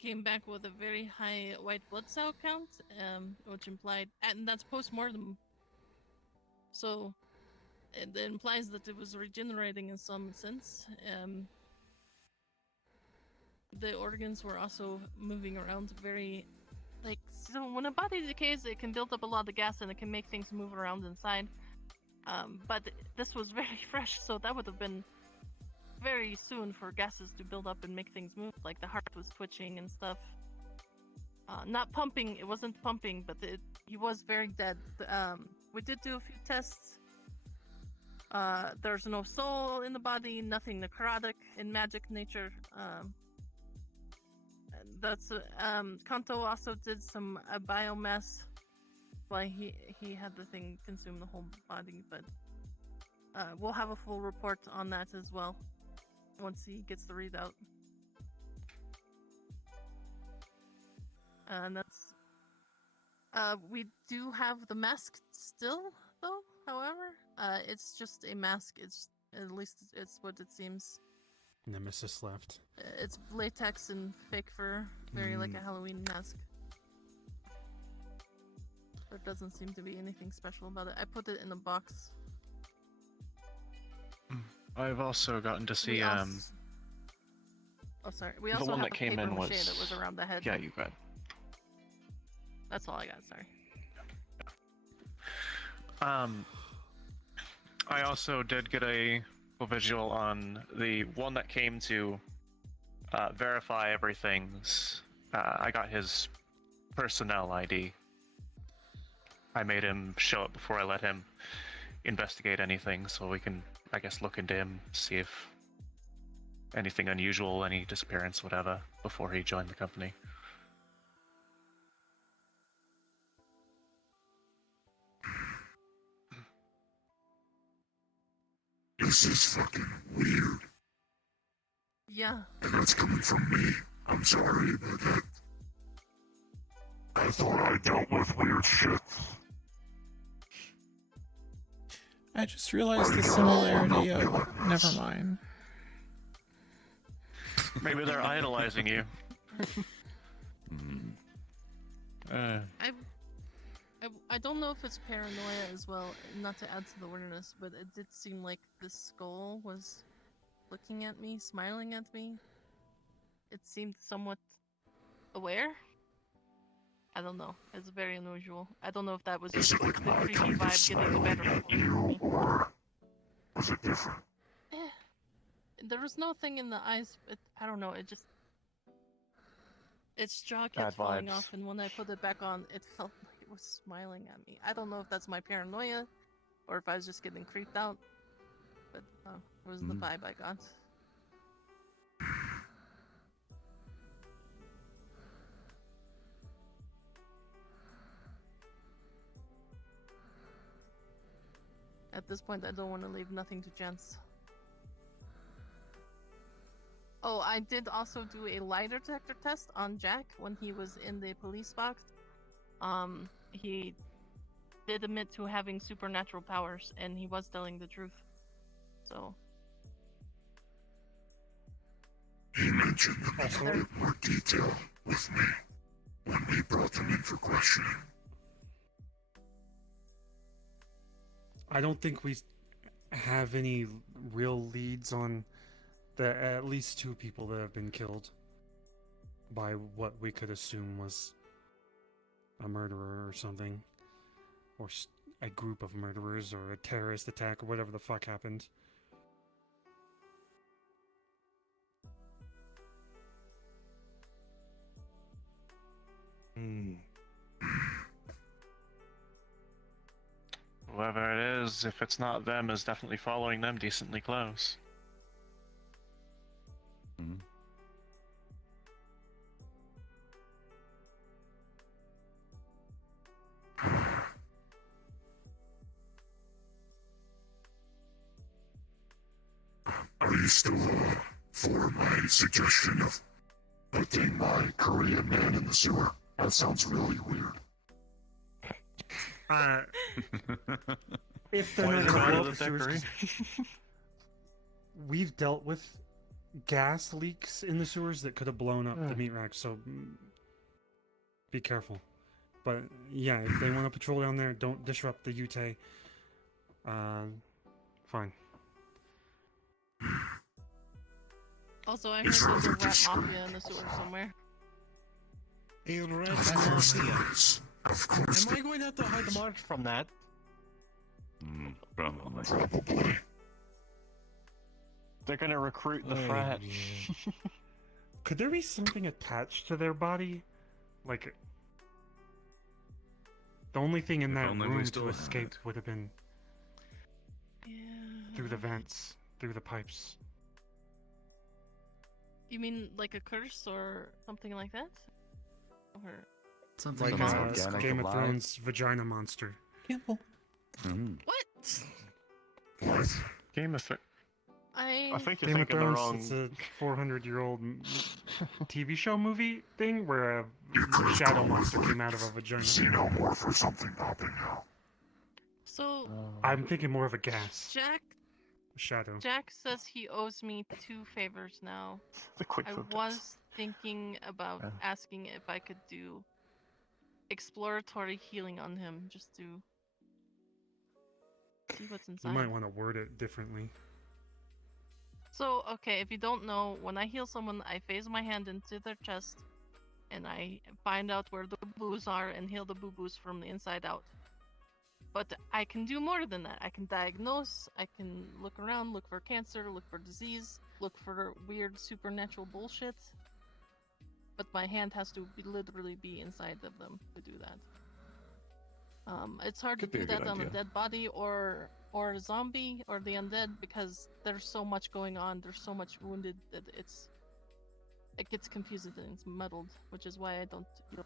came back with a very high white blood cell count, which implied, and that's post-mortem. So it implies that it was regenerating in some sense. The organs were also moving around very, so when a body decays, it can build up a lot of gas and it can make things move around inside. But this was very fresh, so that would have been very soon for gases to build up and make things move. Like the heart was twitching and stuff. Not pumping, it wasn't pumping, but he was very dead. We did do a few tests. There's no soul in the body, nothing necrotic in magic nature. Kanto also did some biomass. Well, he had the thing consume the whole body, but we'll have a full report on that as well once he gets the readout. And that's we do have the mask still, though. However, it's just a mask. It's at least it's what it seems. Nemesis left. It's latex and fake fur, very like a Halloween mask. There doesn't seem to be anything special about it. I put it in a box. I've also gotten to see Oh, sorry. We the also one have that a came paper in mache was that was around the head. Yeah, you got. That's all I got. Sorry. I also did get a visual on the one that came to verify everything's. I got his personnel ID. I made him show it before I let him investigate anything, so we can, I guess, look into him, see if anything unusual, any disappearance, whatever, before he joined the company. This is fucking weird. Yeah. And that's coming from me. I'm sorry about that. I thought I dealt with weird shit. I just realized the similarity of. Never mind. Maybe they're idolizing you. I don't know if it's paranoia as well, not to add to the weirdness, but it did seem like this skull was looking at me, smiling at me. It seemed somewhat aware. I don't know. It's very unusual. I don't know if that was just like the creepy vibe getting the better of me. Or was it different? There was no thing in the eyes. I don't know. It just its jaw kept Bad falling vibes. off, and when I put it back on, it felt like it was smiling at me. I don't know if that's my paranoia, or if I was just getting creeped out. But it was the vibe I got. At this point, I don't want to leave nothing to chance. Oh, I did also do a lie detector test on Jack when he was in the police box. He did admit to having supernatural powers, and he was telling the truth. So. He mentioned them in more detail with me when we brought them in for questioning. I don't think we have any real leads on the at least 2 people that have been killed by what we could assume was a murderer or something, or a group of murderers, or a terrorist attack, or whatever the fuck happened. Whoever it is, if it's not them, is definitely following them decently close. Are you still for my suggestion of putting my Korean man in the sewer? That sounds really weird. If they're Why not is it gonna out blow of up the the sewers, decoration? we've dealt with gas leaks in the sewers that could have blown up the meat rack, so be careful. But yeah, if they want to patrol down there, don't disrupt the UTE. Fine. Also, I heard there's a rat mafia in the sewer somewhere. A rat Of course there mafia. is. Of course Am I going to have to hide March from that? Probably. Probably. They're gonna recruit the Oh, frat. yeah. Could there be something attached to their body? Like, the only thing in that only we room still to had escape would have been through the vents, through the pipes. You mean like a curse or something like that? Or Something Like else. Game of Thrones vagina monster. Campbell. what? Game of I think you're Game of thinking the Thrones, wrong. it's a 400-year-old TV show movie thing where a shadow monster came out of a vagina. See no more for something popping out. So I'm thinking more of a gas. Shadow. Jack says he owes me 2 favors now. The quick I food was thinking about asking if I could do exploratory healing on him, just to see what's You inside. might want to word it differently. So, okay, if you don't know, when I heal someone, I phase my hand into their chest, and I find out where the boo-boos are and heal the boo-boos from the inside out. But I can do more than that. I can diagnose, I can look around, look for cancer, look for disease, look for weird supernatural bullshit. But my hand has to literally be inside of them to do that. It's hard Could to be do a good that on a idea. dead body or a zombie or the undead because there's so much going on. There's so much wounded that it gets confusing and it's muddled, which is why I don't heal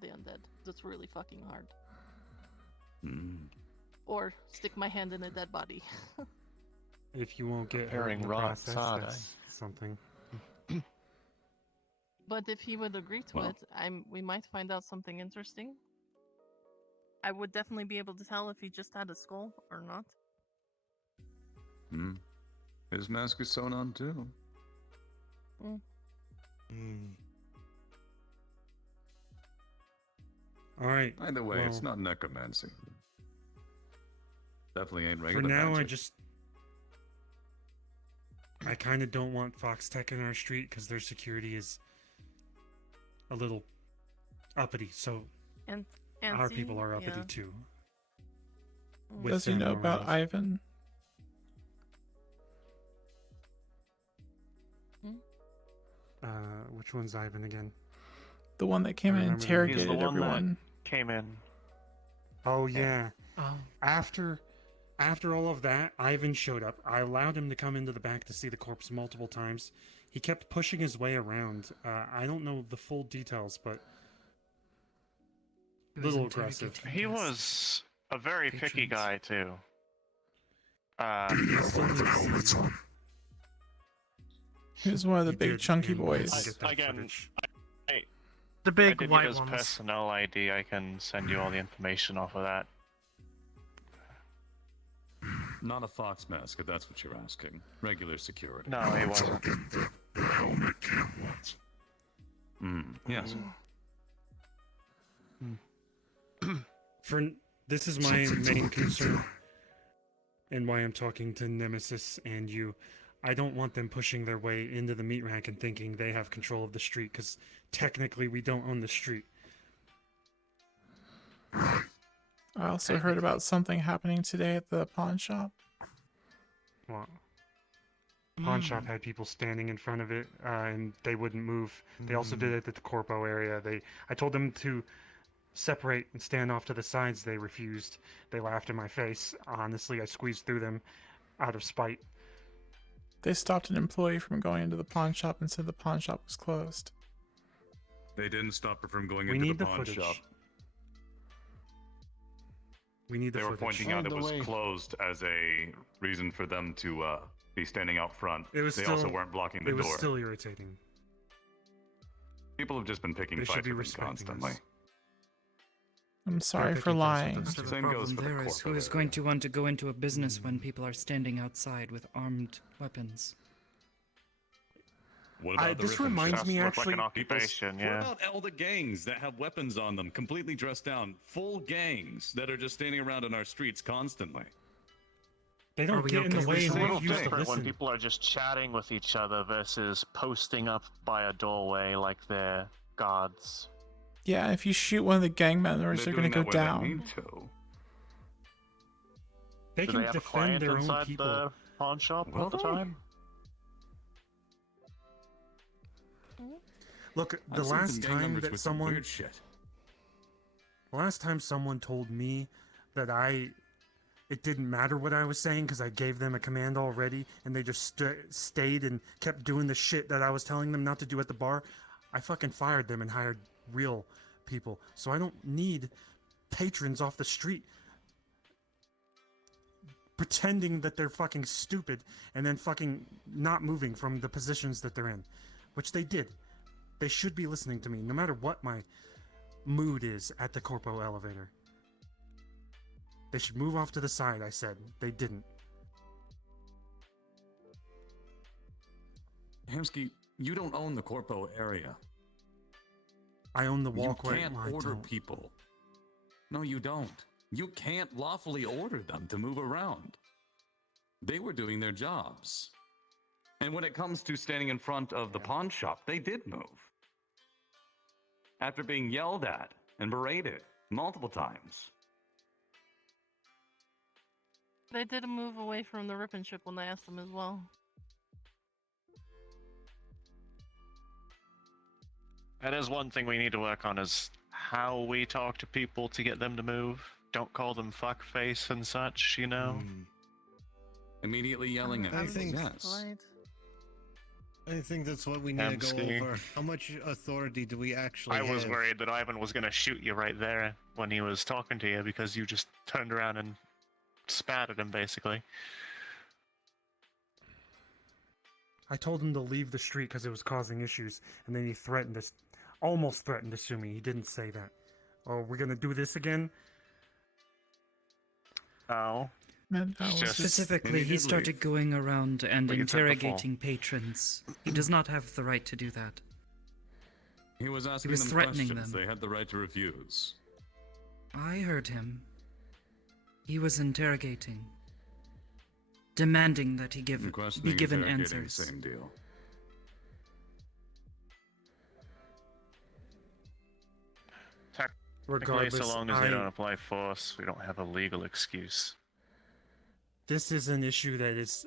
the undead. It's really fucking hard. Or stick my hand in a dead body. If you won't get hurt in Preparing the raw process, sod, that's something. But if he would agree to it, we might find out something interesting. I would definitely be able to tell if he just had a skull or not. His mask is sewn on too. All right. Either way, it's well, not necromancy. Definitely ain't For regular now, magic. I kind of don't want Fox Tech in our street because their security is a little uppity. So And our see, people are uppity yeah. too. Does he them know about around. Ivan? Which one's Ivan again? The one that came I and remember the name. interrogated everyone. Came in. Oh yeah. Oh. After all of that, Ivan showed up. I allowed him to come into the back to see the corpse multiple times. He kept pushing his way around. I don't know the full details, but a little aggressive. He was a very picky guy too. Who's one of the He big did, chunky and I boys? can get that Again, footage. The I big did get white his ones. personnel ID. I can send you all the information off of that. Not a fox mask, if that's what you're asking. Regular security. No, he wasn't. The helmet cam ones. Yes. This is my main concern, and why I'm talking to Nemesis and you. I don't want them pushing their way into the meat rack and thinking they have control of the street, because technically we don't own the street. I also heard about something happening today at the pawn shop. Well, pawn shop had people standing in front of it, and they wouldn't move. They also did it at the corpo area. I told them to separate and stand off to the sides. They refused. They laughed in my face. Honestly, I squeezed through them out of spite. They stopped an employee from going into the pawn shop and said the pawn shop was closed. They didn't stop her from going We into need the the pawn footage. shop. We need the They were footage. pointing out it was closed as a reason for them to be standing out front. It was they still, also weren't blocking the it was door. still irritating. People have just been picking They should fights be with them respecting constantly. us. I'm sorry They're for picking fights lying. with us, too. Same goes for the There is who corpo is going to want to go into a business when people are standing outside with armed weapons. What about the this rip and reminds shoot? me Looks like actually. an occupation, What yeah. about all the gangs that have weapons on them, completely dressed down? Full gangs that are just standing around in our streets constantly. They don't get in the way It's and a little refuse to different when listen. people are just chatting with each other versus posting up by a doorway like they're gods. Yeah, if you shoot one of the gang members, they're gonna go down. They Do can they have a defend client their own inside people. the pawn shop Will all the they? time? Look, I've the seen last some gang time members that with some someone, weird shit. the last time someone told me that it didn't matter what I was saying because I gave them a command already, and they just stayed and kept doing the shit that I was telling them not to do at the bar, I fucking fired them and hired real people. So I don't need patrons off the street pretending that they're fucking stupid and then fucking not moving from the positions that they're in, which they did. They should be listening to me no matter what my mood is at the corpo elevator. They should move off to the side, I said. They didn't. Hamsky, you don't own the corpo area. I own the walkway. You can't I order don't. people. No, you don't. You can't lawfully order them to move around. They were doing their jobs. And when it comes to standing in front of the pawn shop, they did move. After being yelled at and berated multiple times. They did move away from the rip and ship when I asked them as well. That is one thing we need to work on is how we talk to people to get them to move. Don't call them fuckface and such, you know? Immediately yelling at I people, think- yes. I think that's what we need to go Hamsky. over. How much authority do we actually I was have? worried that Ivan was going to shoot you right there when he was talking to you because you just turned around and spat at him, basically. I told him to leave the street because it was causing issues, and then he threatened us, almost threatened to sue me. He didn't say that. Oh, we're gonna do this again? Oh. Specifically, he started going around and Like you said before. interrogating patrons. He does not have the right to do that. He was asking was them threatening questions. them. They had the right to refuse. I heard him. He was interrogating. Demanding that he And questioning be given interrogating, answers. Same deal. Technically, Regardless, so long as they I- don't apply force, we don't have a legal excuse. This is an issue that is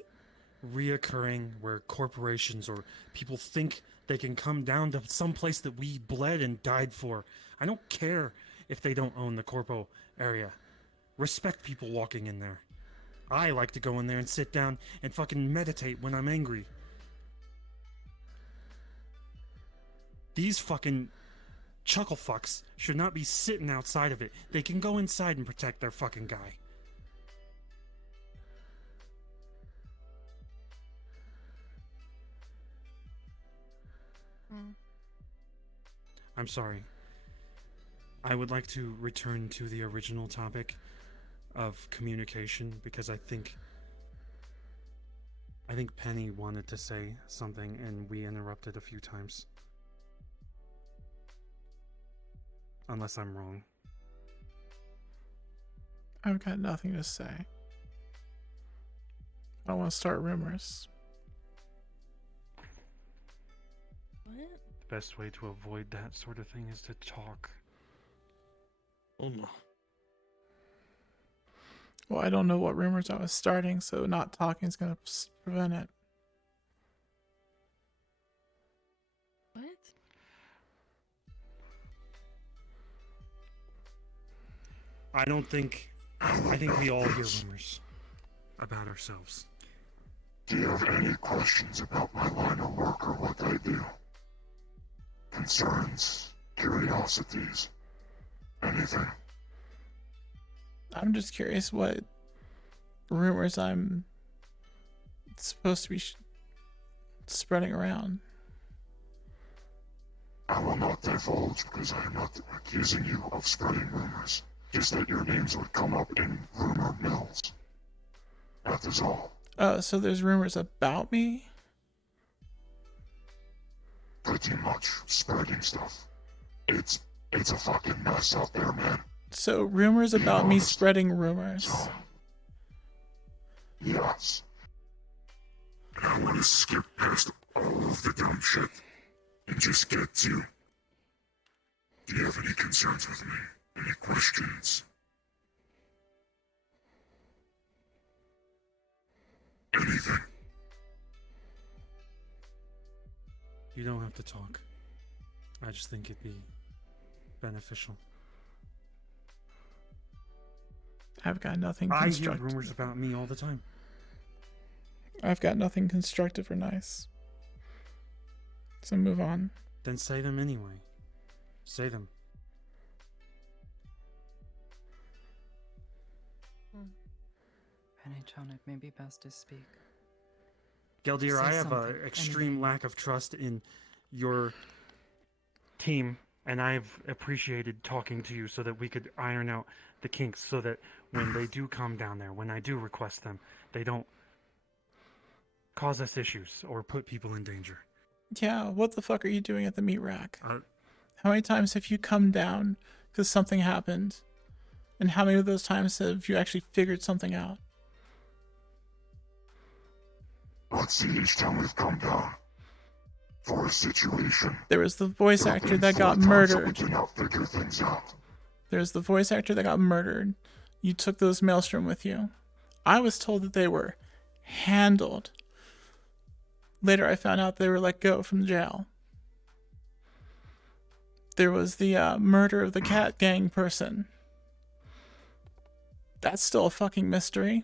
reoccurring where corporations or people think they can come down to some place that we bled and died for. I don't care if they don't own the corpo area. Respect people walking in there. I like to go in there and sit down and fucking meditate when I'm angry. These fucking chuckle fucks should not be sitting outside of it. They can go inside and protect their fucking guy. I'm sorry. I would like to return to the original topic of communication because I think Penny wanted to say something and we interrupted a few times. Unless I'm wrong. I've got nothing to say. I don't want to start rumors. What? The best way to avoid that sort of thing is to talk. Oh no. Well, I don't know what rumors I was starting, so not talking is going to prevent it. What? I think we all hear rumors about ourselves. Do you have any questions about my line of work or what I do? Concerns, curiosities, anything? I'm just curious what rumors I'm supposed to be spreading around. I will not divulge because I am not accusing you of spreading rumors. Just that your names would come up in rumor mills. That is all. Oh, so there's rumors about me? Pretty much spreading stuff. It's a fucking mess out there, man. So rumors about me spreading rumors. Yes. And I want to skip past all of the dumb shit and just get to... Do you have any concerns with me? Any questions? Anything? You don't have to talk. I just think it'd be beneficial. I've got nothing I hear constructive. rumors about me all the time. I've got nothing constructive or nice. So move on. Then say them anyway. Say them. Penny-chan, it may be best to speak. Geldir, Say I have something, an extreme anything. lack of trust in your team, and I've appreciated talking to you so that we could iron out the kinks so that when they do come down there, when I do request them, they don't cause us issues or put people in danger. Yeah, what the fuck are you doing at the meat rack? How many times have you come down because something happened? And how many of those times have you actually figured something out? Let's see, each time we've come down for a situation. There was the voice there have actor been that got 4 times that we murdered. do not figure things out. There's the voice actor that got murdered. You took those Maelstrom with you. I was told that they were handled. Later I found out they were let go from jail. There was the murder of the cat gang person. That's still a fucking mystery.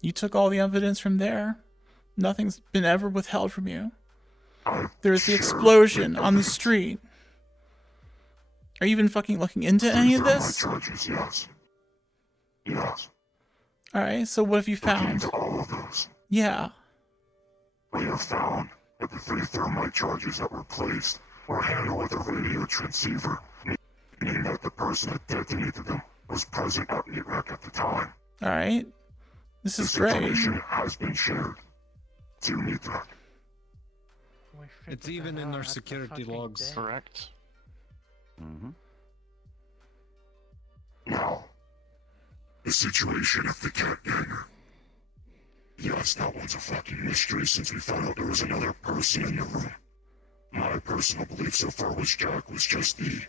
You took all the evidence from there. Nothing's been ever withheld from you. There was the explosion on the street. Are you even fucking looking into any of this? Charges, yes. Yes. Alright, so what have you found? Into all of those. Yeah. We have found that the 3 thermite charges that were placed were handled with a radio transceiver, meaning that the person that detonated them was present at Meatrack at the time. Alright. This is great. Information has been shared to Meatrack. It's even in our security logs. Correct. Mm-hmm. Now, the situation of the cat ganger. Yes, that one's a fucking mystery since we found out there was another person in the room. My personal belief so far was Jack was just the...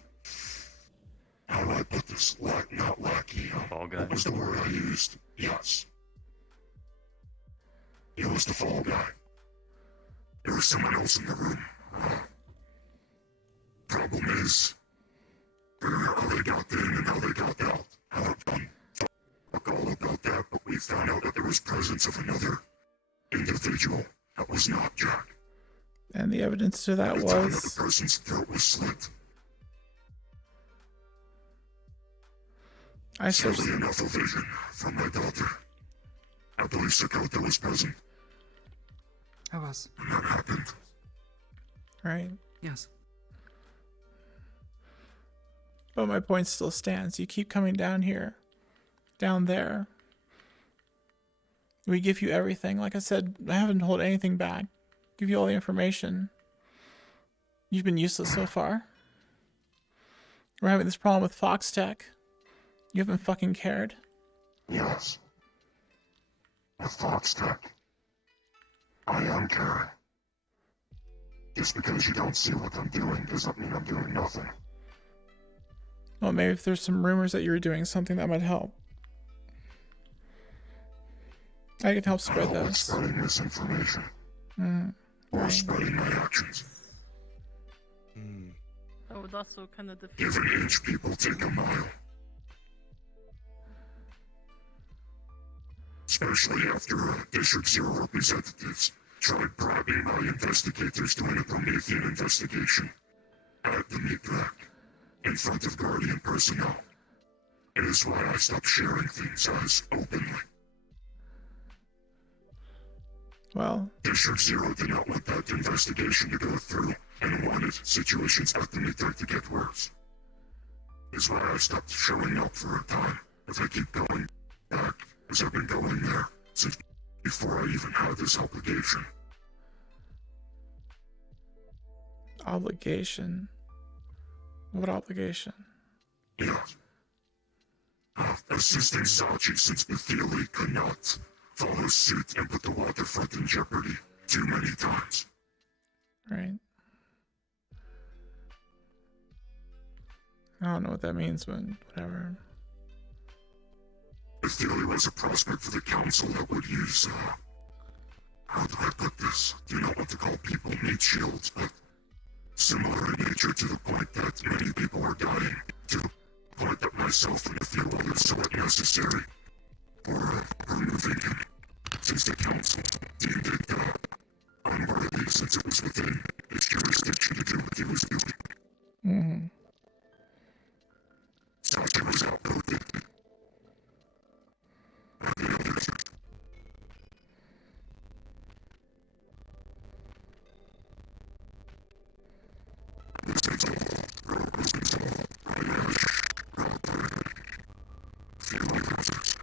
How do I put this? Not lackey. Fall guy. What was the word I used? Yes. It was the fall guy. There was someone else in the room. Problem is, how they got in and how they got out. Haven't done fuck all about that, but we found out that there was presence of another individual that was not Jack. And the evidence to that At the time that the was... person's throat was slit. Sadly enough, a vision from my daughter. I believe Sakota was present. I was. And that happened. Right. Yes. But my point still stands. You keep coming down here. Down there. We give you everything. Like I said, I haven't held anything back. Give you all the information. You've been useless so far. We're having this problem with Fox Tech. You haven't fucking cared. Yes. With Fox Tech, I am caring. Just because you don't see what I'm doing doesn't mean I'm doing nothing. Well, maybe if there's some rumors that you're doing something that might help. I can help spread those. Spreading misinformation. Or spreading my actions. That would also kind of defeat. Giving each people take a mile. Especially after District Zero representatives tried bribing my investigators doing a Promethean investigation at the meat rack in front of Guardian personnel. It is why I stopped sharing things as openly. Well, District Zero did not want that investigation to go through and wanted situations at the meat rack to get worse. Is why I stopped showing up for a time. If I keep going back, as I've been going there since before I even had this obligation. Obligation? What obligation? Yes. Assisting Sachi since Betheli could not follow suit and put the waterfront in jeopardy too many times. Right. I don't know what that means, but whatever. Betheli was a prospect for the council that would use, how do I put this? Do not want to call people meat shields, but similar in nature to the point that many people are dying, to the point that myself and a few others saw it necessary for removing him, since the council deemed it unworthy since it was within its jurisdiction to do what he was doing. Sachi was outvoted. And the others. This is all. Rogue was involved. Ryash, Robert, a few others.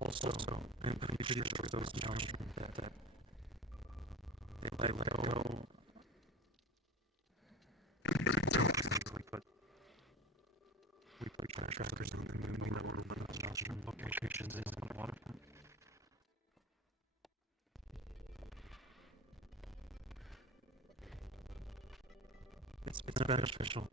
Also, I'm pretty sure those young that they let go. We put trackers on them and we know where the locations is on the waterfront. It's beneficial.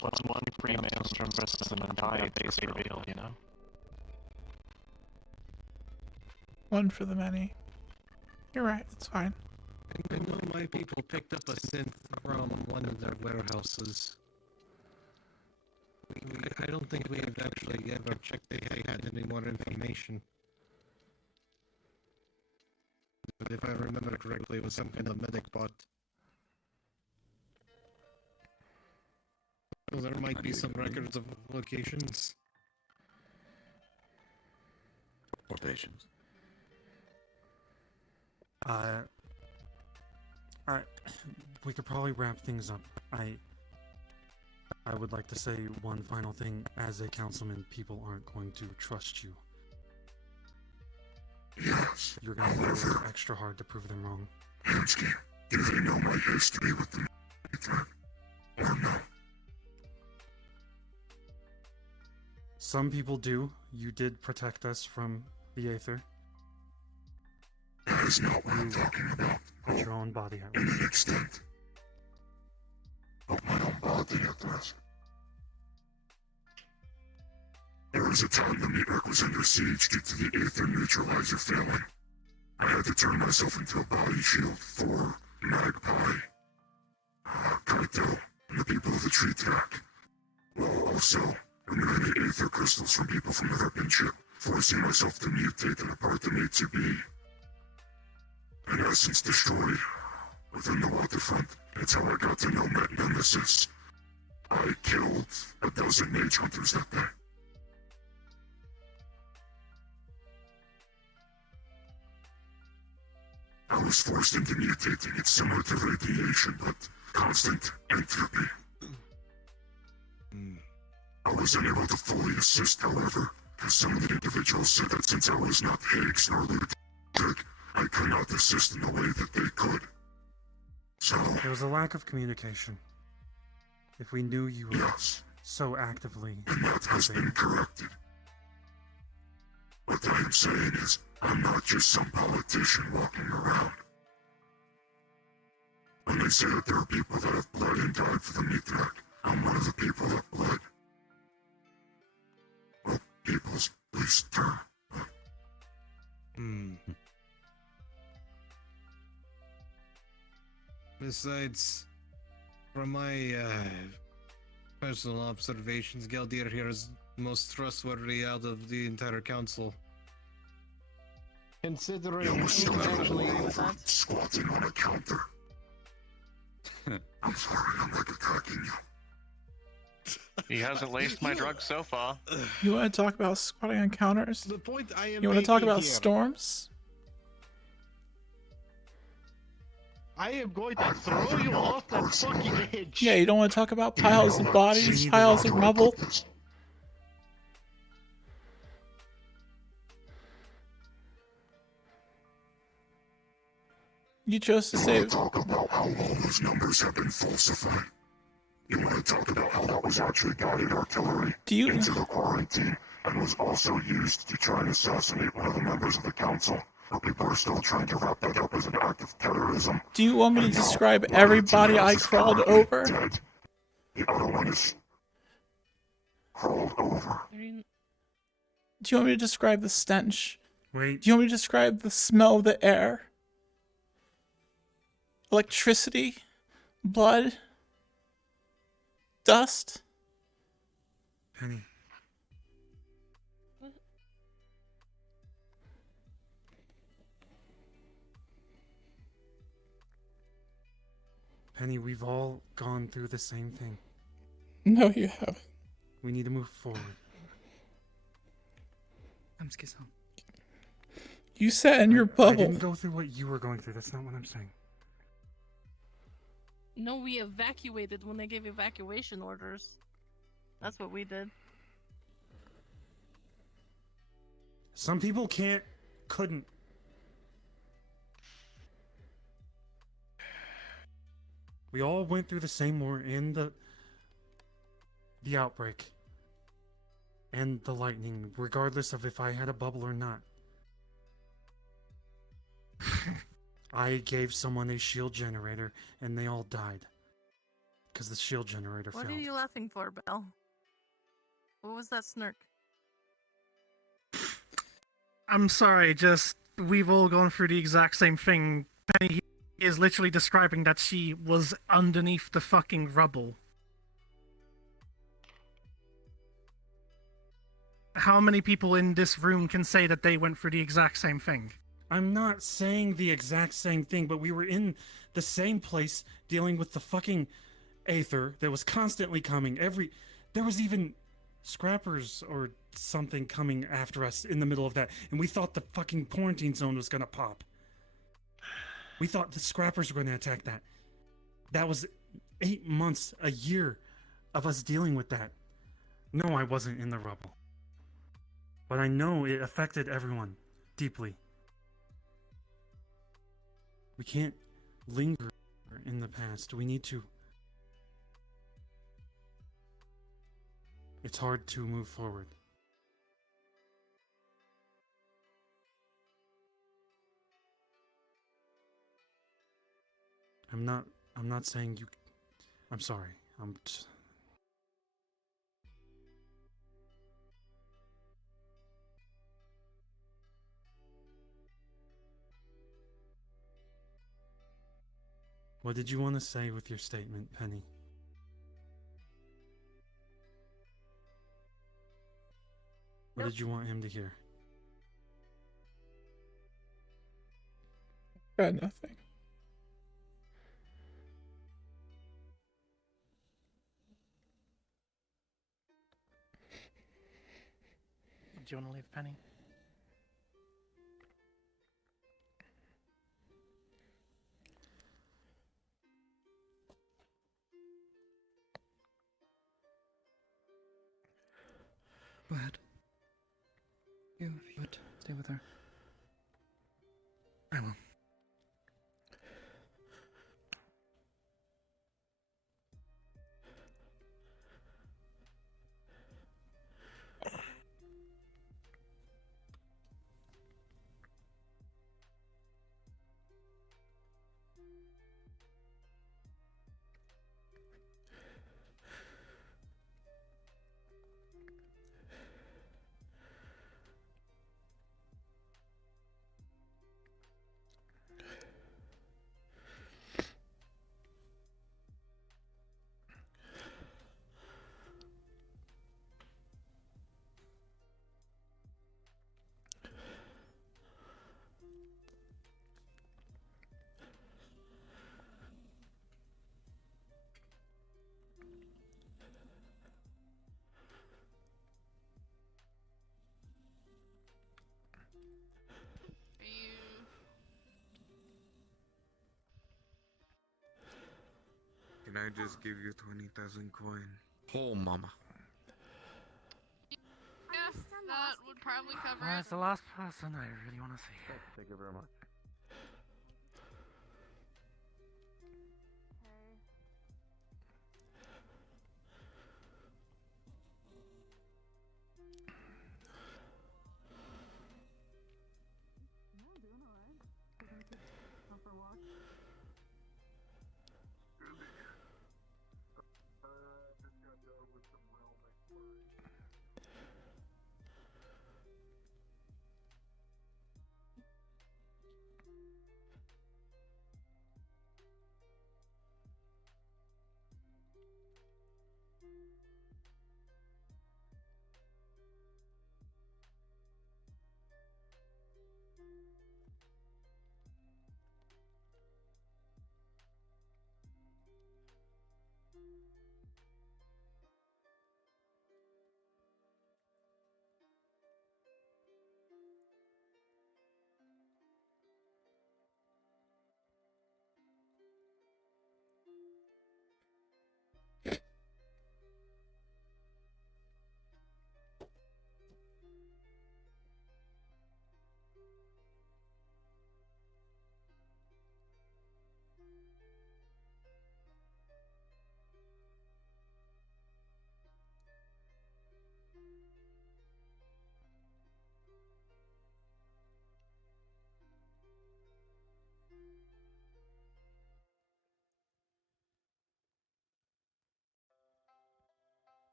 What's one free maelstrom versus an entire base reveal, you know? One for the many. You're right, it's fine. I know my people picked up a synth from one of their warehouses. I don't think we have actually ever checked if they had any more information. But if I remember correctly, it was some kind of medic bot. So there might be some records of locations. Or patients. We could probably wrap things up. I would like to say one final thing. As a councilman, people aren't going to trust you. Yes. You're going to have to work extra hard to prove them wrong. Hansky, do they know my history with the or no? Some people do. You did protect us from the Aether. That is not what I'm talking about. Put your own body at In risk. an extent. Put my own body at risk. There was a time the meat rack was under siege due to the Aether neutralizer failing. I had to turn myself into a body shield for Magpie, Kaito, and the people of the tree track, while also removing the Aether crystals from people from the weapon ship, forcing myself to mutate and apart them A to B. In essence, destroyed within the waterfront. It's how I got to know Nemesis. I killed a dozen mage hunters that day. I was forced into mutating. It's similar to radiation, but constant entropy. I was unable to fully assist, however, because some of the individuals said that since I was not Higgs nor lunatic, I could not assist in the way that they could. So... There was a lack of communication. If we knew you were so actively... And that has been corrected. What I am saying is, I'm not just some politician walking around. When they say that there are people that have bled and died for the Mithrak, I'm one of the people that bled. Well, people's loose term. Besides, from my personal observations, Galdir here is most trustworthy out of the entire council. Considering squatting on a counter. I'm sorry, I'm like attacking you. He hasn't laced my drugs so far. You want to talk about squatting on counters? The point I am You want to talk making about here- storms? I am going to throw you off that fucking edge. Yeah, you don't want to talk about piles of bodies, piles of rubble? You chose to save. Talk about how all those numbers have been falsified. You want to talk about how that was actually guided artillery into the quarantine and was also used to try and assassinate one of the members of the council? But people are still trying to wrap that up as an act of terrorism. Do you want me to describe everybody I crawled over? Dead. The other one is crawled over. Do you want me to describe the stench? Wait. Do you want me to describe the smell of the air? Electricity? Blood? Dust? Penny. Penny, we've all gone through the same thing. No, you haven't. We need to move forward. You sat in your I bubble. didn't go through what you were going through. That's not what I'm saying. No, we evacuated when they gave evacuation orders. That's what we did. Some people couldn't. We all went through the same war in the outbreak and the lightning, regardless of if I had a bubble or not. I gave someone a shield generator and they all died because the shield generator What failed. are you laughing for, Belle? What was that snark? I'm sorry, just we've all gone through the exact same thing. Penny is literally describing that she was underneath the fucking rubble. How many people in this room can say that they went through the exact same thing? I'm not saying the exact same thing, but we were in the same place dealing with the fucking aether that was constantly coming. There was even scrappers or something coming after us in the middle of that, and we thought the fucking quarantine zone was gonna pop. We thought the scrappers were gonna attack that. That was 8 months, a year of us dealing with that. No, I wasn't in the rubble. But I know it affected everyone deeply. We can't linger in the past. We need to. It's hard to move forward. I'm not saying you. I'm sorry. What did you want to say with your statement, Penny? What did you want him to hear? Got nothing. you want to leave, Penny? Go ahead. You, if you would, stay with her. I will. Can I just give you 20,000 coin? Oh, mama. Yes, that would probably cover it. That's the last person I really want to see. Thank you very much.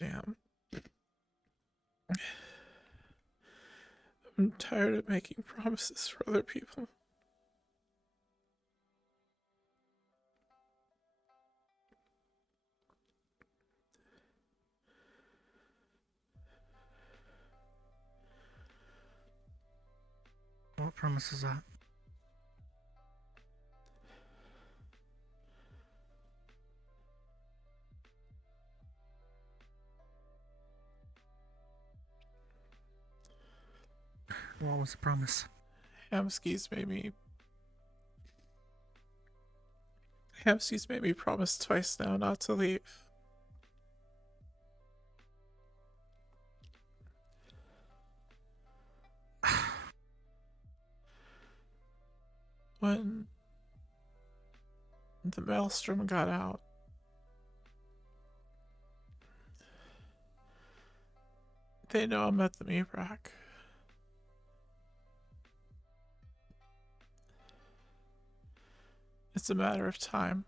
Damn. I'm tired of making promises for other people. What promise is that? What was the promise? Hamski's made me promise twice now not to leave. When the maelstrom got out, they know I'm at the meat rack. It's a matter of time.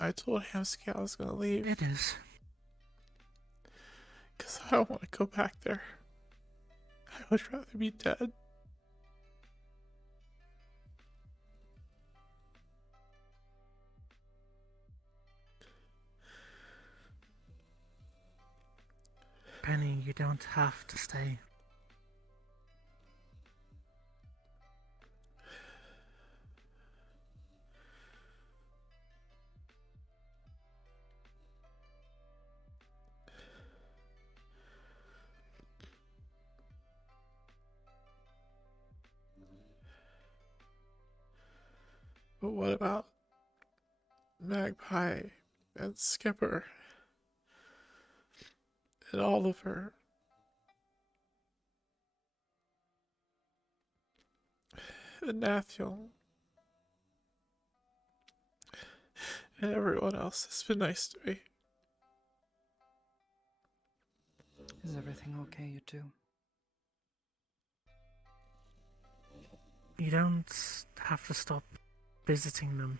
I told Hamsky I was gonna leave. It is. Because I don't want to go back there. I would rather be dead. Penny, you don't have to stay. But what about Magpie and Skipper and Oliver and Nathaniel and everyone else that's been nice to me? Is everything okay, you two? You don't have to stop visiting them.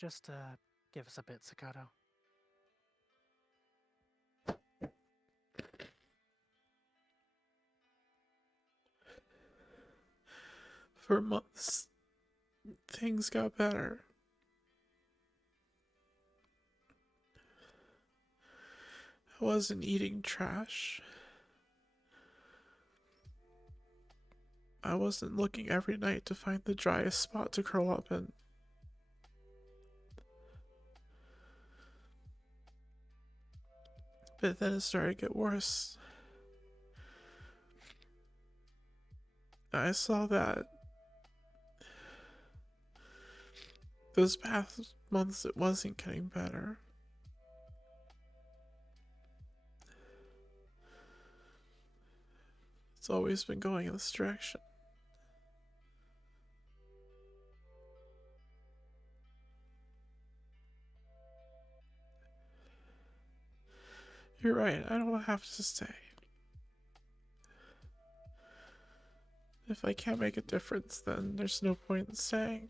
Just give us a bit, Sakato. For months, things got better. I wasn't eating trash. I wasn't looking every night to find the driest spot to curl up in. But then it started to get worse. I saw that those past months it wasn't getting better. It's always been going in this direction. You're right, I don't have to stay. If I can't make a difference, then there's no point in staying.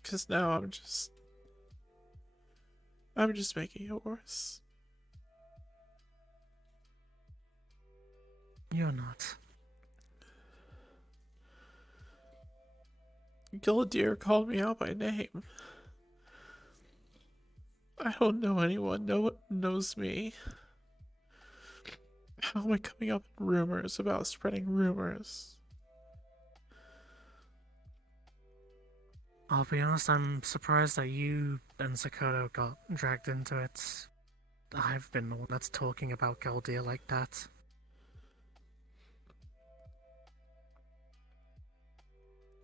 Because now I'm just making it worse. You're not. Gildeer called me out by name. I don't know anyone. No one knows me. How am I coming up with rumors about spreading rumors? I'll be honest, I'm surprised that you and Sakato got dragged into it. I've been the one that's talking about Galdir like that.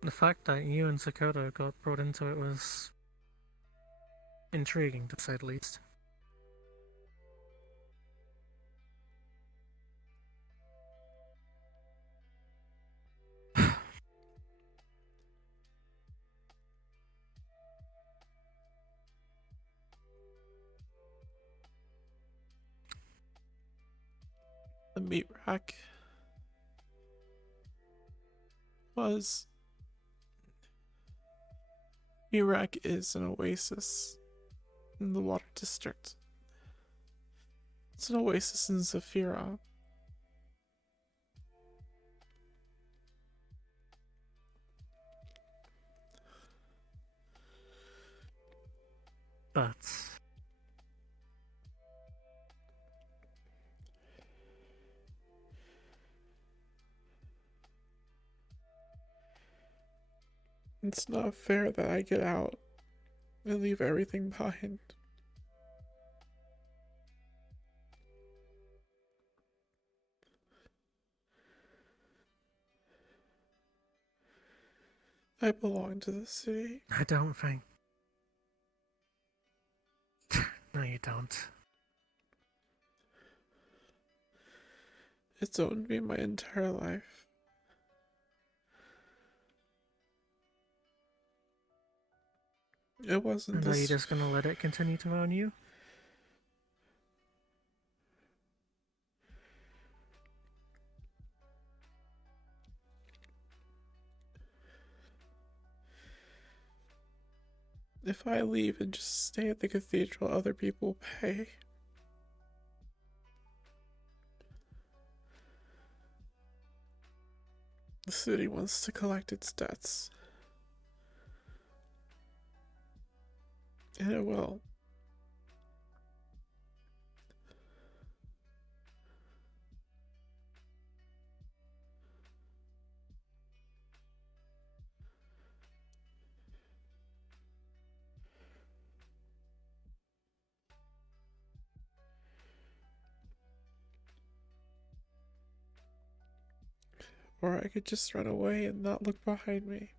The fact that you and Sakato got brought into it was intriguing, to say the least. The meat rack was... Meat rack is an oasis in the water district. It's an oasis in Zafira. But it's not fair that I get out and leave everything behind. I belong to the city. I don't think. No, you don't. It's owned me my entire life. It wasn't And are you this... just gonna let it continue to own you? If I leave and just stay at the cathedral, other people pay. The city wants to collect its debts. And it will. Or I could just run away and not look behind me.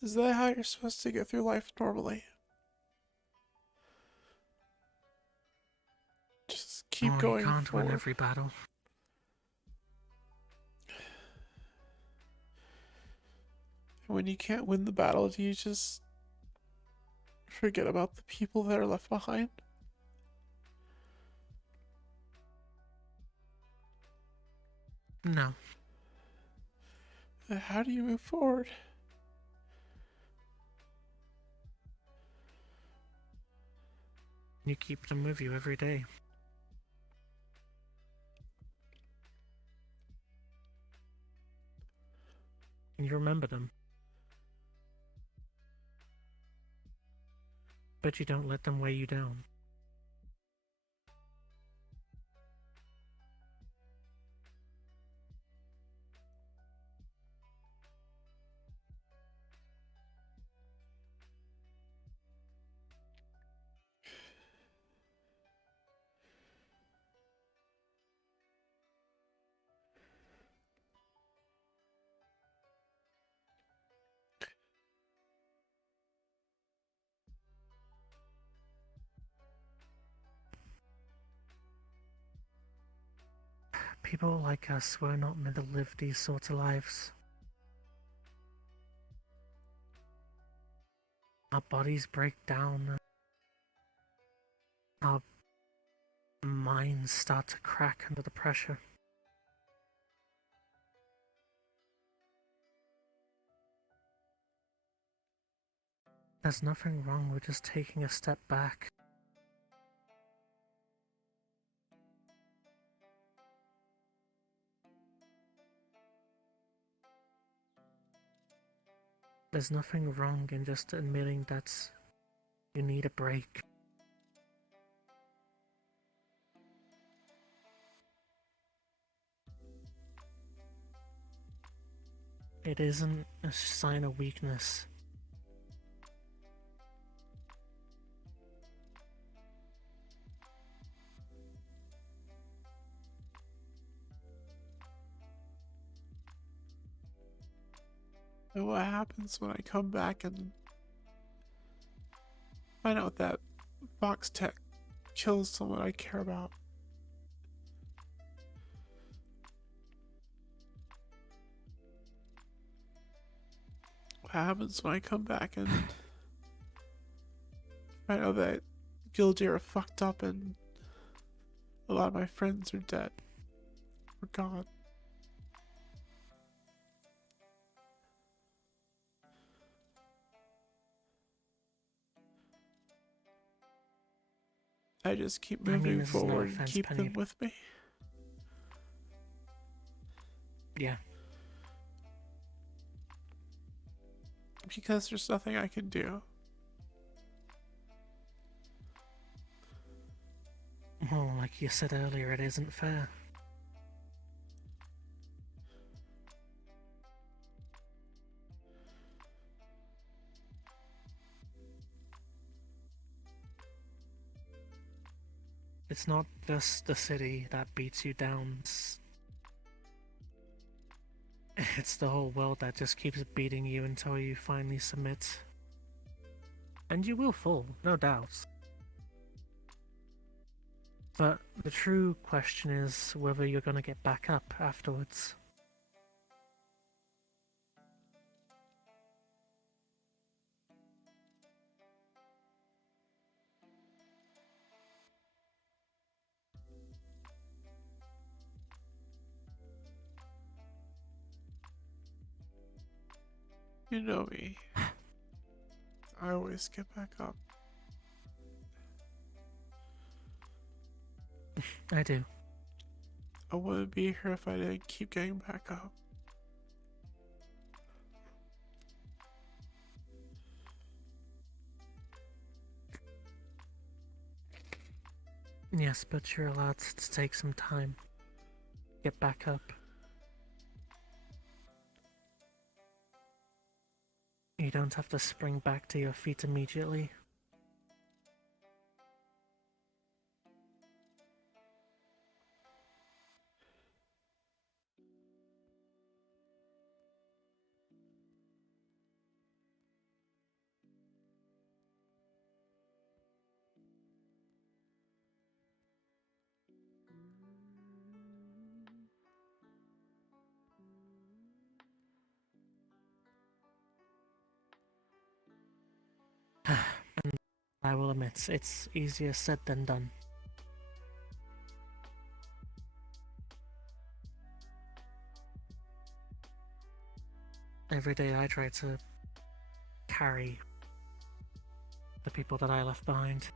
Is that how you're supposed to get through life normally? Just keep going You can't forward. win every battle. When you can't win the battle, do you just forget about the people that are left behind? No. How do you move forward? You keep them with you every day. And you remember them. But you don't let them weigh you down. People like us were not meant to live these sorts of lives. Our bodies break down. Our minds start to crack under the pressure. There's nothing wrong with just taking a step back. There's nothing wrong in just admitting that you need a break. It isn't a sign of weakness. And what happens when I come back and find out that Fox Tech kills someone I care about? What happens when I come back and find out that Gildir fucked up and a lot of my friends are dead or gone? I just keep moving this is no forward and offense, keep Penny. them with me. Yeah. Because there's nothing I can do. Well, like you said earlier, it isn't fair. It's not just the city that beats you down. It's the whole world that just keeps beating you until you finally submit. And you will fall, no doubt. But the true question is whether you're gonna get back up afterwards. You know me. I always get back up. I do. I wouldn't be here if I didn't keep getting back up. Yes, but you're allowed to take some time. Get back up. You don't have to spring back to your feet immediately. And I will admit, it's easier said than done. Every day I try to carry the people that I left behind.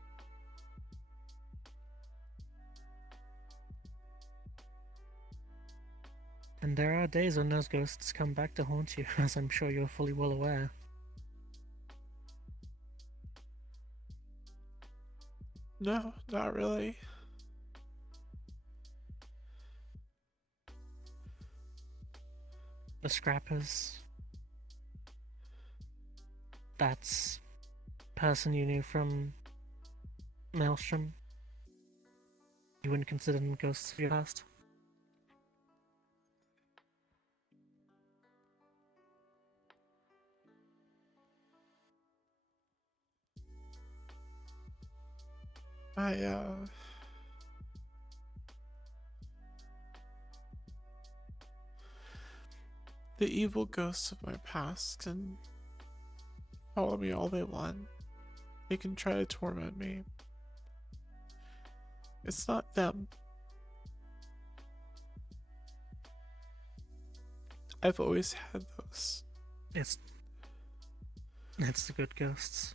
And there are days when those ghosts come back to haunt you, as I'm sure you're fully well aware. No, not really. The Scrappers. That's person you knew from Maelstrom. You wouldn't consider them ghosts of your past? The evil ghosts of my past can follow me all they want. They can try to torment me. It's not them. I've always had those. It's the good ghosts.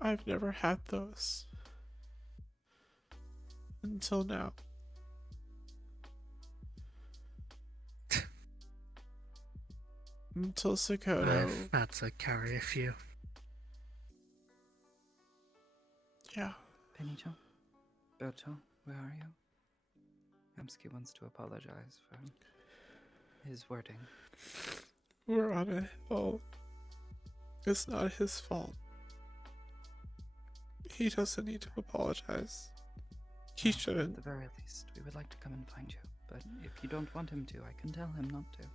I've never had those. Until now. Until Sakoto. I've had to carry a few. Yeah. Benito? Berto, where are you? Emsky wants to apologize for his wording. We're on a hill. It's not his fault. He doesn't need to apologize. He shouldn't. At the very least, we would like to come and find you. But if you don't want him to, I can tell him not to.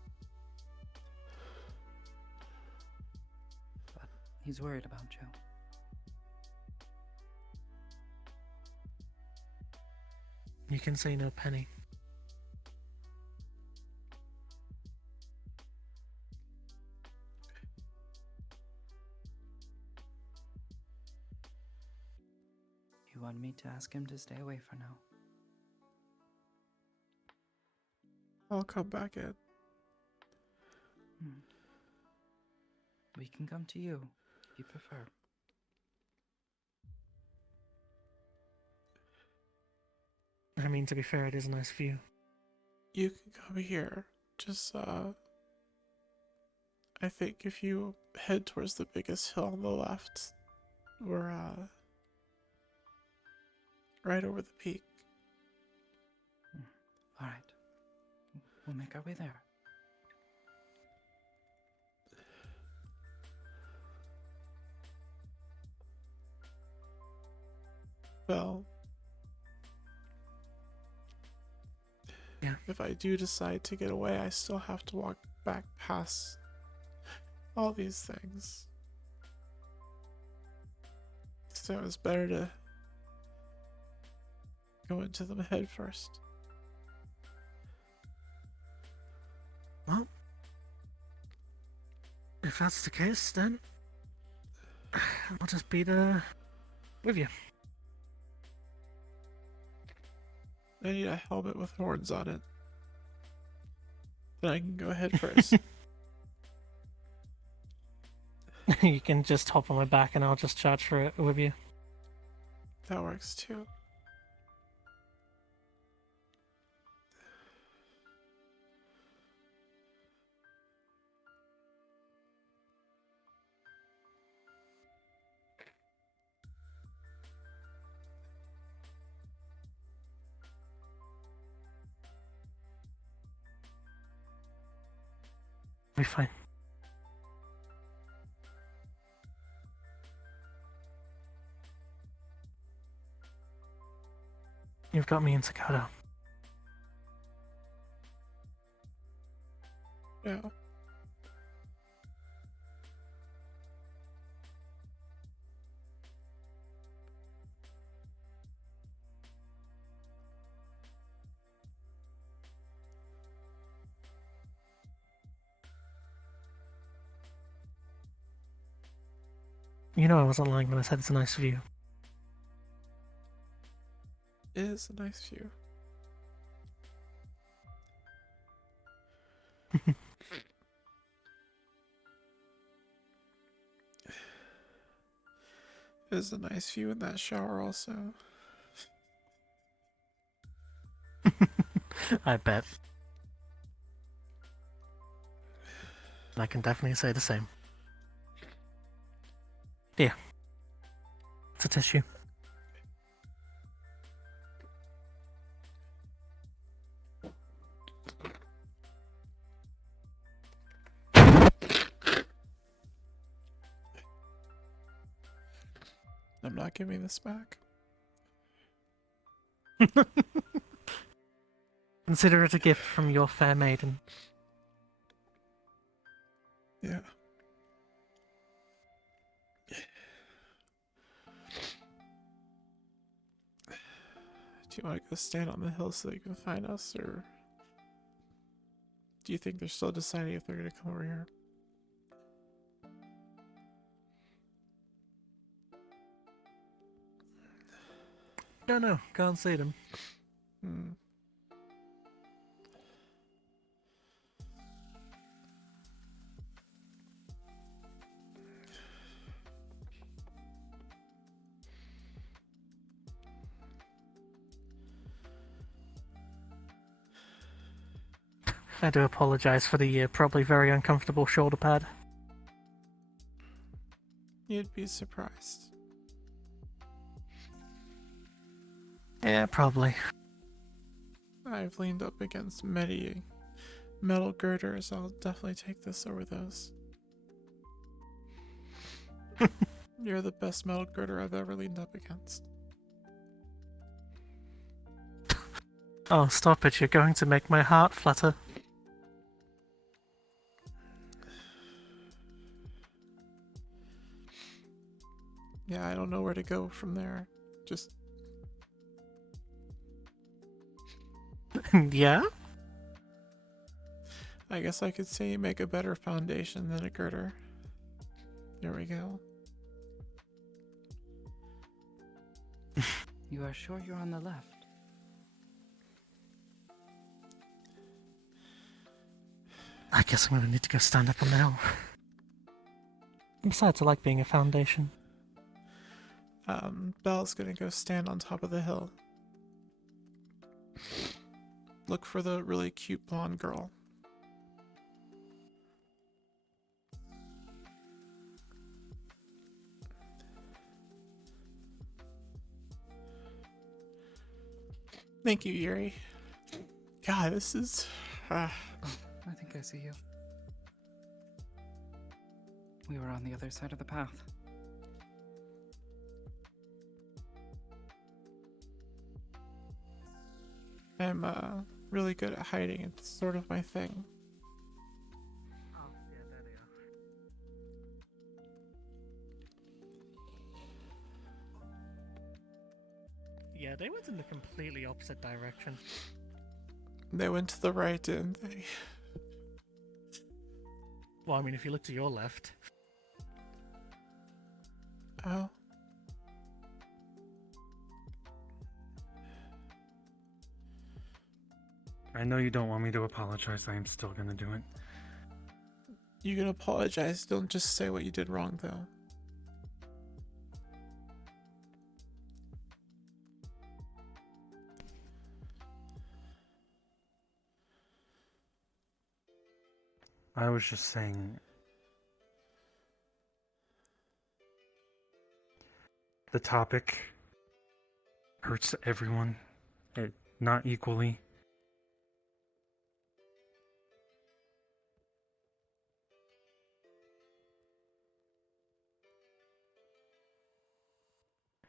But he's worried about you. You can say no, Penny. You want me to ask him to stay away for now? I'll come back in. We can come to you, if you prefer. I mean, to be fair, it is a nice view. You can come here. Just, I think if you head towards the biggest hill on the left, we're, right over the peak. Alright. We'll make our way there. Well, yeah. If I do decide to get away, I still have to walk back past all these things. So it's better to go into them head first. Well, if that's the case, then I'll just be there with you. I need a helmet with horns on it. Then I can go head first. You can just hop on my back and I'll just charge for it with you. That works too. Be fine. You've got me in Sakata. Yeah. You know I wasn't lying when I said it's a nice view. It is a nice view. It is a nice view in that shower also. I bet. I can definitely say the same. Yeah. It's a tissue. I'm not giving this back. Consider it a gift from your fair maiden. Yeah. Do you want to go stand on the hill so you can find us, or do you think they're still deciding if they're going to come over here? Don't know. Can't see them. Hmm. I do apologize for the probably very uncomfortable shoulder pad. You'd be surprised. Yeah, probably. I've leaned up against many metal girders. I'll definitely take this over those. You're the best metal girder I've ever leaned up against. Oh, stop it. You're going to make my heart flutter. Yeah, I don't know where to go from there. Just... Yeah? I guess I could say you make a better foundation than a girder. There we go. You are sure you're on the left? I guess I'm gonna need to go stand up on the hill. Besides, I like being a foundation. Belle's gonna go stand on top of the hill. Look for the really cute blonde girl. Thank you, Yuri. God, this is... Oh, I think I see you. We were on the other side of the path. I'm really good at hiding. It's sort of my thing. Oh, yeah, there they are. Yeah, they went in the completely opposite direction. They went to the right, didn't they? Well, I mean, if you look to your left. Oh. I know you don't want me to apologize. I am still gonna do it. You can apologize. Don't just say what you did wrong, though. I was just saying... The topic hurts everyone, not equally.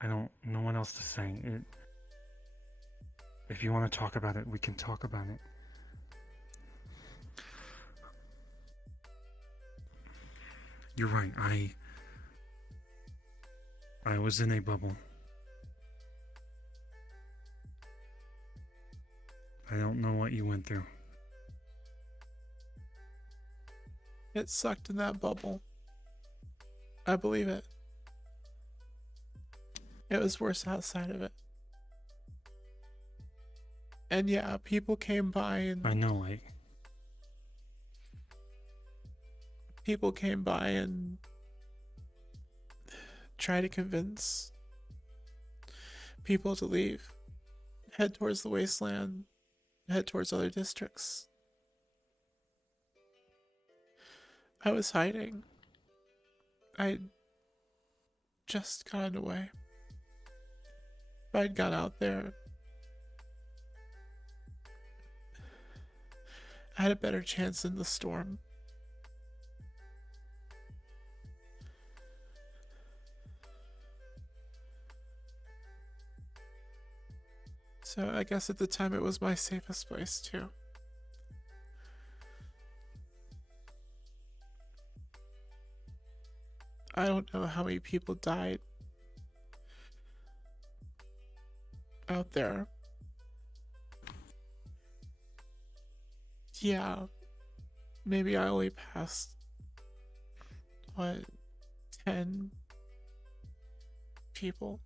I don't know what else to say. If you want to talk about it, we can talk about it. You're right. I was in a bubble. I don't know what you went through. It sucked in that bubble. I believe it. It was worse outside of it. And yeah, people came by and... I know, People came by and tried to convince people to leave. Head towards the wasteland. Head towards other districts. I was hiding. I just gotten away. If I'd got out there, I had a better chance in the storm. So I guess at the time it was my safest place too. I don't know how many people died out there. Yeah, maybe I only passed, 10 people?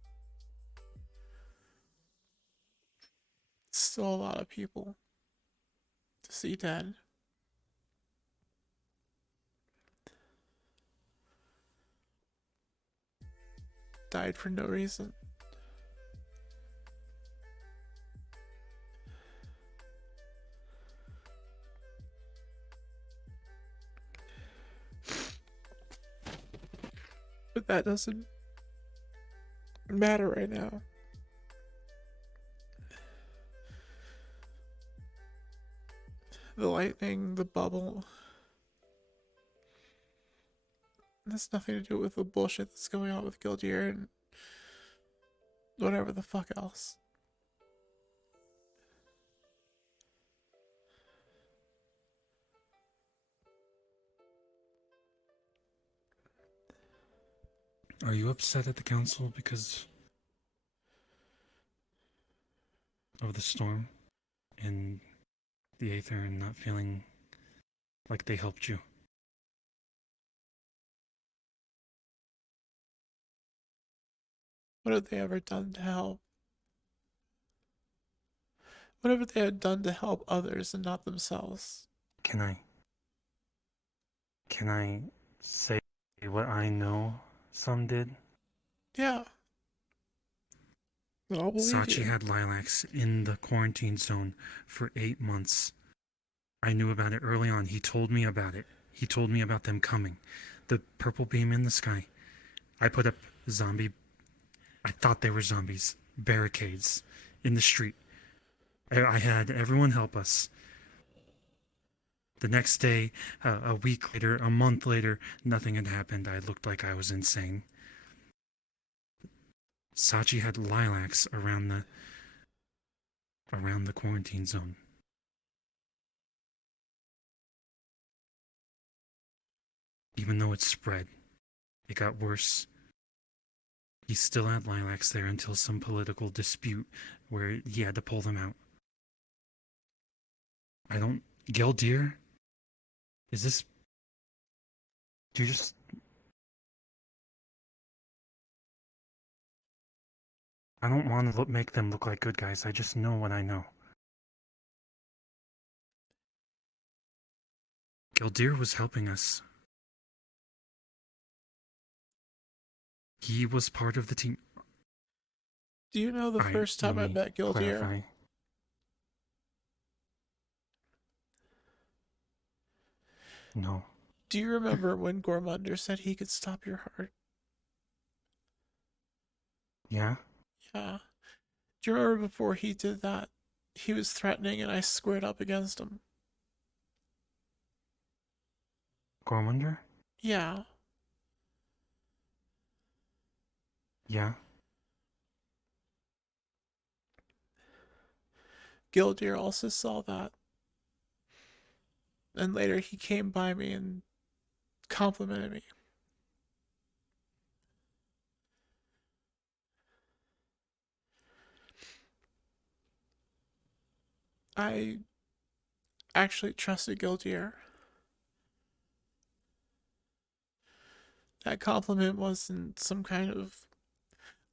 Still a lot of people to see dead. Died for no reason. But that doesn't matter right now. The lightning, the bubble. That's nothing to do with the bullshit that's going on with Gildier and whatever the fuck else. Are you upset at the council because of the storm and the Aether and not feeling like they helped you? What have they ever done to help? What have they done to help others and not themselves? Can I say what I know some did? Yeah. I'll believe Sachi you. had lilacs in the quarantine zone for 8 months. I knew about it early on. He told me about it. He told me about them coming. The purple beam in the sky. I put up I thought they were zombies. Barricades in the street. I had everyone help us. The next day, a week later, a month later, nothing had happened. I looked like I was insane. Sachi had lilacs around the quarantine zone. Even though it spread, it got worse. He still had lilacs there until some political dispute where he had to pull them out. Geldir? Is this... Do you just... I don't want to make them look like good guys. I just know what I know. Geldir was helping us. He was part of the team. Do you know the first time I met Gildier? Clarify. No. Do you remember when Gormunder said he could stop your heart? Yeah? Yeah. Do you remember before he did that, he was threatening and I squared up against him? Gormunder? Yeah. Yeah. Gildear also saw that. And later he came by me and complimented me. I actually trusted Gildear. That compliment wasn't some kind of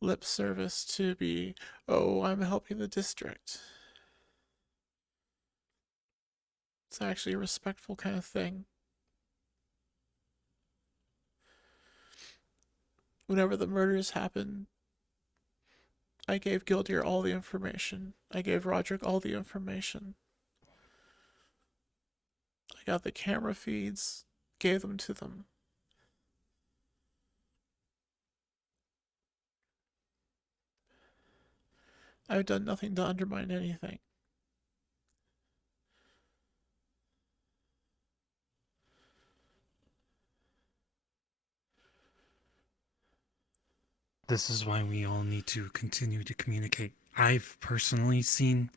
lip service to be, oh, I'm helping the district. It's actually a respectful kind of thing. Whenever the murders happened, I gave Gildear all the information. I gave Roderick all the information. I got the camera feeds, gave them to them. I've done nothing to undermine anything. This is why we all need to continue to communicate. I've personally seen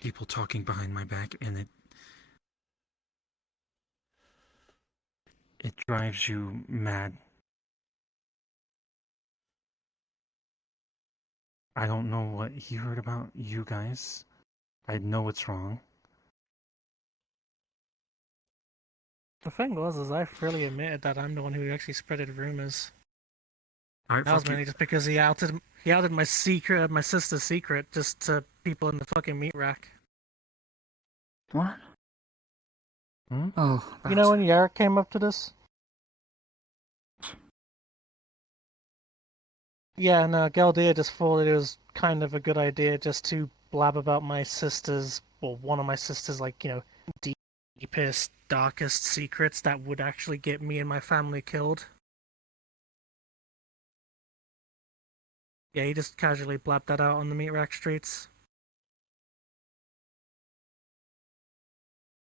people talking behind my back, and it drives you mad. I don't know what he heard about you guys. I know it's wrong. The thing was, is I freely admitted that I'm the one who actually spreaded rumors. Alright, That was fuck you. mainly just because he outed my secret, my sister's secret, just to people in the fucking meat rack. What? Hmm? Oh, You know when Yarrick came up to this? Yeah, no, Galdia just thought it was kind of a good idea just to blab about my sister's, or one of my sister's, like, you know, deepest, darkest secrets that would actually get me and my family killed. Yeah, he just casually blabbed that out on the meat rack streets.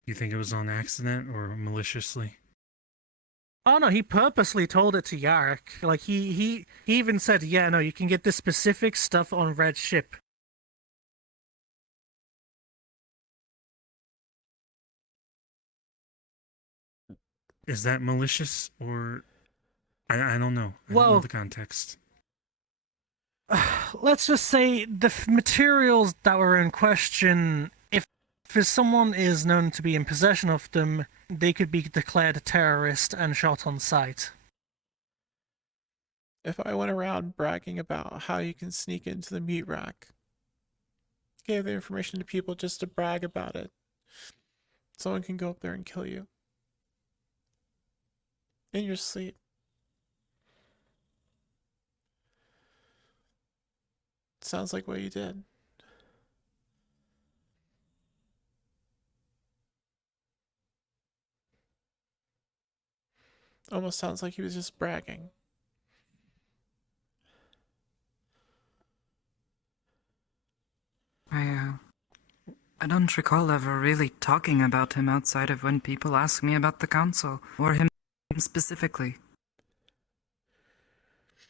You think it was on accident or maliciously? Oh no, he purposely told it to Yarrick. Like he even said, yeah, no, you can get this specific stuff on Red Ship. Is that malicious or I don't know. I don't know Well, the context. let's just say the materials that were in question, if someone is known to be in possession of them, they could be declared a terrorist and shot on sight. If I went around bragging about how you can sneak into the meat rack, gave the information to people just to brag about it, someone can go up there and kill you. In your sleep. Sounds like what you did. Almost sounds like he was just bragging. I don't recall ever really talking about him outside of when people ask me about the council, or him specifically.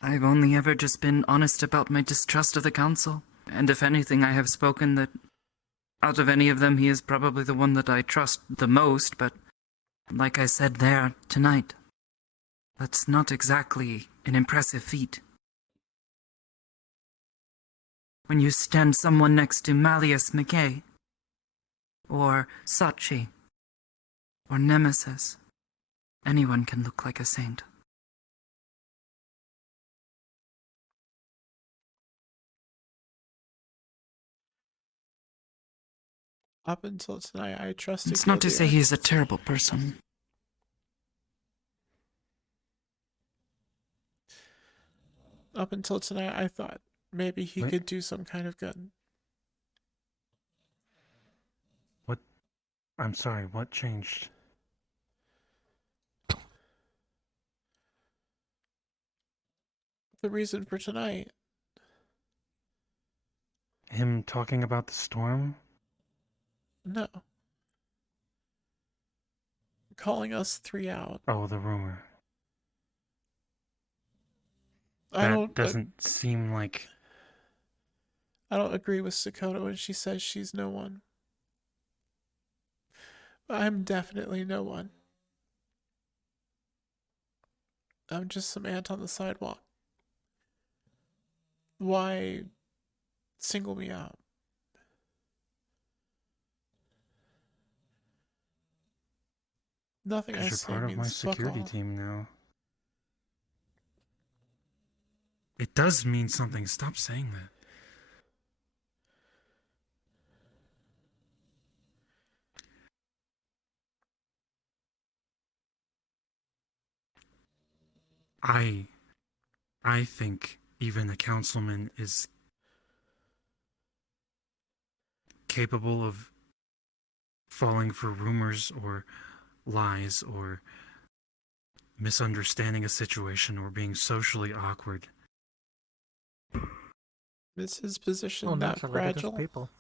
I've only ever just been honest about my distrust of the council, and if anything, I have spoken that out of any of them, he is probably the one that I trust the most, but like I said there tonight, that's not exactly an impressive feat. When you stand someone next to Malleus McKay, or Sachi, or Nemesis, anyone can look like a saint. Up until tonight, I trusted It's not to say Gildear. he is a terrible person. Up until tonight, I thought maybe he What? could do some kind of good. What? I'm sorry, what changed? The reason for tonight. Him talking about the storm? No. Calling us three out. Oh, the rumor. I That doesn't seem like... I don't agree with Sakota when she says she's no one. I'm definitely no one. I'm just some ant on the sidewalk. Why single me out? Nothing I Because you're say part of my means fuck security all. team now. It does mean something. Stop saying that. I think even a councilman is capable of falling for rumors or lies or misunderstanding a situation or being socially awkward. Is his position Oh, that naturally, they're just fragile? people.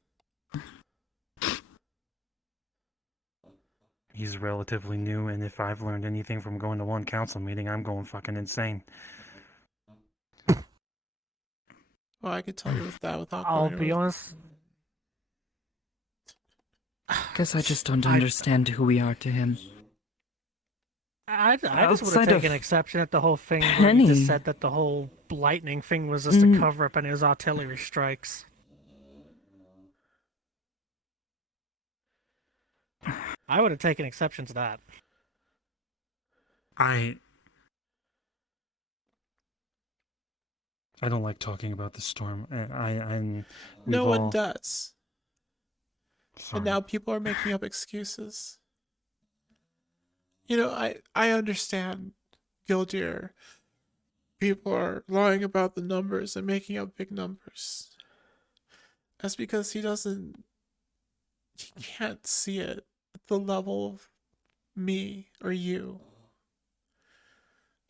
He's relatively new, and if I've learned anything from going to one council meeting, I'm going fucking insane. Well, I could tell you with that without I'll going be over. honest. Guess I just don't understand who we are to him. I just would have Outside taken of exception at the whole thing where he Penny. just said that the whole lightning thing was just a cover up and it was artillery strikes. I would have taken exception to that. I don't like talking about the storm. No one all... does. Sorry. And now people are making up excuses. You know, I understand, Gildear. People are lying about the numbers and making up big numbers. That's because he can't see it at the level of me or you.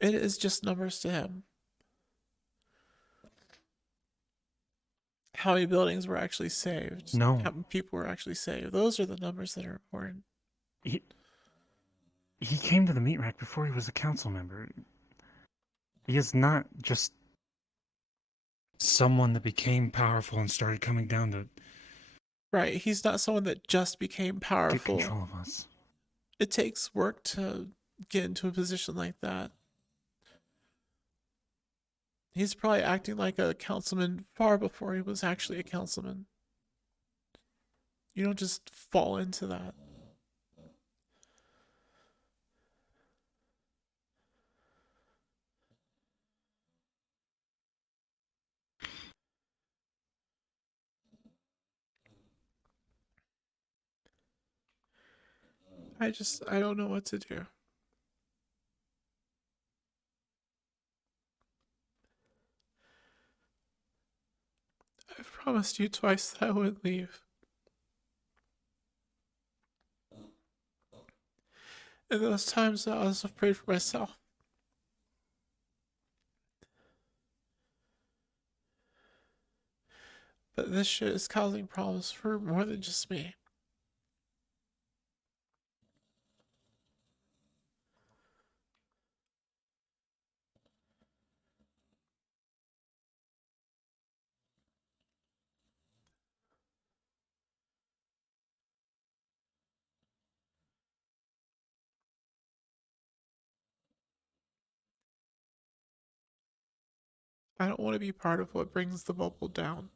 It is just numbers to him. How many buildings were actually saved? No. How many people were actually saved? Those are the numbers that are important. He came to the meat rack before he was a council member. He is not just someone that became powerful and started coming down to Right, he's not someone that just became powerful. get control of us. It takes work to get into a position like that. He's probably acting like a councilman far before he was actually a councilman. You don't just fall into that. I don't know what to do. I've promised you twice that I wouldn't leave. And those times I was afraid for myself. But this shit is causing problems for more than just me. I don't want to be part of what brings the bubble down.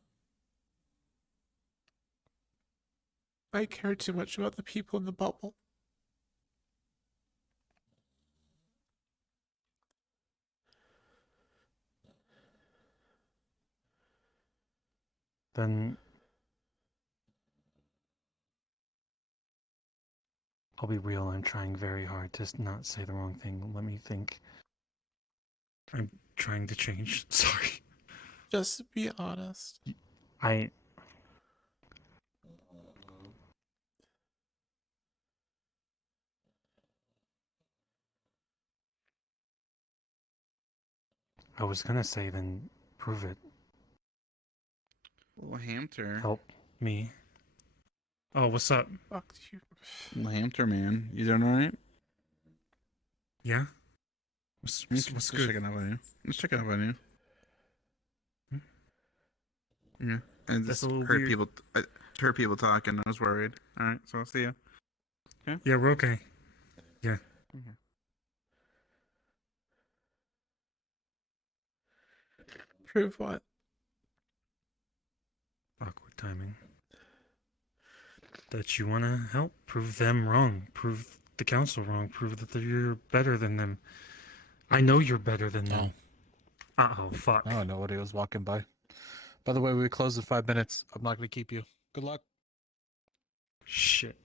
I care too much about the people in the bubble. Then I'll be real, I'm trying very hard to not say the wrong thing. Let me think. I'm trying to change. Sorry. Just be honest. I was gonna say then prove it. Little hamster. Help me. Oh, what's up? Fuck you. Little hamster man. You doing alright? Yeah? What's Just good? checking up on you. Just checking up on you. Yeah. And That's just a little heard weird. people, heard people talking. I was worried. All right, so I'll see you. Okay. Yeah, we're okay. Yeah. Prove what? Awkward timing. That you want to help prove them wrong, prove the council wrong, prove that you're better than them. I know you're better than them. Uh-oh, fuck. Oh, nobody was walking by. By the way, we close in 5 minutes. I'm not going to keep you. Good luck. Shit.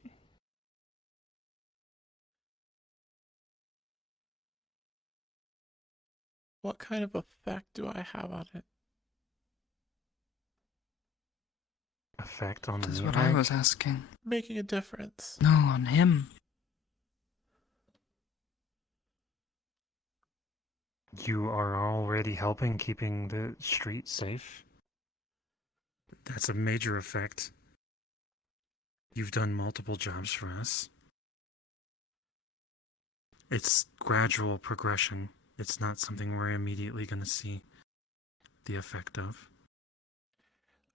What kind of effect do I have on it? Effect on That's me, what I like? was asking. Making a difference. No, on him. You are already helping keeping the street safe? That's a major effect. You've done multiple jobs for us. It's gradual progression. It's not something we're immediately going to see the effect of.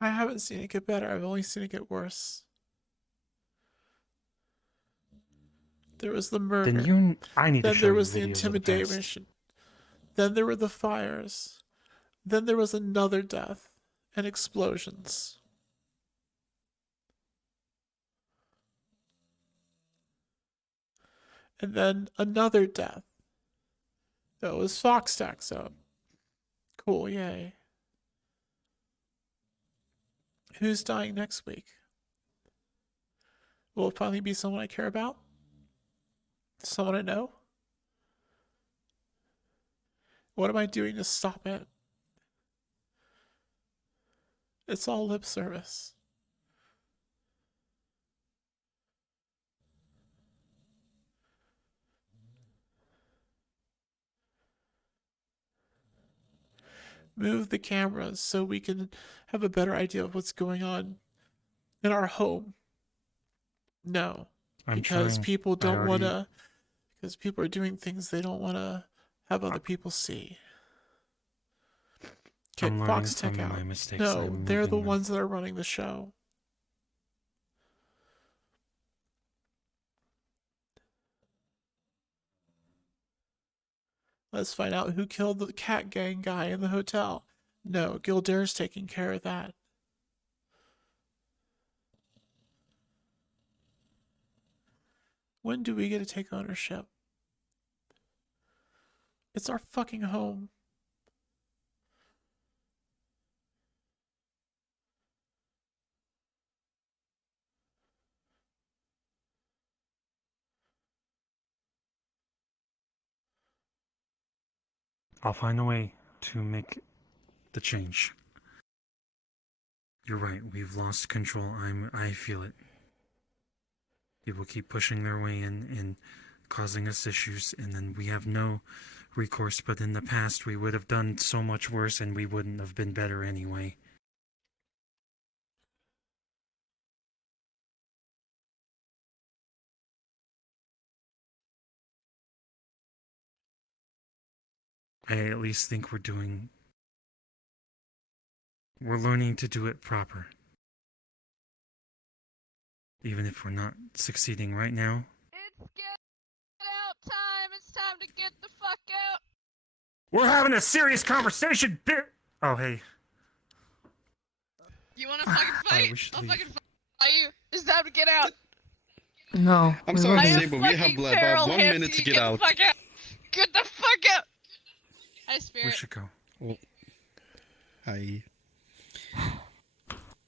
I haven't seen it get better. I've only seen it get worse. There was the murder. Then I need to Then show there you was the videos of the past. intimidation. Then there were the fires. Then there was another death and explosions. And then another death. That was Fox stacks up. Cool, yay. Who's dying next week? Will it finally be someone I care about? Someone I know? What am I doing to stop it? It's all lip service. Move the cameras so we can have a better idea of what's going on in our home. No. Because trying. people I don't want already- to, because people are doing things they don't want to have other people see. Okay, I'm learning Fox Tech from out. my mistakes. No, I'm they're the moving them. ones that are running the show. Let's find out who killed the cat gang guy in the hotel. No, Gildare's taking care of that. When do we get to take ownership? It's our fucking home. I'll find a way to make the change. You're right, we've lost control. I feel it. People keep pushing their way in and causing us issues, and then we have no recourse. But in the past, we would have done so much worse, and we wouldn't have been better anyway. I at least think we're learning to do it proper. Even if we're not succeeding right now. It's get out time. It's time to get the fuck out. We're having a serious conversation, Oh, hey. You wanna fucking fight? we should I'll leave. fucking fight you. It's time to get out. No. I'm we sorry won't to leave. say, but we have about 1 minute to get out. The fuck out. Get the fuck out. Hi, Spirit. We should go. Well, hi.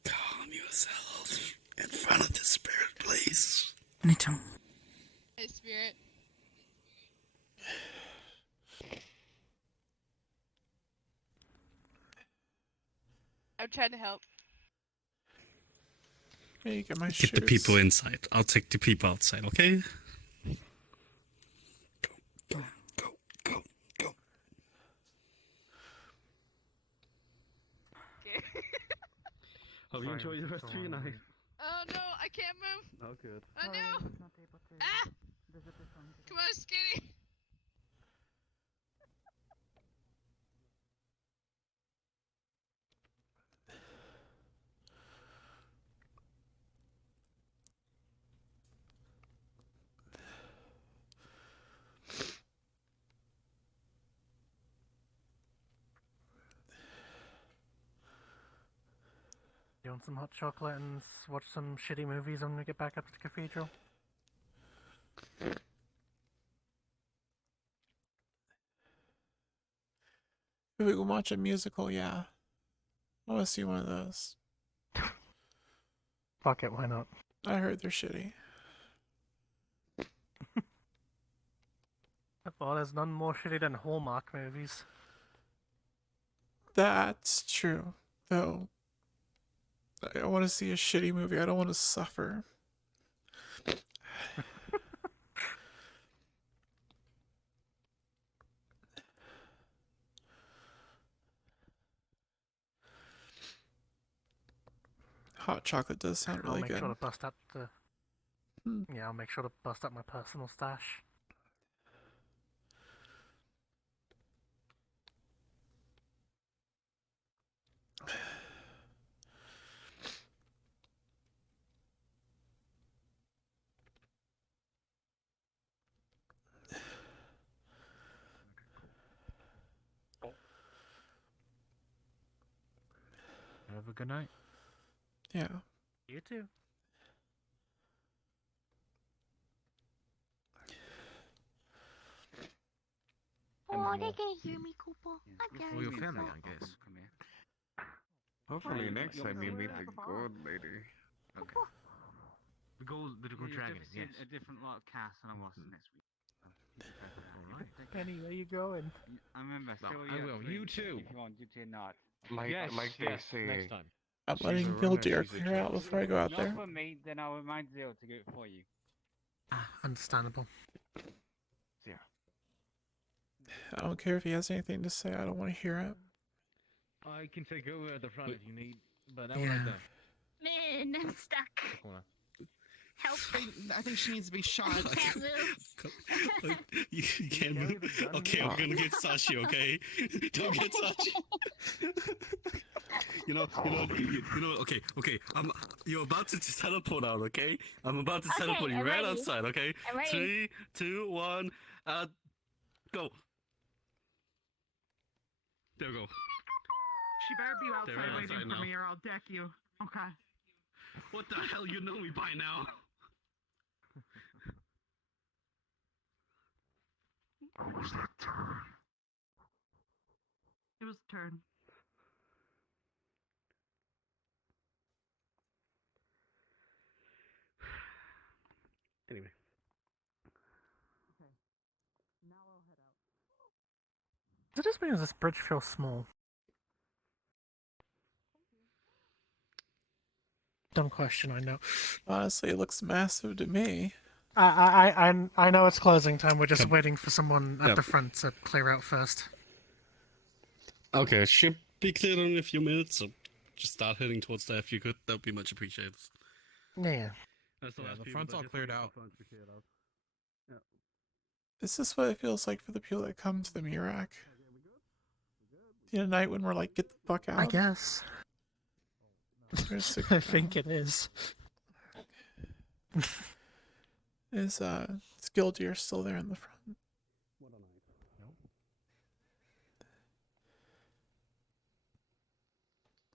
Calm yourself in front of the spirit, please. Me too. Hi, Spirit. I'm trying to help. Hey, get my Get the people inside. I'll take the people outside, okay? Hope you enjoy the rest of your night. Oh no, I can't move. Oh, good. I know. Ah! Come on, Skinny. want some hot chocolate and watch some shitty movies when we get back up to the cathedral? If we can watch a musical, yeah. I want to see one of those. Fuck it, why not? I heard they're shitty. Well, there's none more shitty than Hallmark movies. That's true, though. I want to see a shitty movie. I don't want to suffer. Hot chocolate does sound really I'll make good. sure to bust up the... Yeah, I'll make sure to bust up my personal stash. Have a good night. Yeah. You too. Oh, they can hear me, Cooper. I got For your family, I guess. Hopefully next time you meet the gold lady. Okay. The gold dragon, yes. A different lot of cast than I was next week. Penny, where you going? I remember. No, Still I will. You too. If you want, you did not. Like they say. Next time. I'm She's letting a Bill runner, Deer she's a clear out trust. before I go out Not there. for me, then I'll remind Zero to do it for you. Understandable. Yeah. I don't care if he has anything to say. I don't want to hear it. I can take over at the front if you need, but I Yeah. would like that. Man, I'm stuck. Help. I think she needs to be shot. I can't move. You can't move. Okay, we're gonna get Sashi. Okay, don't get Sashi. You know. Okay. You're about to teleport out. Okay, I'm about to Okay, teleport you I'm right ready. outside. Okay, I'm ready. 3, 2, 1, go. There we go. She better be outside They're waiting outside for now. me or I'll deck you. Okay. What the hell? You know me by now. What was that turn? It was a turn. Anyway. Does this mean this bridge feels small? Dumb question, I know. Honestly, it looks massive to me. I know it's closing time. We're just Yep. waiting for someone at Yep. the front to clear out first. Okay, should be cleared in a few minutes. So just start heading towards there if you could. That would be much appreciated. Yeah. That's the Yeah, last the people front's that all get cleared the out. front's cleared out. Yeah. Is this what it feels like for the people that come to the Mirak? The night when we're like, get the fuck out? I guess. There's the- I think it is. Is Skildeer still there in the front?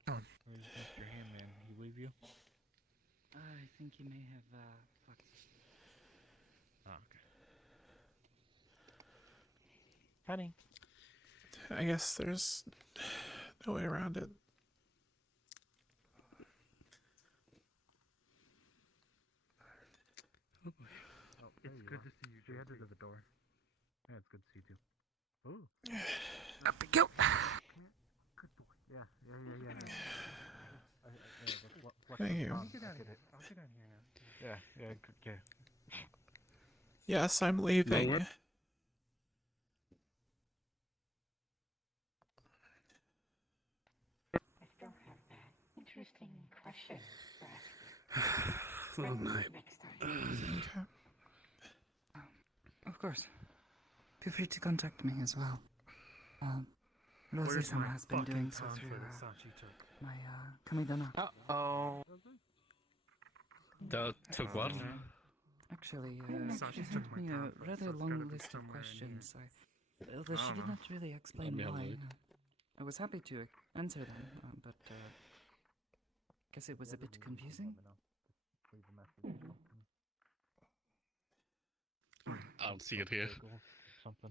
Where's Mr. Handman? He leave you? I think he may have, fucked. Oh, okay. Penny. I guess there's no way around it. Oh, it's good to see you. She headed to the door. Yeah, it's good to see you too. Ooh. Up we go. Good boy. Yeah. Thank you. I'll get down here. Yeah, good. Yes, I'm leaving. Nowhere. Interesting question. Oh, night. Okay. Of course. Feel free to contact me as well. Rosie-sama has been doing so through my Kamidana. Uh-oh. That took what? Actually, Sashi she took sent my me tab, a rather so it's long gotta be list of somewhere in questions. here. Although she I did don't not really explain me have a why. look. I was happy to answer them, but guess it was a bit confusing. I'll see it here.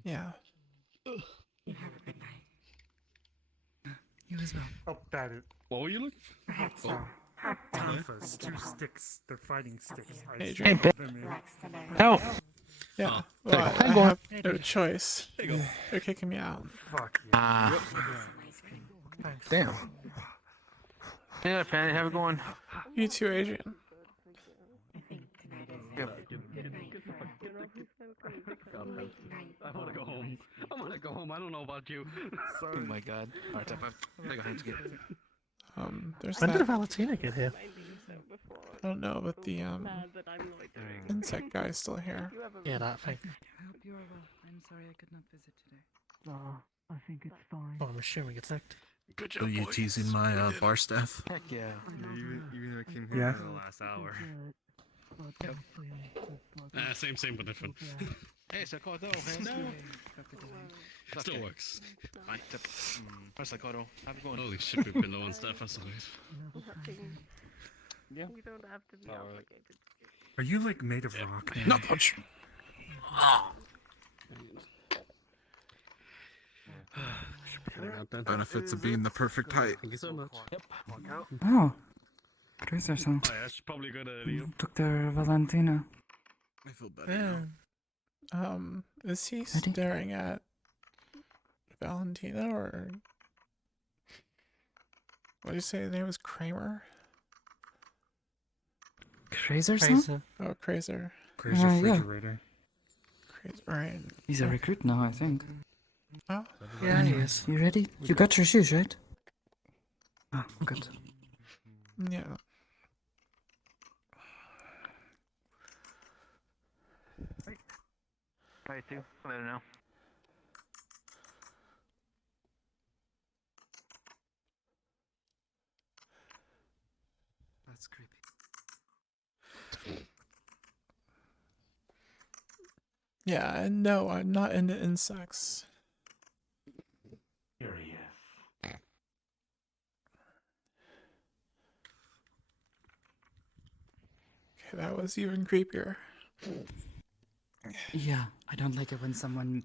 Yeah. You as well. Oh, that is. What were you looking for? Tonfas, 2 sticks. They're fighting sticks. I Adrian. stuck them in. No. Yeah. Oh. Well, I have no choice. There you go. They're kicking me out. Fuck. Thanks. Damn. Yeah, Fanny, have it going. You too, Adrian. I wanna go home. I wanna go home. I don't know about you. Oh my god. Alright, I gotta go home to get. There's When that. did Valentina get here? I don't know, but the insect guy's still here. Yeah, that thing. I hope you are well. I'm sorry I could not visit today. Oh, I think it's fine. Oh, I'm assuming it's necked. Good job, Are you boys. teasing my bar staff? Heck yeah. Even I came Yeah. here for the last hour. Same but different. Hey, Sakoto. Still works. Hi, Sakoto. How's it going? Holy shit, we've been low on staff as always. Yeah. You don't have to be obligated. Are you like made of rock? Man? No punch. Benefits of being the perfect height. Thank you so much. Yep. Oh. Crazy son. Oh, yeah, that's probably good idea. Dr. Valentina. I feel better Yeah. Is he staring at Valentina or what did you say his name was? Kramer? Krazer son? Oh, Krazer. Crazy Yeah. refrigerator. Krazer, right. He's a recruit now, I think. Oh. Yeah, he Anyways, you ready? You got your shoes, right? Ah, good. Yeah. Hi, too. Let her know. That's creepy. Yeah, and no, I'm not into insects. Here he is. Okay, that was even creepier. Yeah, I don't like it when someone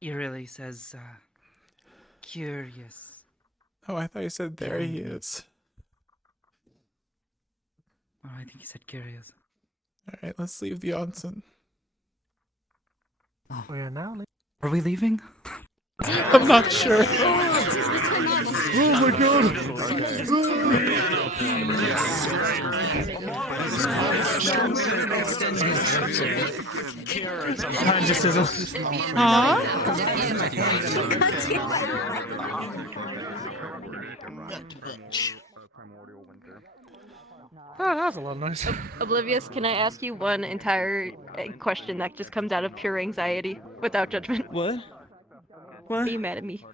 eerily says, curious. Oh, I thought you said there he is. Oh, I think he said curious. Alright, let's leave the onsen. Oh. We are now leaving. Are we leaving? I'm not sure. Oh my god! Oh, that was a lot of noise. Oblivious, can I ask you one entire question that just comes out of pure anxiety without judgment? What? What? Are you mad at me?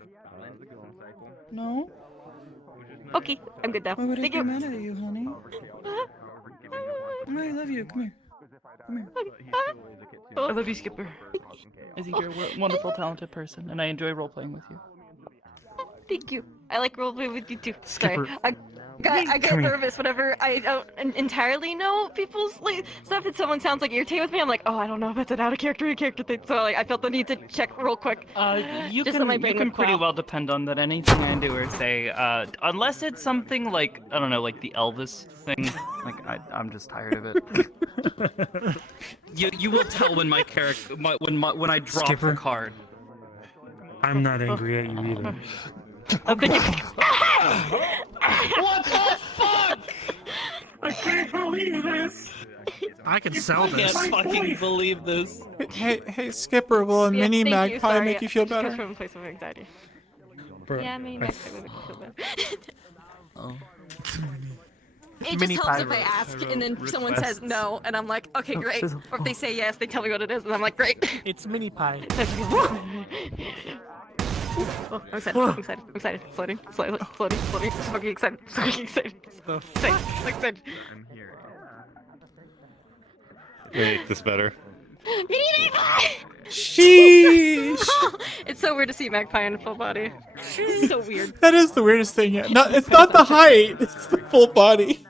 No. Okay, I'm good now. Why would I Thank be you. mad at you, honey? I love you. Come here. Come here. I love you, Skipper. I think you're a wonderful, talented person, and I enjoy role playing with you. Thank you. I like roleplay with you too. Skipper. Sorry. I get nervous whenever I don't entirely know people's like stuff and someone sounds like irritated with me. I'm like, oh, I don't know if it's an out of character thing. So like, I felt the need to check real quick. You Just can, so my brain you can would pretty pop. well depend on that anything I do or say, unless it's something like, I don't know, like the Elvis thing. Like, I'm just tired of it. you will tell when my character, when I drop Skipper? the card. I'm not angry at you either. What the fuck? I can't believe this. I can sell this. I can't fucking believe this. Hey, Skipper, will a mini thank you, magpie sorry. make you feel Just better? from a place of anxiety. Bro, Yeah, mini magpie would make me feel better. Oh. It Mini just helps if pie I ask, and then someone requests. says no, and I'm like, okay, great. Or if they say yes, they tell me what it is, and I'm like, great. It's mini pie. Oh, I'm excited. I'm excited. I'm excited. Floating. Floating. I'm fucking excited. I'm fucking excited. The Excited. I'm here. Make this better. Mini magpie! Sheesh! It's so weird to see magpie in a full body. So weird. That is the weirdest thing yet. It's not the height, it's the full body.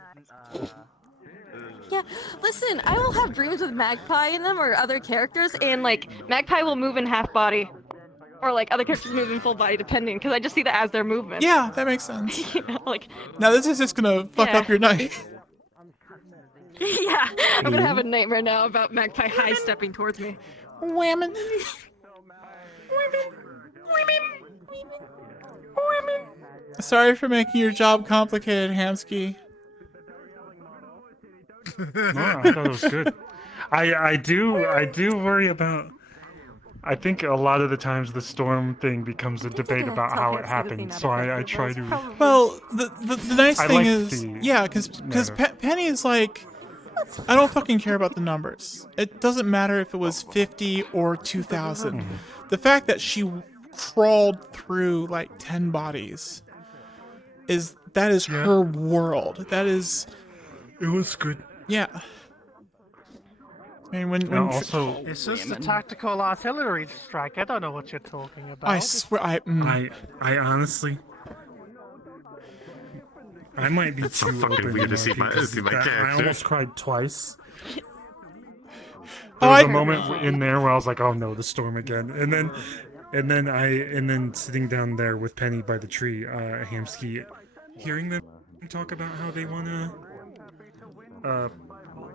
Yeah, listen, I will have dreams with Magpie in them or other characters, and like Magpie will move in half body, or like other characters move in full body, depending. Because I just see that as their movement. Yeah, that makes sense. You know, like. Now this is just gonna fuck up your night. Yeah, I'm gonna have a nightmare now about Magpie high stepping towards me. Women. Sorry for making your job complicated, Hamsky. No, I thought it was good. I do worry about. I think a lot of the times the storm thing becomes a debate about how it happened, so I try to. Well, the nice thing like is, yeah, because Penny is like, I don't fucking care about the numbers. It doesn't matter if it was 50 or 2,000. The fact that she crawled through like 10 bodies is her world. That is. It was good. Yeah. I mean, when also, This is the tactical artillery strike. I don't know what you're talking about. I swear, I honestly, I might be It's so too fucking open weird to see my I character. almost cried twice. Oh, There was a moment in there where I was like, "Oh no, the storm again!" And then sitting down there with Penny by the tree, Hamsky, hearing them talk about how they wanna,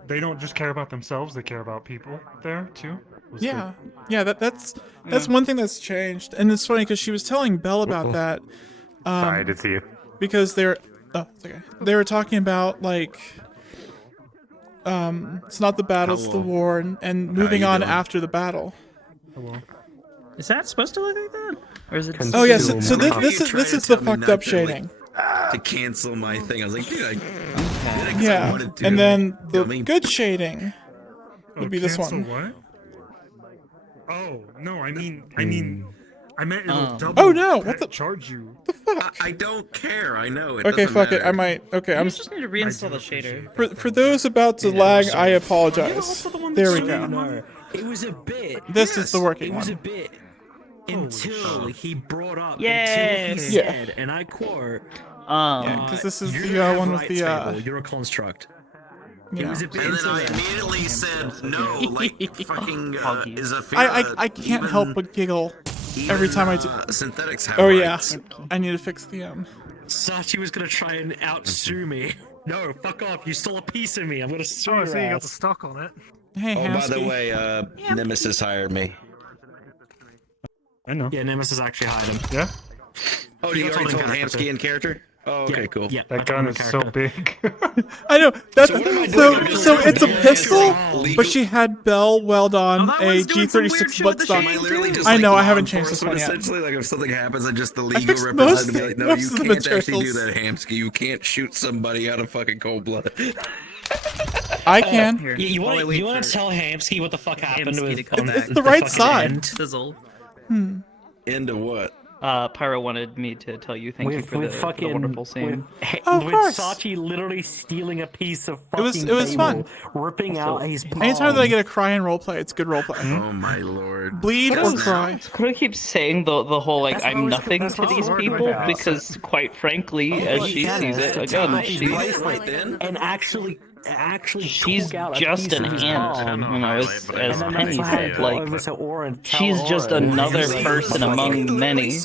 they don't just care about themselves; they care about people there too. Was Yeah, good. yeah. That's one thing that's changed, and it's funny because she was telling Belle about that. Sorry, I did see you. Because it's okay. They were talking about like, it's not the battle, it's the war, and moving you on doing? after the battle. Is that supposed to look like that? Or is it? Oh yeah, so this is the fucked up shading. To cancel my thing, I was like, dude, Yeah, and then the good shading would be this cancel one. What? Oh no, I meant it'll double. Oh no! What the charge you? I don't care. I know. It Okay, doesn't fuck it. matter. I might. Okay, I'm. just need to reinstall the shader. For those about to lag, I apologize. There we go. It was a bit. This is the working It was one. a bit until he brought up. Yay! Until he Yeah. said, and I quote. Yeah, 'cause this is "You the, have one with rights, the, Fable. You're a construct." It Yeah. was a bit And then until I that. immediately said no, like fucking is a I can't help but giggle every time I do. synthetics have Oh yeah, rights. I need to fix the Sachi was gonna try and outsue me. No, fuck off. You stole a piece of me. I'm gonna sue Oh, your so you got the ass. stock on it. Hey, Oh, by the Hamsky. way, Nemesis hired me. I know. Yeah, Nemesis actually hired him. Yeah. Oh, You you got already told told in character, Hamsky too. in character? Oh, okay, Yeah, cool. yeah. That gun is so big. I know that's So what am I so doing? so it's a pistol, Legal- but she had Bell weld on that a one's doing some weird G36 shit with the buttstock. shading, literally just, I like, know I law haven't changed this one enforcement, yet. Essentially, like if something happens, I'm just the I legal fixed representative. Be like, no, most you of the can't actually do materials. that, Hamsky. You can't shoot somebody out of fucking cold blood. I can. You While I want wait to for tell Hamsky what the fuck happened Hamsky with to come It's back. the right fucking side. end? Fizzle. Into what? Pyro wanted me to tell you thank you for the wonderful scene. Oh, of with course. Sachi literally stealing a piece of It was fucking fun. ripping out his palm. Anytime that I get a cry in roleplay, it's good roleplay. Oh my lord. Bleed or cry. Could I keep saying the whole like That's I'm always- nothing that's to what these we're people doing now. because quite frankly, as she sees it, again, and actually she's took out a just piece an of his ant, palm. you know, as Penny said, like over to Oren, tell she's just Oren. another person among many.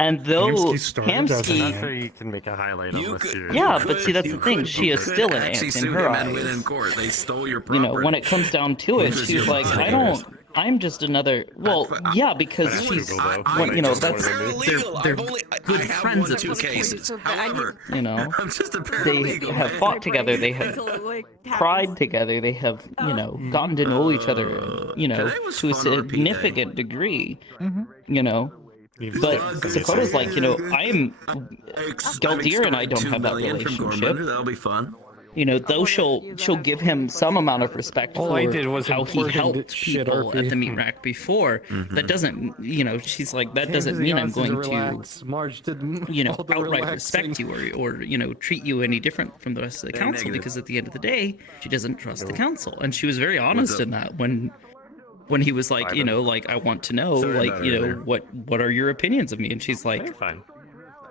And though Hamsky started as an Hamsky, ant. So you can make a highlight of this series. yeah, but see that's the thing, she is still an ant in her And win in eyes. court. They stole your You property. know, when it comes down to it, Because she's you're like, lying. I'm just another. Well, yeah, because That's she's, legal, though. when, you know, that's Paralegal. they're I've only good I have friends won at 2 this point. cases. So bad. I However, You know, I'm just a they paralegal. have fought together. They have cried together. They have, you know, gotten to know each other, you know, to a significant degree. You know, but Dakota's like, you know, I'm Galdir and I don't have that relationship. That'll be fun. You know, though she'll give him some amount of respect All for I did was how he important helped shit people RP. at the meat rack before. That doesn't, you know, she's like, that doesn't mean I'm going to, Marge did you know, all the outright relaxing. respect you or you know, treat you any different from the rest of the council negative. because at the end of the day, she doesn't trust the council. And she was very honest up? in that when when he was like, you know, like, I want to know, Sorry like, about you know, earlier. what are your opinions of me? And she's like,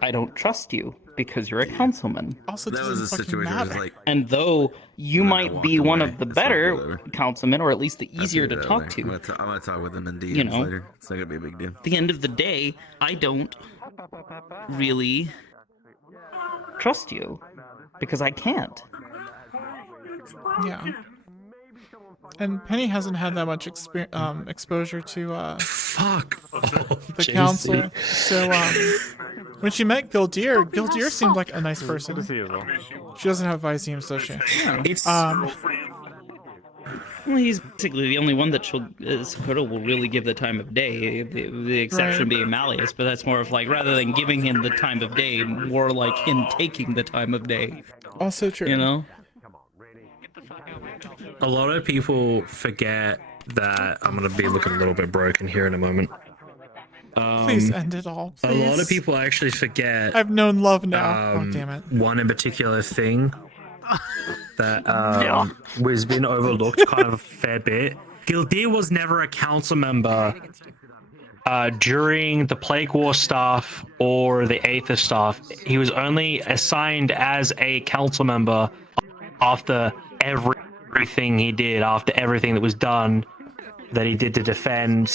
I don't trust you because you're a councilman. Also, That was a situation where it was like, And though you might be one of the better councilmen, or at least the easier to talk to, I'm gonna talk with him in DMs you know, later. It's not gonna be a big deal. at the end of the day, I don't really trust you because I can't. Yeah. And Penny hasn't had that much exposure to the council. So when she met Gildeer seemed like a nice person. She doesn't have Visine, so she. Well, he's basically the only one that Sakota will really give the time of day, the exception being Malleus, but that's more of like, rather than giving him the time of day, more like him taking the time of day. Also true. You know? A lot of people forget that I'm going to be looking a little bit broken here in a moment. Please end it all. A lot of please. people actually forget. I've known love now. Oh, damn it. One in particular thing that was been overlooked kind of a fair bit. Gildeer was never a council member during the Plague War stuff or the Aether stuff. He was only assigned as a council member after everything he did, after everything that was done that he did to defend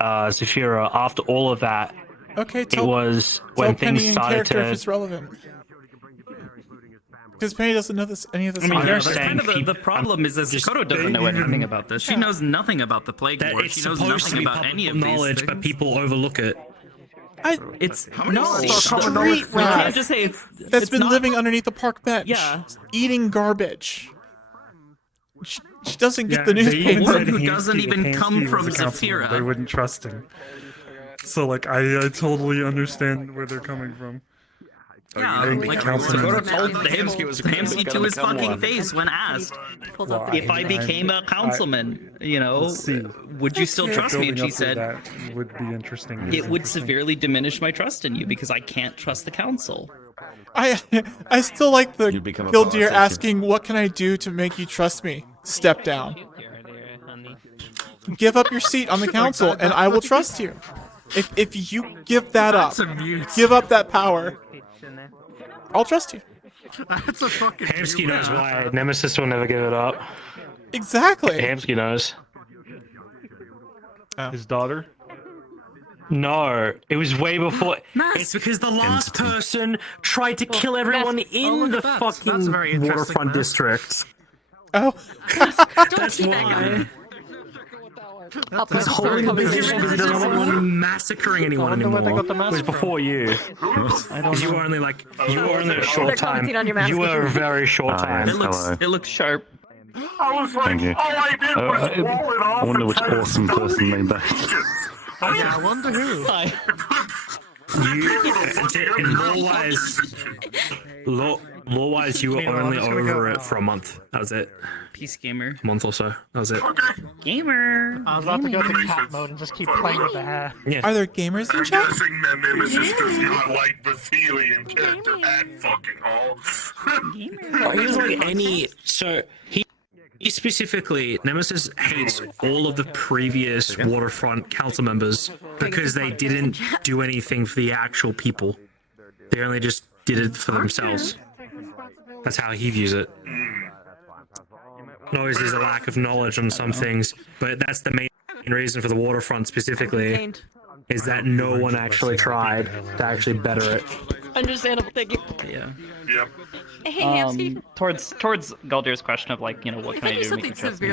Zafira. After all of that, Okay, it was when things Penny in started character if to. it's relevant. Because Penny doesn't know this, any of this. I mean, that's kind of the problem is that Sakota doesn't know anything about this. She knows nothing about the Plague That War. it's She knows supposed to nothing be about public any of these knowledge, things. but people overlook it. It's No, street rat. We can't just say that's it's been not- living underneath the park bench. Yeah. Eating garbage. She doesn't get Yeah, the they even newspaper. said who Hamsky- doesn't even Hamsky come was from a councilman. Zafira. They wouldn't trust him. So, like, I totally understand where they're coming from. Yeah, I think like councilmen- Sakota told Hamsky to his fucking face when asked, if I became a councilman, you know, would you still trust me? And she said, that would be interesting. it would severely diminish my trust in you because I can't trust the council. I still like the become a Gildeer politician. asking, "What can I do to make you trust me?" Step down. Give up your seat on the council, and I will trust you. If you give that up, give up that power, I'll trust you. That's a fucking. Hamsky knows why. Nemesis will never give it up. Exactly. Hamsky knows. His daughter? No, it was way before. It's because the last person tried to kill everyone in the fucking waterfront district. Oh. That's why. This whole position doesn't want to be massacring anyone anymore. It was before you. Because you were only like, you were only a short time. You were a very short time. It looks sharp. Thank you. I wonder which awesome person made that. Yeah, I wonder who. Law-wise, you were only over it for a month. That was it. Peace gamer. A month or so. That was it. Gamer. I was about to go to cat mode and just keep playing with the hair. Yeah. Are there gamers in chat? Guessing that Nemesis does not like Vasily in character at fucking all. He doesn't like any. So he specifically, Nemesis hates all of the previous Waterfront council members because they didn't do anything for the actual people. They only just did it for themselves. That's how he views it. Always there's a lack of knowledge on some things, but that's the main reason for the Waterfront specifically, is that no one actually tried to actually better it. Understandable, thank you. Yeah. Yep. Hey, Hamsky. Towards Galder's question of like, you know, what can I do to make you trust me?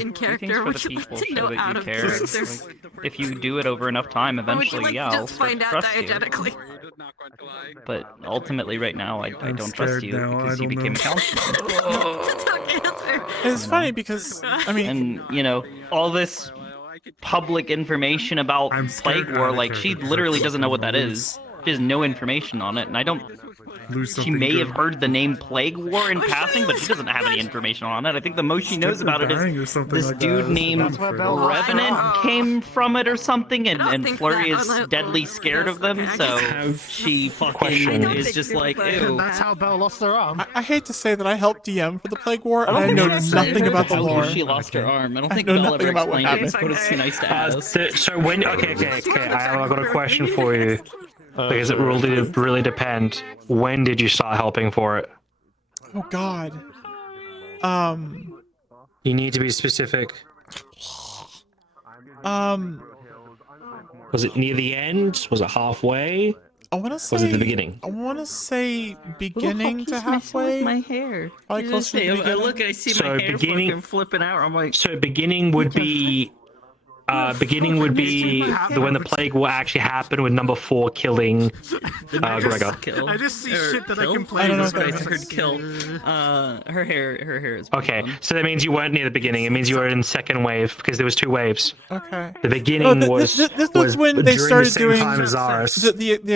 in character, Things would for the you like people, to so know that out you of care. character? Like, if you do it over enough time, Or would you eventually, like yeah, to I'll just start find to out trust you. diegetically? But ultimately, right now, I I'm don't trust scared you now, because I you don't became a know. councilman. It's funny because I mean, and you know, all this public information about Plague War, like she literally doesn't know what that is. She has no information on it, and I don't lose she something may have good. heard the name Plague War in passing, but she doesn't have any information on it. I think the most she knows about it dying or is something this like dude that. named Revenant came from it or something, and Flurry is deadly scared of them, so she fucking is just like, ew. That's how Belle lost her arm. I hate to say that I helped DM for the Plague War, and I think know she actually nothing heard about the how lore. she lost her arm. I don't think know Belle nothing ever about what explained it. happened. It's too nice to ask. So when okay, I got a question for you because it really depends. When did you start helping for it? Oh God. You need to be specific. Was it near the end? Was it halfway? I want to say. Was it the beginning? I want to say Who the fuck beginning to keeps messing with halfway. my hair? Probably You closer just to say, the I beginning. look, I see So my hair beginning- fucking flipping out. I'm like, So beginning would be when the plague war actually happened with number 4 killing Gregor. kill. I just see Or shit that I kill? can play. I don't know this if that way. I heard kill. Her hair is Okay, blonde. so that means you weren't near the beginning. It means you were in second wave because there was 2 waves. Okay. The beginning was this was when they during started the same doing time as ours. the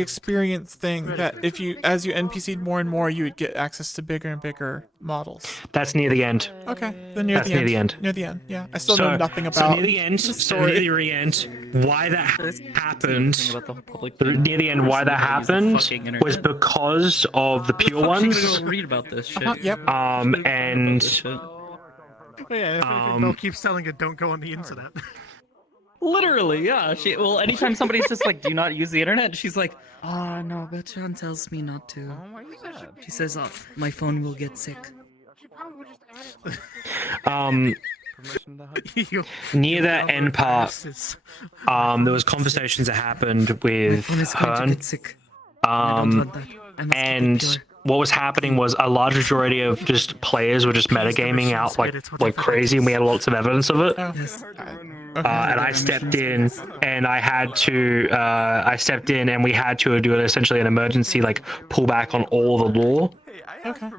experience thing that if you as you NPC'd more and more, you would get access to bigger and bigger models. That's near the end. Okay, then near That's the near end. the end. Near the end, yeah. I still know nothing about. So near the end. So near the end, why that happened? Near the end, why that happened was because of the pure ones. Read about this shit. Yep. And Oh, yeah, if anything, Belle keeps telling her don't go on the internet. Literally, yeah. Anytime somebody's just like, do not use the internet, she's like, oh no, but Sean tells me not to. She says, oh, my phone will get sick. near that end part, there was conversations that happened with Hearn. And what was happening was a large majority of just players were just metagaming out like crazy, and we had lots of evidence of it. And I stepped in, and I had to. I stepped in, and we had to do essentially an emergency pullback on all the lore. Okay.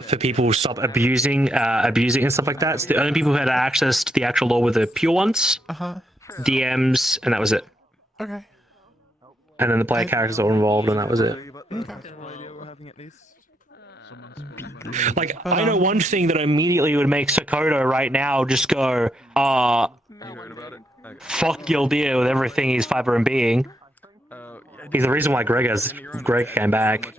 For people to stop abusing and stuff like that. So the only people who had access to the actual lore were the pure ones, DMs, and that was it. Okay. And then the player characters that were involved, and that was it. I know one thing that immediately would make Sokoto right now just go, fuck Gildir with everything he's fiber and being. He's the reason why Greg came back.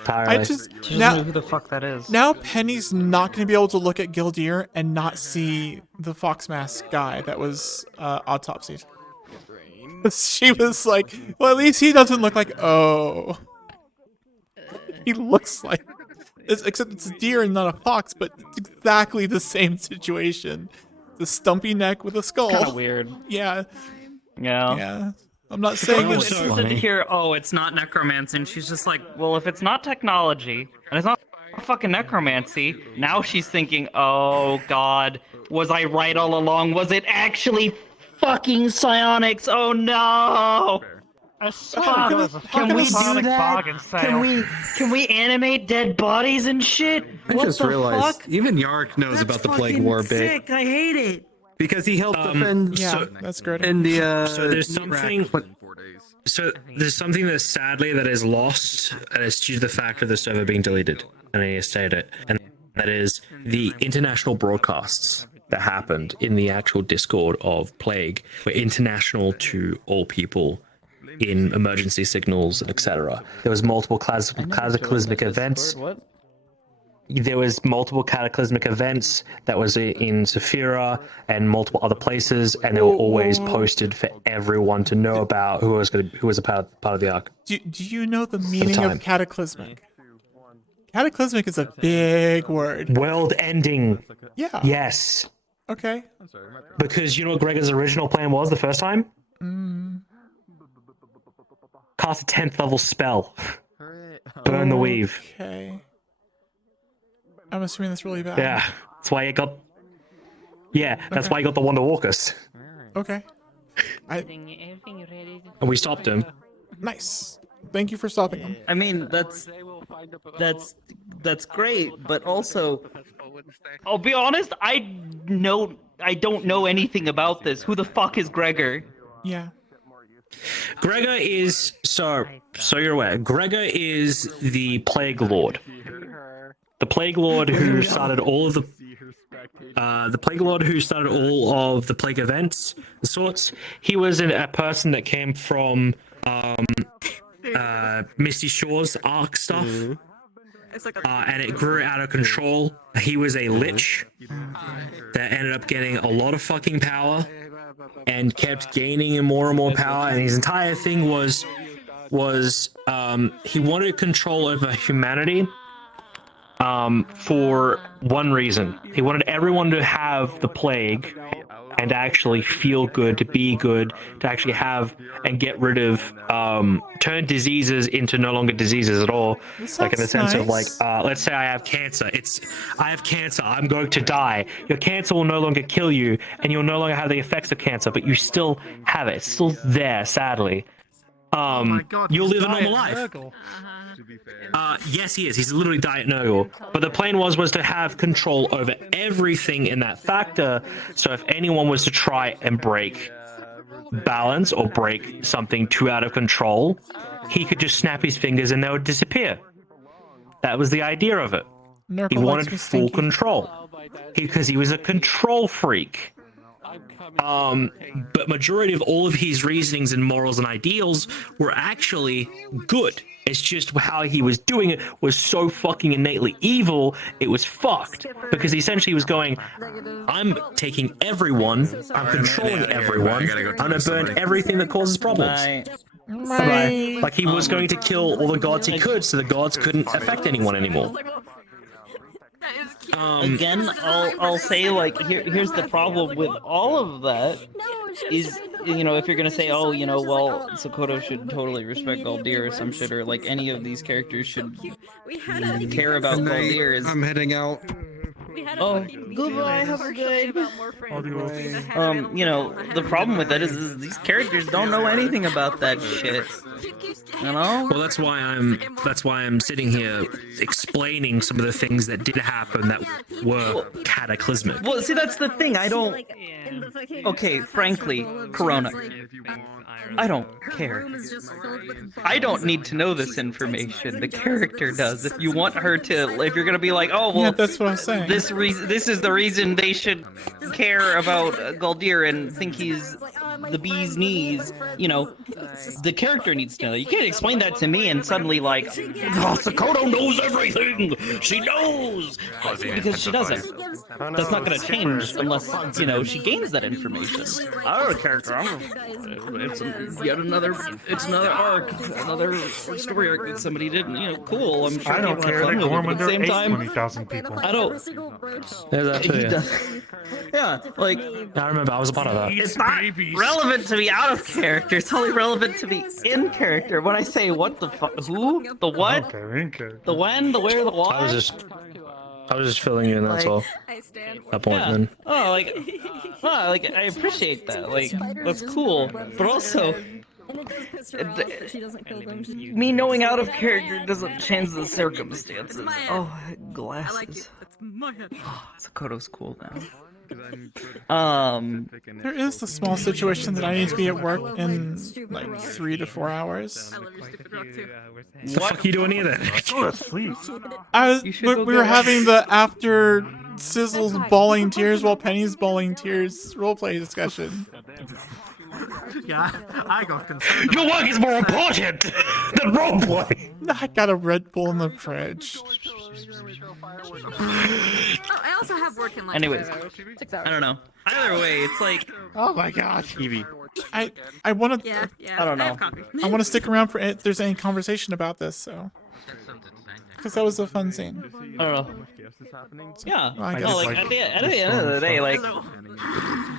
Entirely. I just She doesn't now know who the fuck that is. Now Penny's not going to be able to look at Gildir and not see the fox mask guy that was autopsied. She was like, well, at least he doesn't look like, oh. He looks like, except it's a deer and not a fox, but it's exactly the same situation. The stumpy neck with a skull. Kind of weird. Yeah. Yeah. Yeah. I'm not saying I'm it's interested to hear, oh, it's not necromancy, and she's just like, well, if it's not technology, and it's not fucking necromancy, now she's thinking, oh god, was I right all along? Was it actually fucking psionics? Oh no! Can we do that? Can we animate dead bodies and shit? I What just the realized fuck? even Yark knows about the Plague War bit Sick, I hate it. because he helped defend. that's great. In the So there's something. So there's something that sadly that is lost, and it's due to the fact of the server being deleted. And I state it, and that is the international broadcasts that happened in the actual Discord of Plague were international to all people in emergency signals, etc. There was multiple cataclysmic events. There was multiple cataclysmic events that was in Saphira and multiple other places, and they were always posted for everyone to know about who was a part of the arc. Do you know the meaning of cataclysmic? Cataclysmic is a big word. World ending. Yeah. Yes. Okay. Because you know what Gregor's original plan was the first time? Cast a 10th level spell. Burn the weave. Okay. I'm assuming that's really bad. Yeah. That's why it got. Yeah, that's why he got the Wonder Walkers. Okay. And we stopped him. Nice. Thank you for stopping him. I mean, that's great, but also, I'll be honest, I don't know anything about this. Who the fuck is Gregor? Yeah. Gregor is so you're aware. Gregor is the Plague Lord. The Plague Lord who started all of the Plague Lord who started all of the plague events, the sorts. He was a person that came from Misty Shores arc stuff. And it grew out of control. He was a lich that ended up getting a lot of fucking power and kept gaining more and more power. And his entire thing was he wanted control over humanity for one reason. He wanted everyone to have the plague and actually feel good, to be good, to actually have and get rid of, turn diseases into no longer diseases at all. Like in the sense of like, let's say I have cancer. I have cancer. I'm going to die. Your cancer will no longer kill you, and you'll no longer have the effects of cancer, but you still have it. It's still there, sadly. You'll live a normal life. Yes, he is. He's literally Diet Nurgle. But the plan was to have control over everything in that factor. So if anyone was to try and break balance or break something too out of control, he could just snap his fingers and they would disappear. That was the idea of it. He wanted full control because he was a control freak. But majority of all of his reasonings and morals and ideals were actually good. It's just how he was doing it was so fucking innately evil, it was fucked. Because essentially he was going, I'm taking everyone, I'm controlling everyone, I'm gonna burn everything that causes problems. Bye-bye. Like he was going to kill all the gods he could, so the gods couldn't affect anyone anymore. Again, I'll say, like, here's the problem with all of that is, you know, if you're gonna say, oh, you know, well, Sokoto should totally respect Galdir or some shit, or like any of these characters should care about Galdir. I'm heading out. Oh, goodbye, have a good. You know, the problem with that is these characters don't know anything about that shit. You know? Well, that's why I'm sitting here explaining some of the things that did happen that were cataclysmic. Well, see, that's the thing. I don't. Okay, frankly, Corona. I don't care. I don't need to know this information. The character does. If you want her to, if you're gonna be like, oh well, yeah, that's what I'm saying. This is the reason they should care about Galdir and think he's the bee's knees. You know, the character needs to know. You can't explain that to me and suddenly like, oh, Sokoto knows everything. She knows because she doesn't. That's not gonna change unless, you know, she gains that information. Our character, it's another arc, another story arc that somebody did. You know, cool. I'm sure. I don't care. They Gorman, at the same time, 20,000 people. I don't. There's that too, yeah. Yeah, like I remember I was a part of that. it's not relevant to be out of character. It's only relevant to be in character. When I say what the fuck, who, the what, the when, the where, the why. I was just filling you in. That's all. That point, yeah. then. Oh, like I appreciate that. Like that's cool, but also. Me knowing out of character doesn't change the circumstances. Oh, glasses. Sokoto's cool now. There is the small situation that I need to be at work in like 3 to 4 hours. What the fuck are you doing here then? Go to sleep. We were having the after Sizzle's bawling tears while Penny's bawling tears roleplay discussion. Yeah, I got concerned. Your work is more important than roleplay. I got a Red Bull in the fridge. I also have work in like Anyways, 6 hours. I don't know. Either way, it's like, oh my god, Evie. I want to. Yeah. I don't know. I want to stick around for if there's any conversation about this, so. Because that was a fun scene. I don't know. Yeah. Well, I No, guess. like at the end of the day, like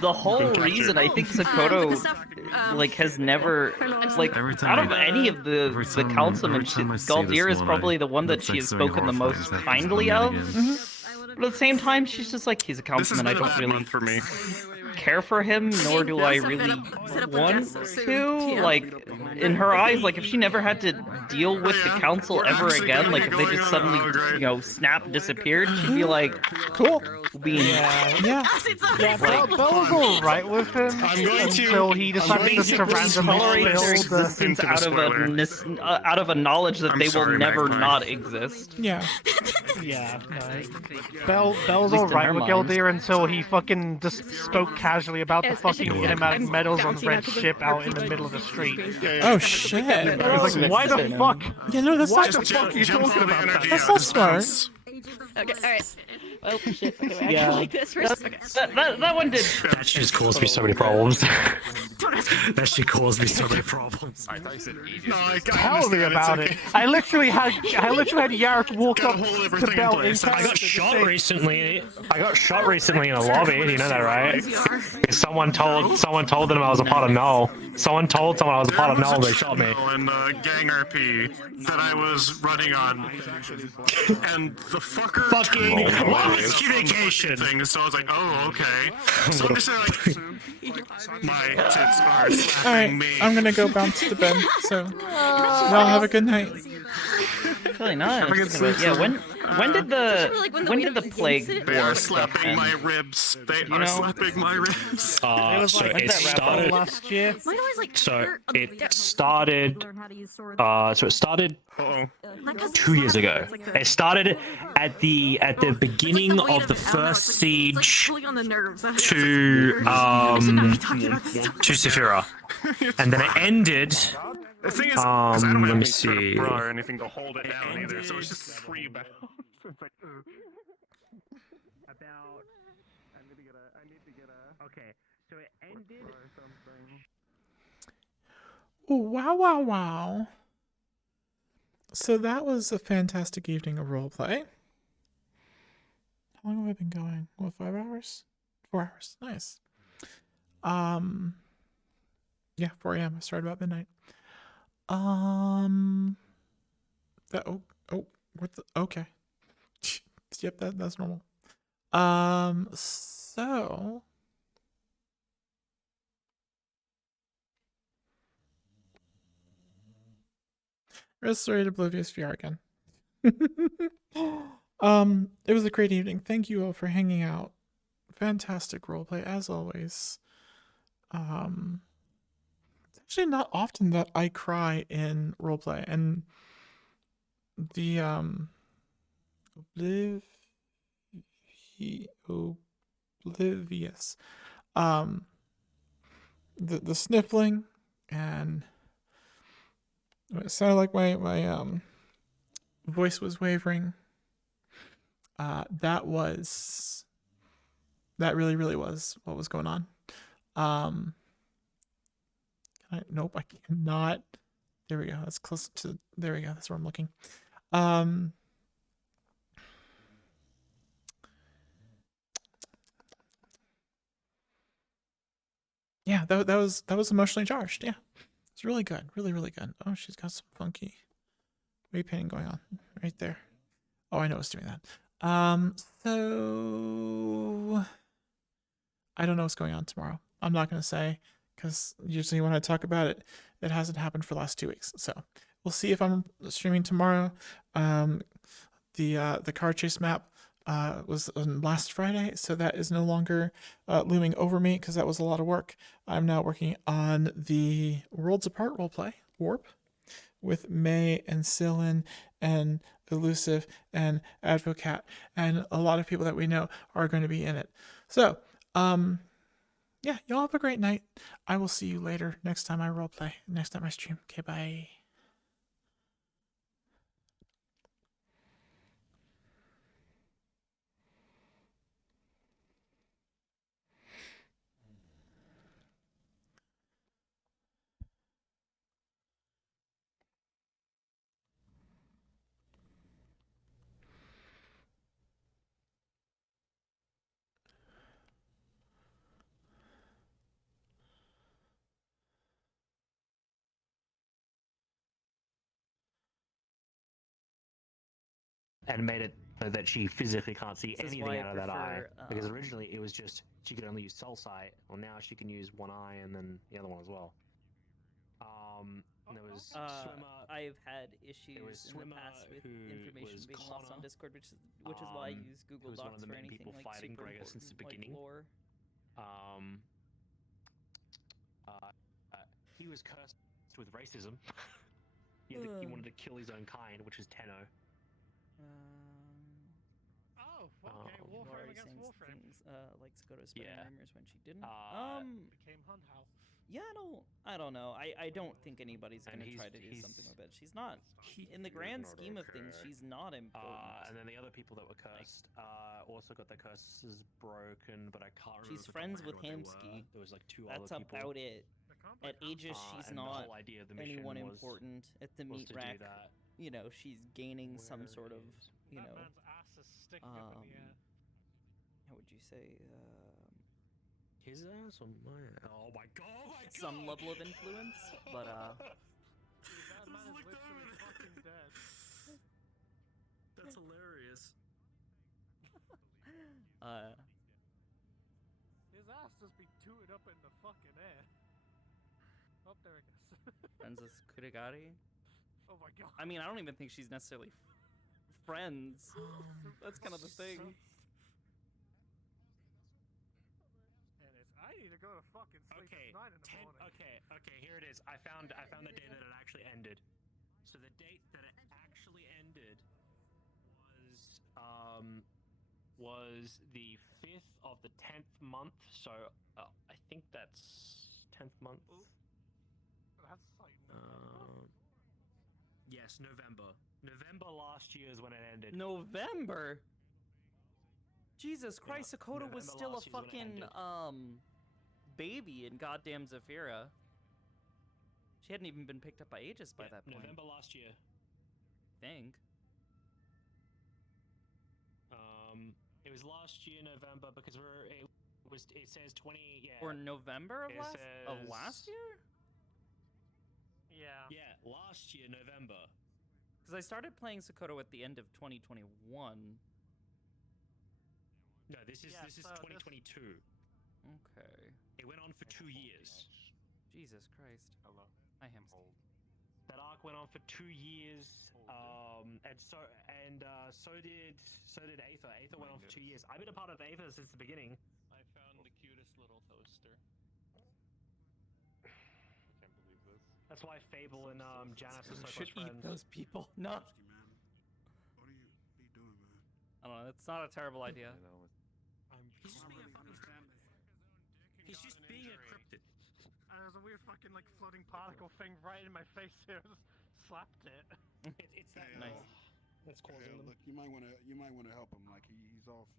the whole reason I think Sokoto like has never like out of any of the councilmen, Galdir is probably the one that she has spoken the most kindly of. But at the same time, she's just like, he's a councilman. I don't really. For me. care for him, nor do I really want to. Like, in her eyes, like if she never had to deal with the council ever again, like if they just suddenly, you know, snap disappeared, she'd be like, cool. Being yeah. Bell's alright with him until he decided to randomly tolerate their spill the... existence out of a knowledge that they will never not exist. Yeah. Yeah, no. Bell's alright with Gildir until he fucking just spoke casually about the fucking kinematic medals on Red Ship out in the middle of the street. Oh shit. I was like, why the fuck? Yeah, no, that's why not. the fuck are you talking about that? That's not smart. Okay, alright. Oh shit, okay, wait, I Yeah. can like this for a second. That one did. That shit just caused me so many problems. That shit caused me so many problems. Tell me about it. I literally had Yarek walk up to Bell in I got shot recently. I got shot recently in a lobby. You know that, right? Someone told them I was a part of Null. Someone told someone I was a part of Null. They shot me. In the gang RP that I was running on, and the fucker Fucking miscommunication thing. So I was like, oh, okay. So I'm just like, my tits are slapping Alright, me. I'm gonna go bounce to bed. So, y'all have a good night. Really nice. Yeah, when did the plague They war are stuff slapping end? my ribs. They You are know? slapping my ribs. So it started last year. So it started. So it started 2 years ago. It started at the beginning of the first siege to Saphira, and then it ended. The thing is, I don't let have me any sort of see. bra or anything to hold it down either, so it's just free bounce. It's like, About. I need to get a. Okay, so it ended. Or something. Ooh, wow. So that was a fantastic evening of roleplay. How long have I been going? What, 5 hours? 4 hours. Nice. Yeah, 4 a.m. I started about midnight. Okay. Yep, that's normal. So Restorated Oblivious VR again. It was a great evening. Thank you all for hanging out. Fantastic roleplay as always. It's actually not often that I cry in roleplay, and the oblivious, the sniffling, and it sounded like my voice was wavering. That really was what was going on. Nope, I cannot. There we go. That's close to. There we go. That's where I'm looking. Yeah, that was emotionally charged. Yeah, it's really good. Really good. Oh, she's got some funky wave painting going on right there. Oh, I know it's doing that. So I don't know what's going on tomorrow. I'm not gonna say, because usually when I talk about it, it hasn't happened for the last 2 weeks. So we'll see if I'm streaming tomorrow. The car chase map was on last Friday, so that is no longer looming over me because that was a lot of work. I'm now working on the Worlds Apart roleplay, Warp, with May and Sillin and Elusive and Advocat, and a lot of people that we know are going to be in it. So, yeah, y'all have a great night. I will see you later next time I roleplay, next time I stream. Okay, bye. And made it so that she physically can't see This is anything why I out of that eye. prefer, Because originally it was just she could only use cell sight. Well, now she can use one eye and then the other one as well. And there was Swimmer. I've had issues was in the Swimmer past with who information was being lost on Connor, Discord, which is why I use Google who was one of Docs the for main anything people like fighting super Gregor since the important, beginning. like lore. He was cursed with racism. He wanted to kill his own kind, which is Tenno. Oh, okay. Warframe Lori against saying Warframe. things like Sakura spreading Yeah. rumors when she didn't. Became Hunhow. Yeah, I don't know. I don't think anybody's And gonna try to do something with it. She's not. In the grand scheme of things, she's not important. And then the other people that were cursed also got their curses broken, but I can't remember. She's off the top friends of my with head what they Hamsky. were. There was like two That's other people. about it. At Aegis, she's and the not whole idea of the mission anyone was- important. At the was meat to do rack, that. you know, she's gaining some sort of, you That know, man's ass is sticking up in the air. how would you say, his ass or my ass? Oh my god! Oh my god! some level of influence, but That man is literally fucking dead. That's hilarious. His ass just be tooted up in the fucking air. Oh, there it goes. friends with Kurigari. Oh my god. I mean, I don't even think she's necessarily friends. That's kind of the thing. And it's, I need to go to fucking sleep. Okay, It's 9 in the morning. okay, here it is. I found the date that it actually ended. So the date that it actually ended was the 5th of the 10th month. So I think that's 10th month. That's like Yes, November. November last year is when it ended. November. Jesus Christ, Yeah, Sakota was November still a last year's when it fucking ended. baby in goddamn Zafira. She hadn't even been picked up by Aegis by that point. November last year. I think. It was last year November because it says 20 yeah. Or November of It last says- year? Yeah. Yeah, last year November. Because I started playing Sakota at the end of 2021. No, this is 2022. Okay. It went on for 2 years. Jesus Christ. Hello. I am old. That arc went on for 2 years, and so did Aether. Aether went on for 2 years. I've been a part of Aether since the beginning. I found the cutest little toaster. I can't believe this. That's why Fable and Janice are so Should close eat friends. those people. No. What are you doing, man? I don't know. It's not a terrible idea. He's just being a fucking cryptid. He's just being a cryptid. And there's a weird fucking like floating particle thing right in my face here. I just slapped it. It's that Nice. That's causing them. Look, you might want to help him. Like he's off.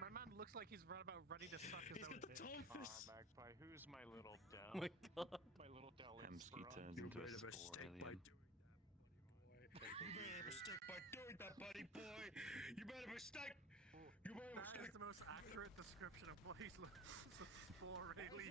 My man looks like he's right about ready to suck his own dick. Magpie, who's my little Dell? Oh my god. My little Dell Hemsky is turned into a spore alien. You made a mistake by doing that, buddy boy. You made a mistake. You made a That mistake. is the most accurate description of what he's looking for, really.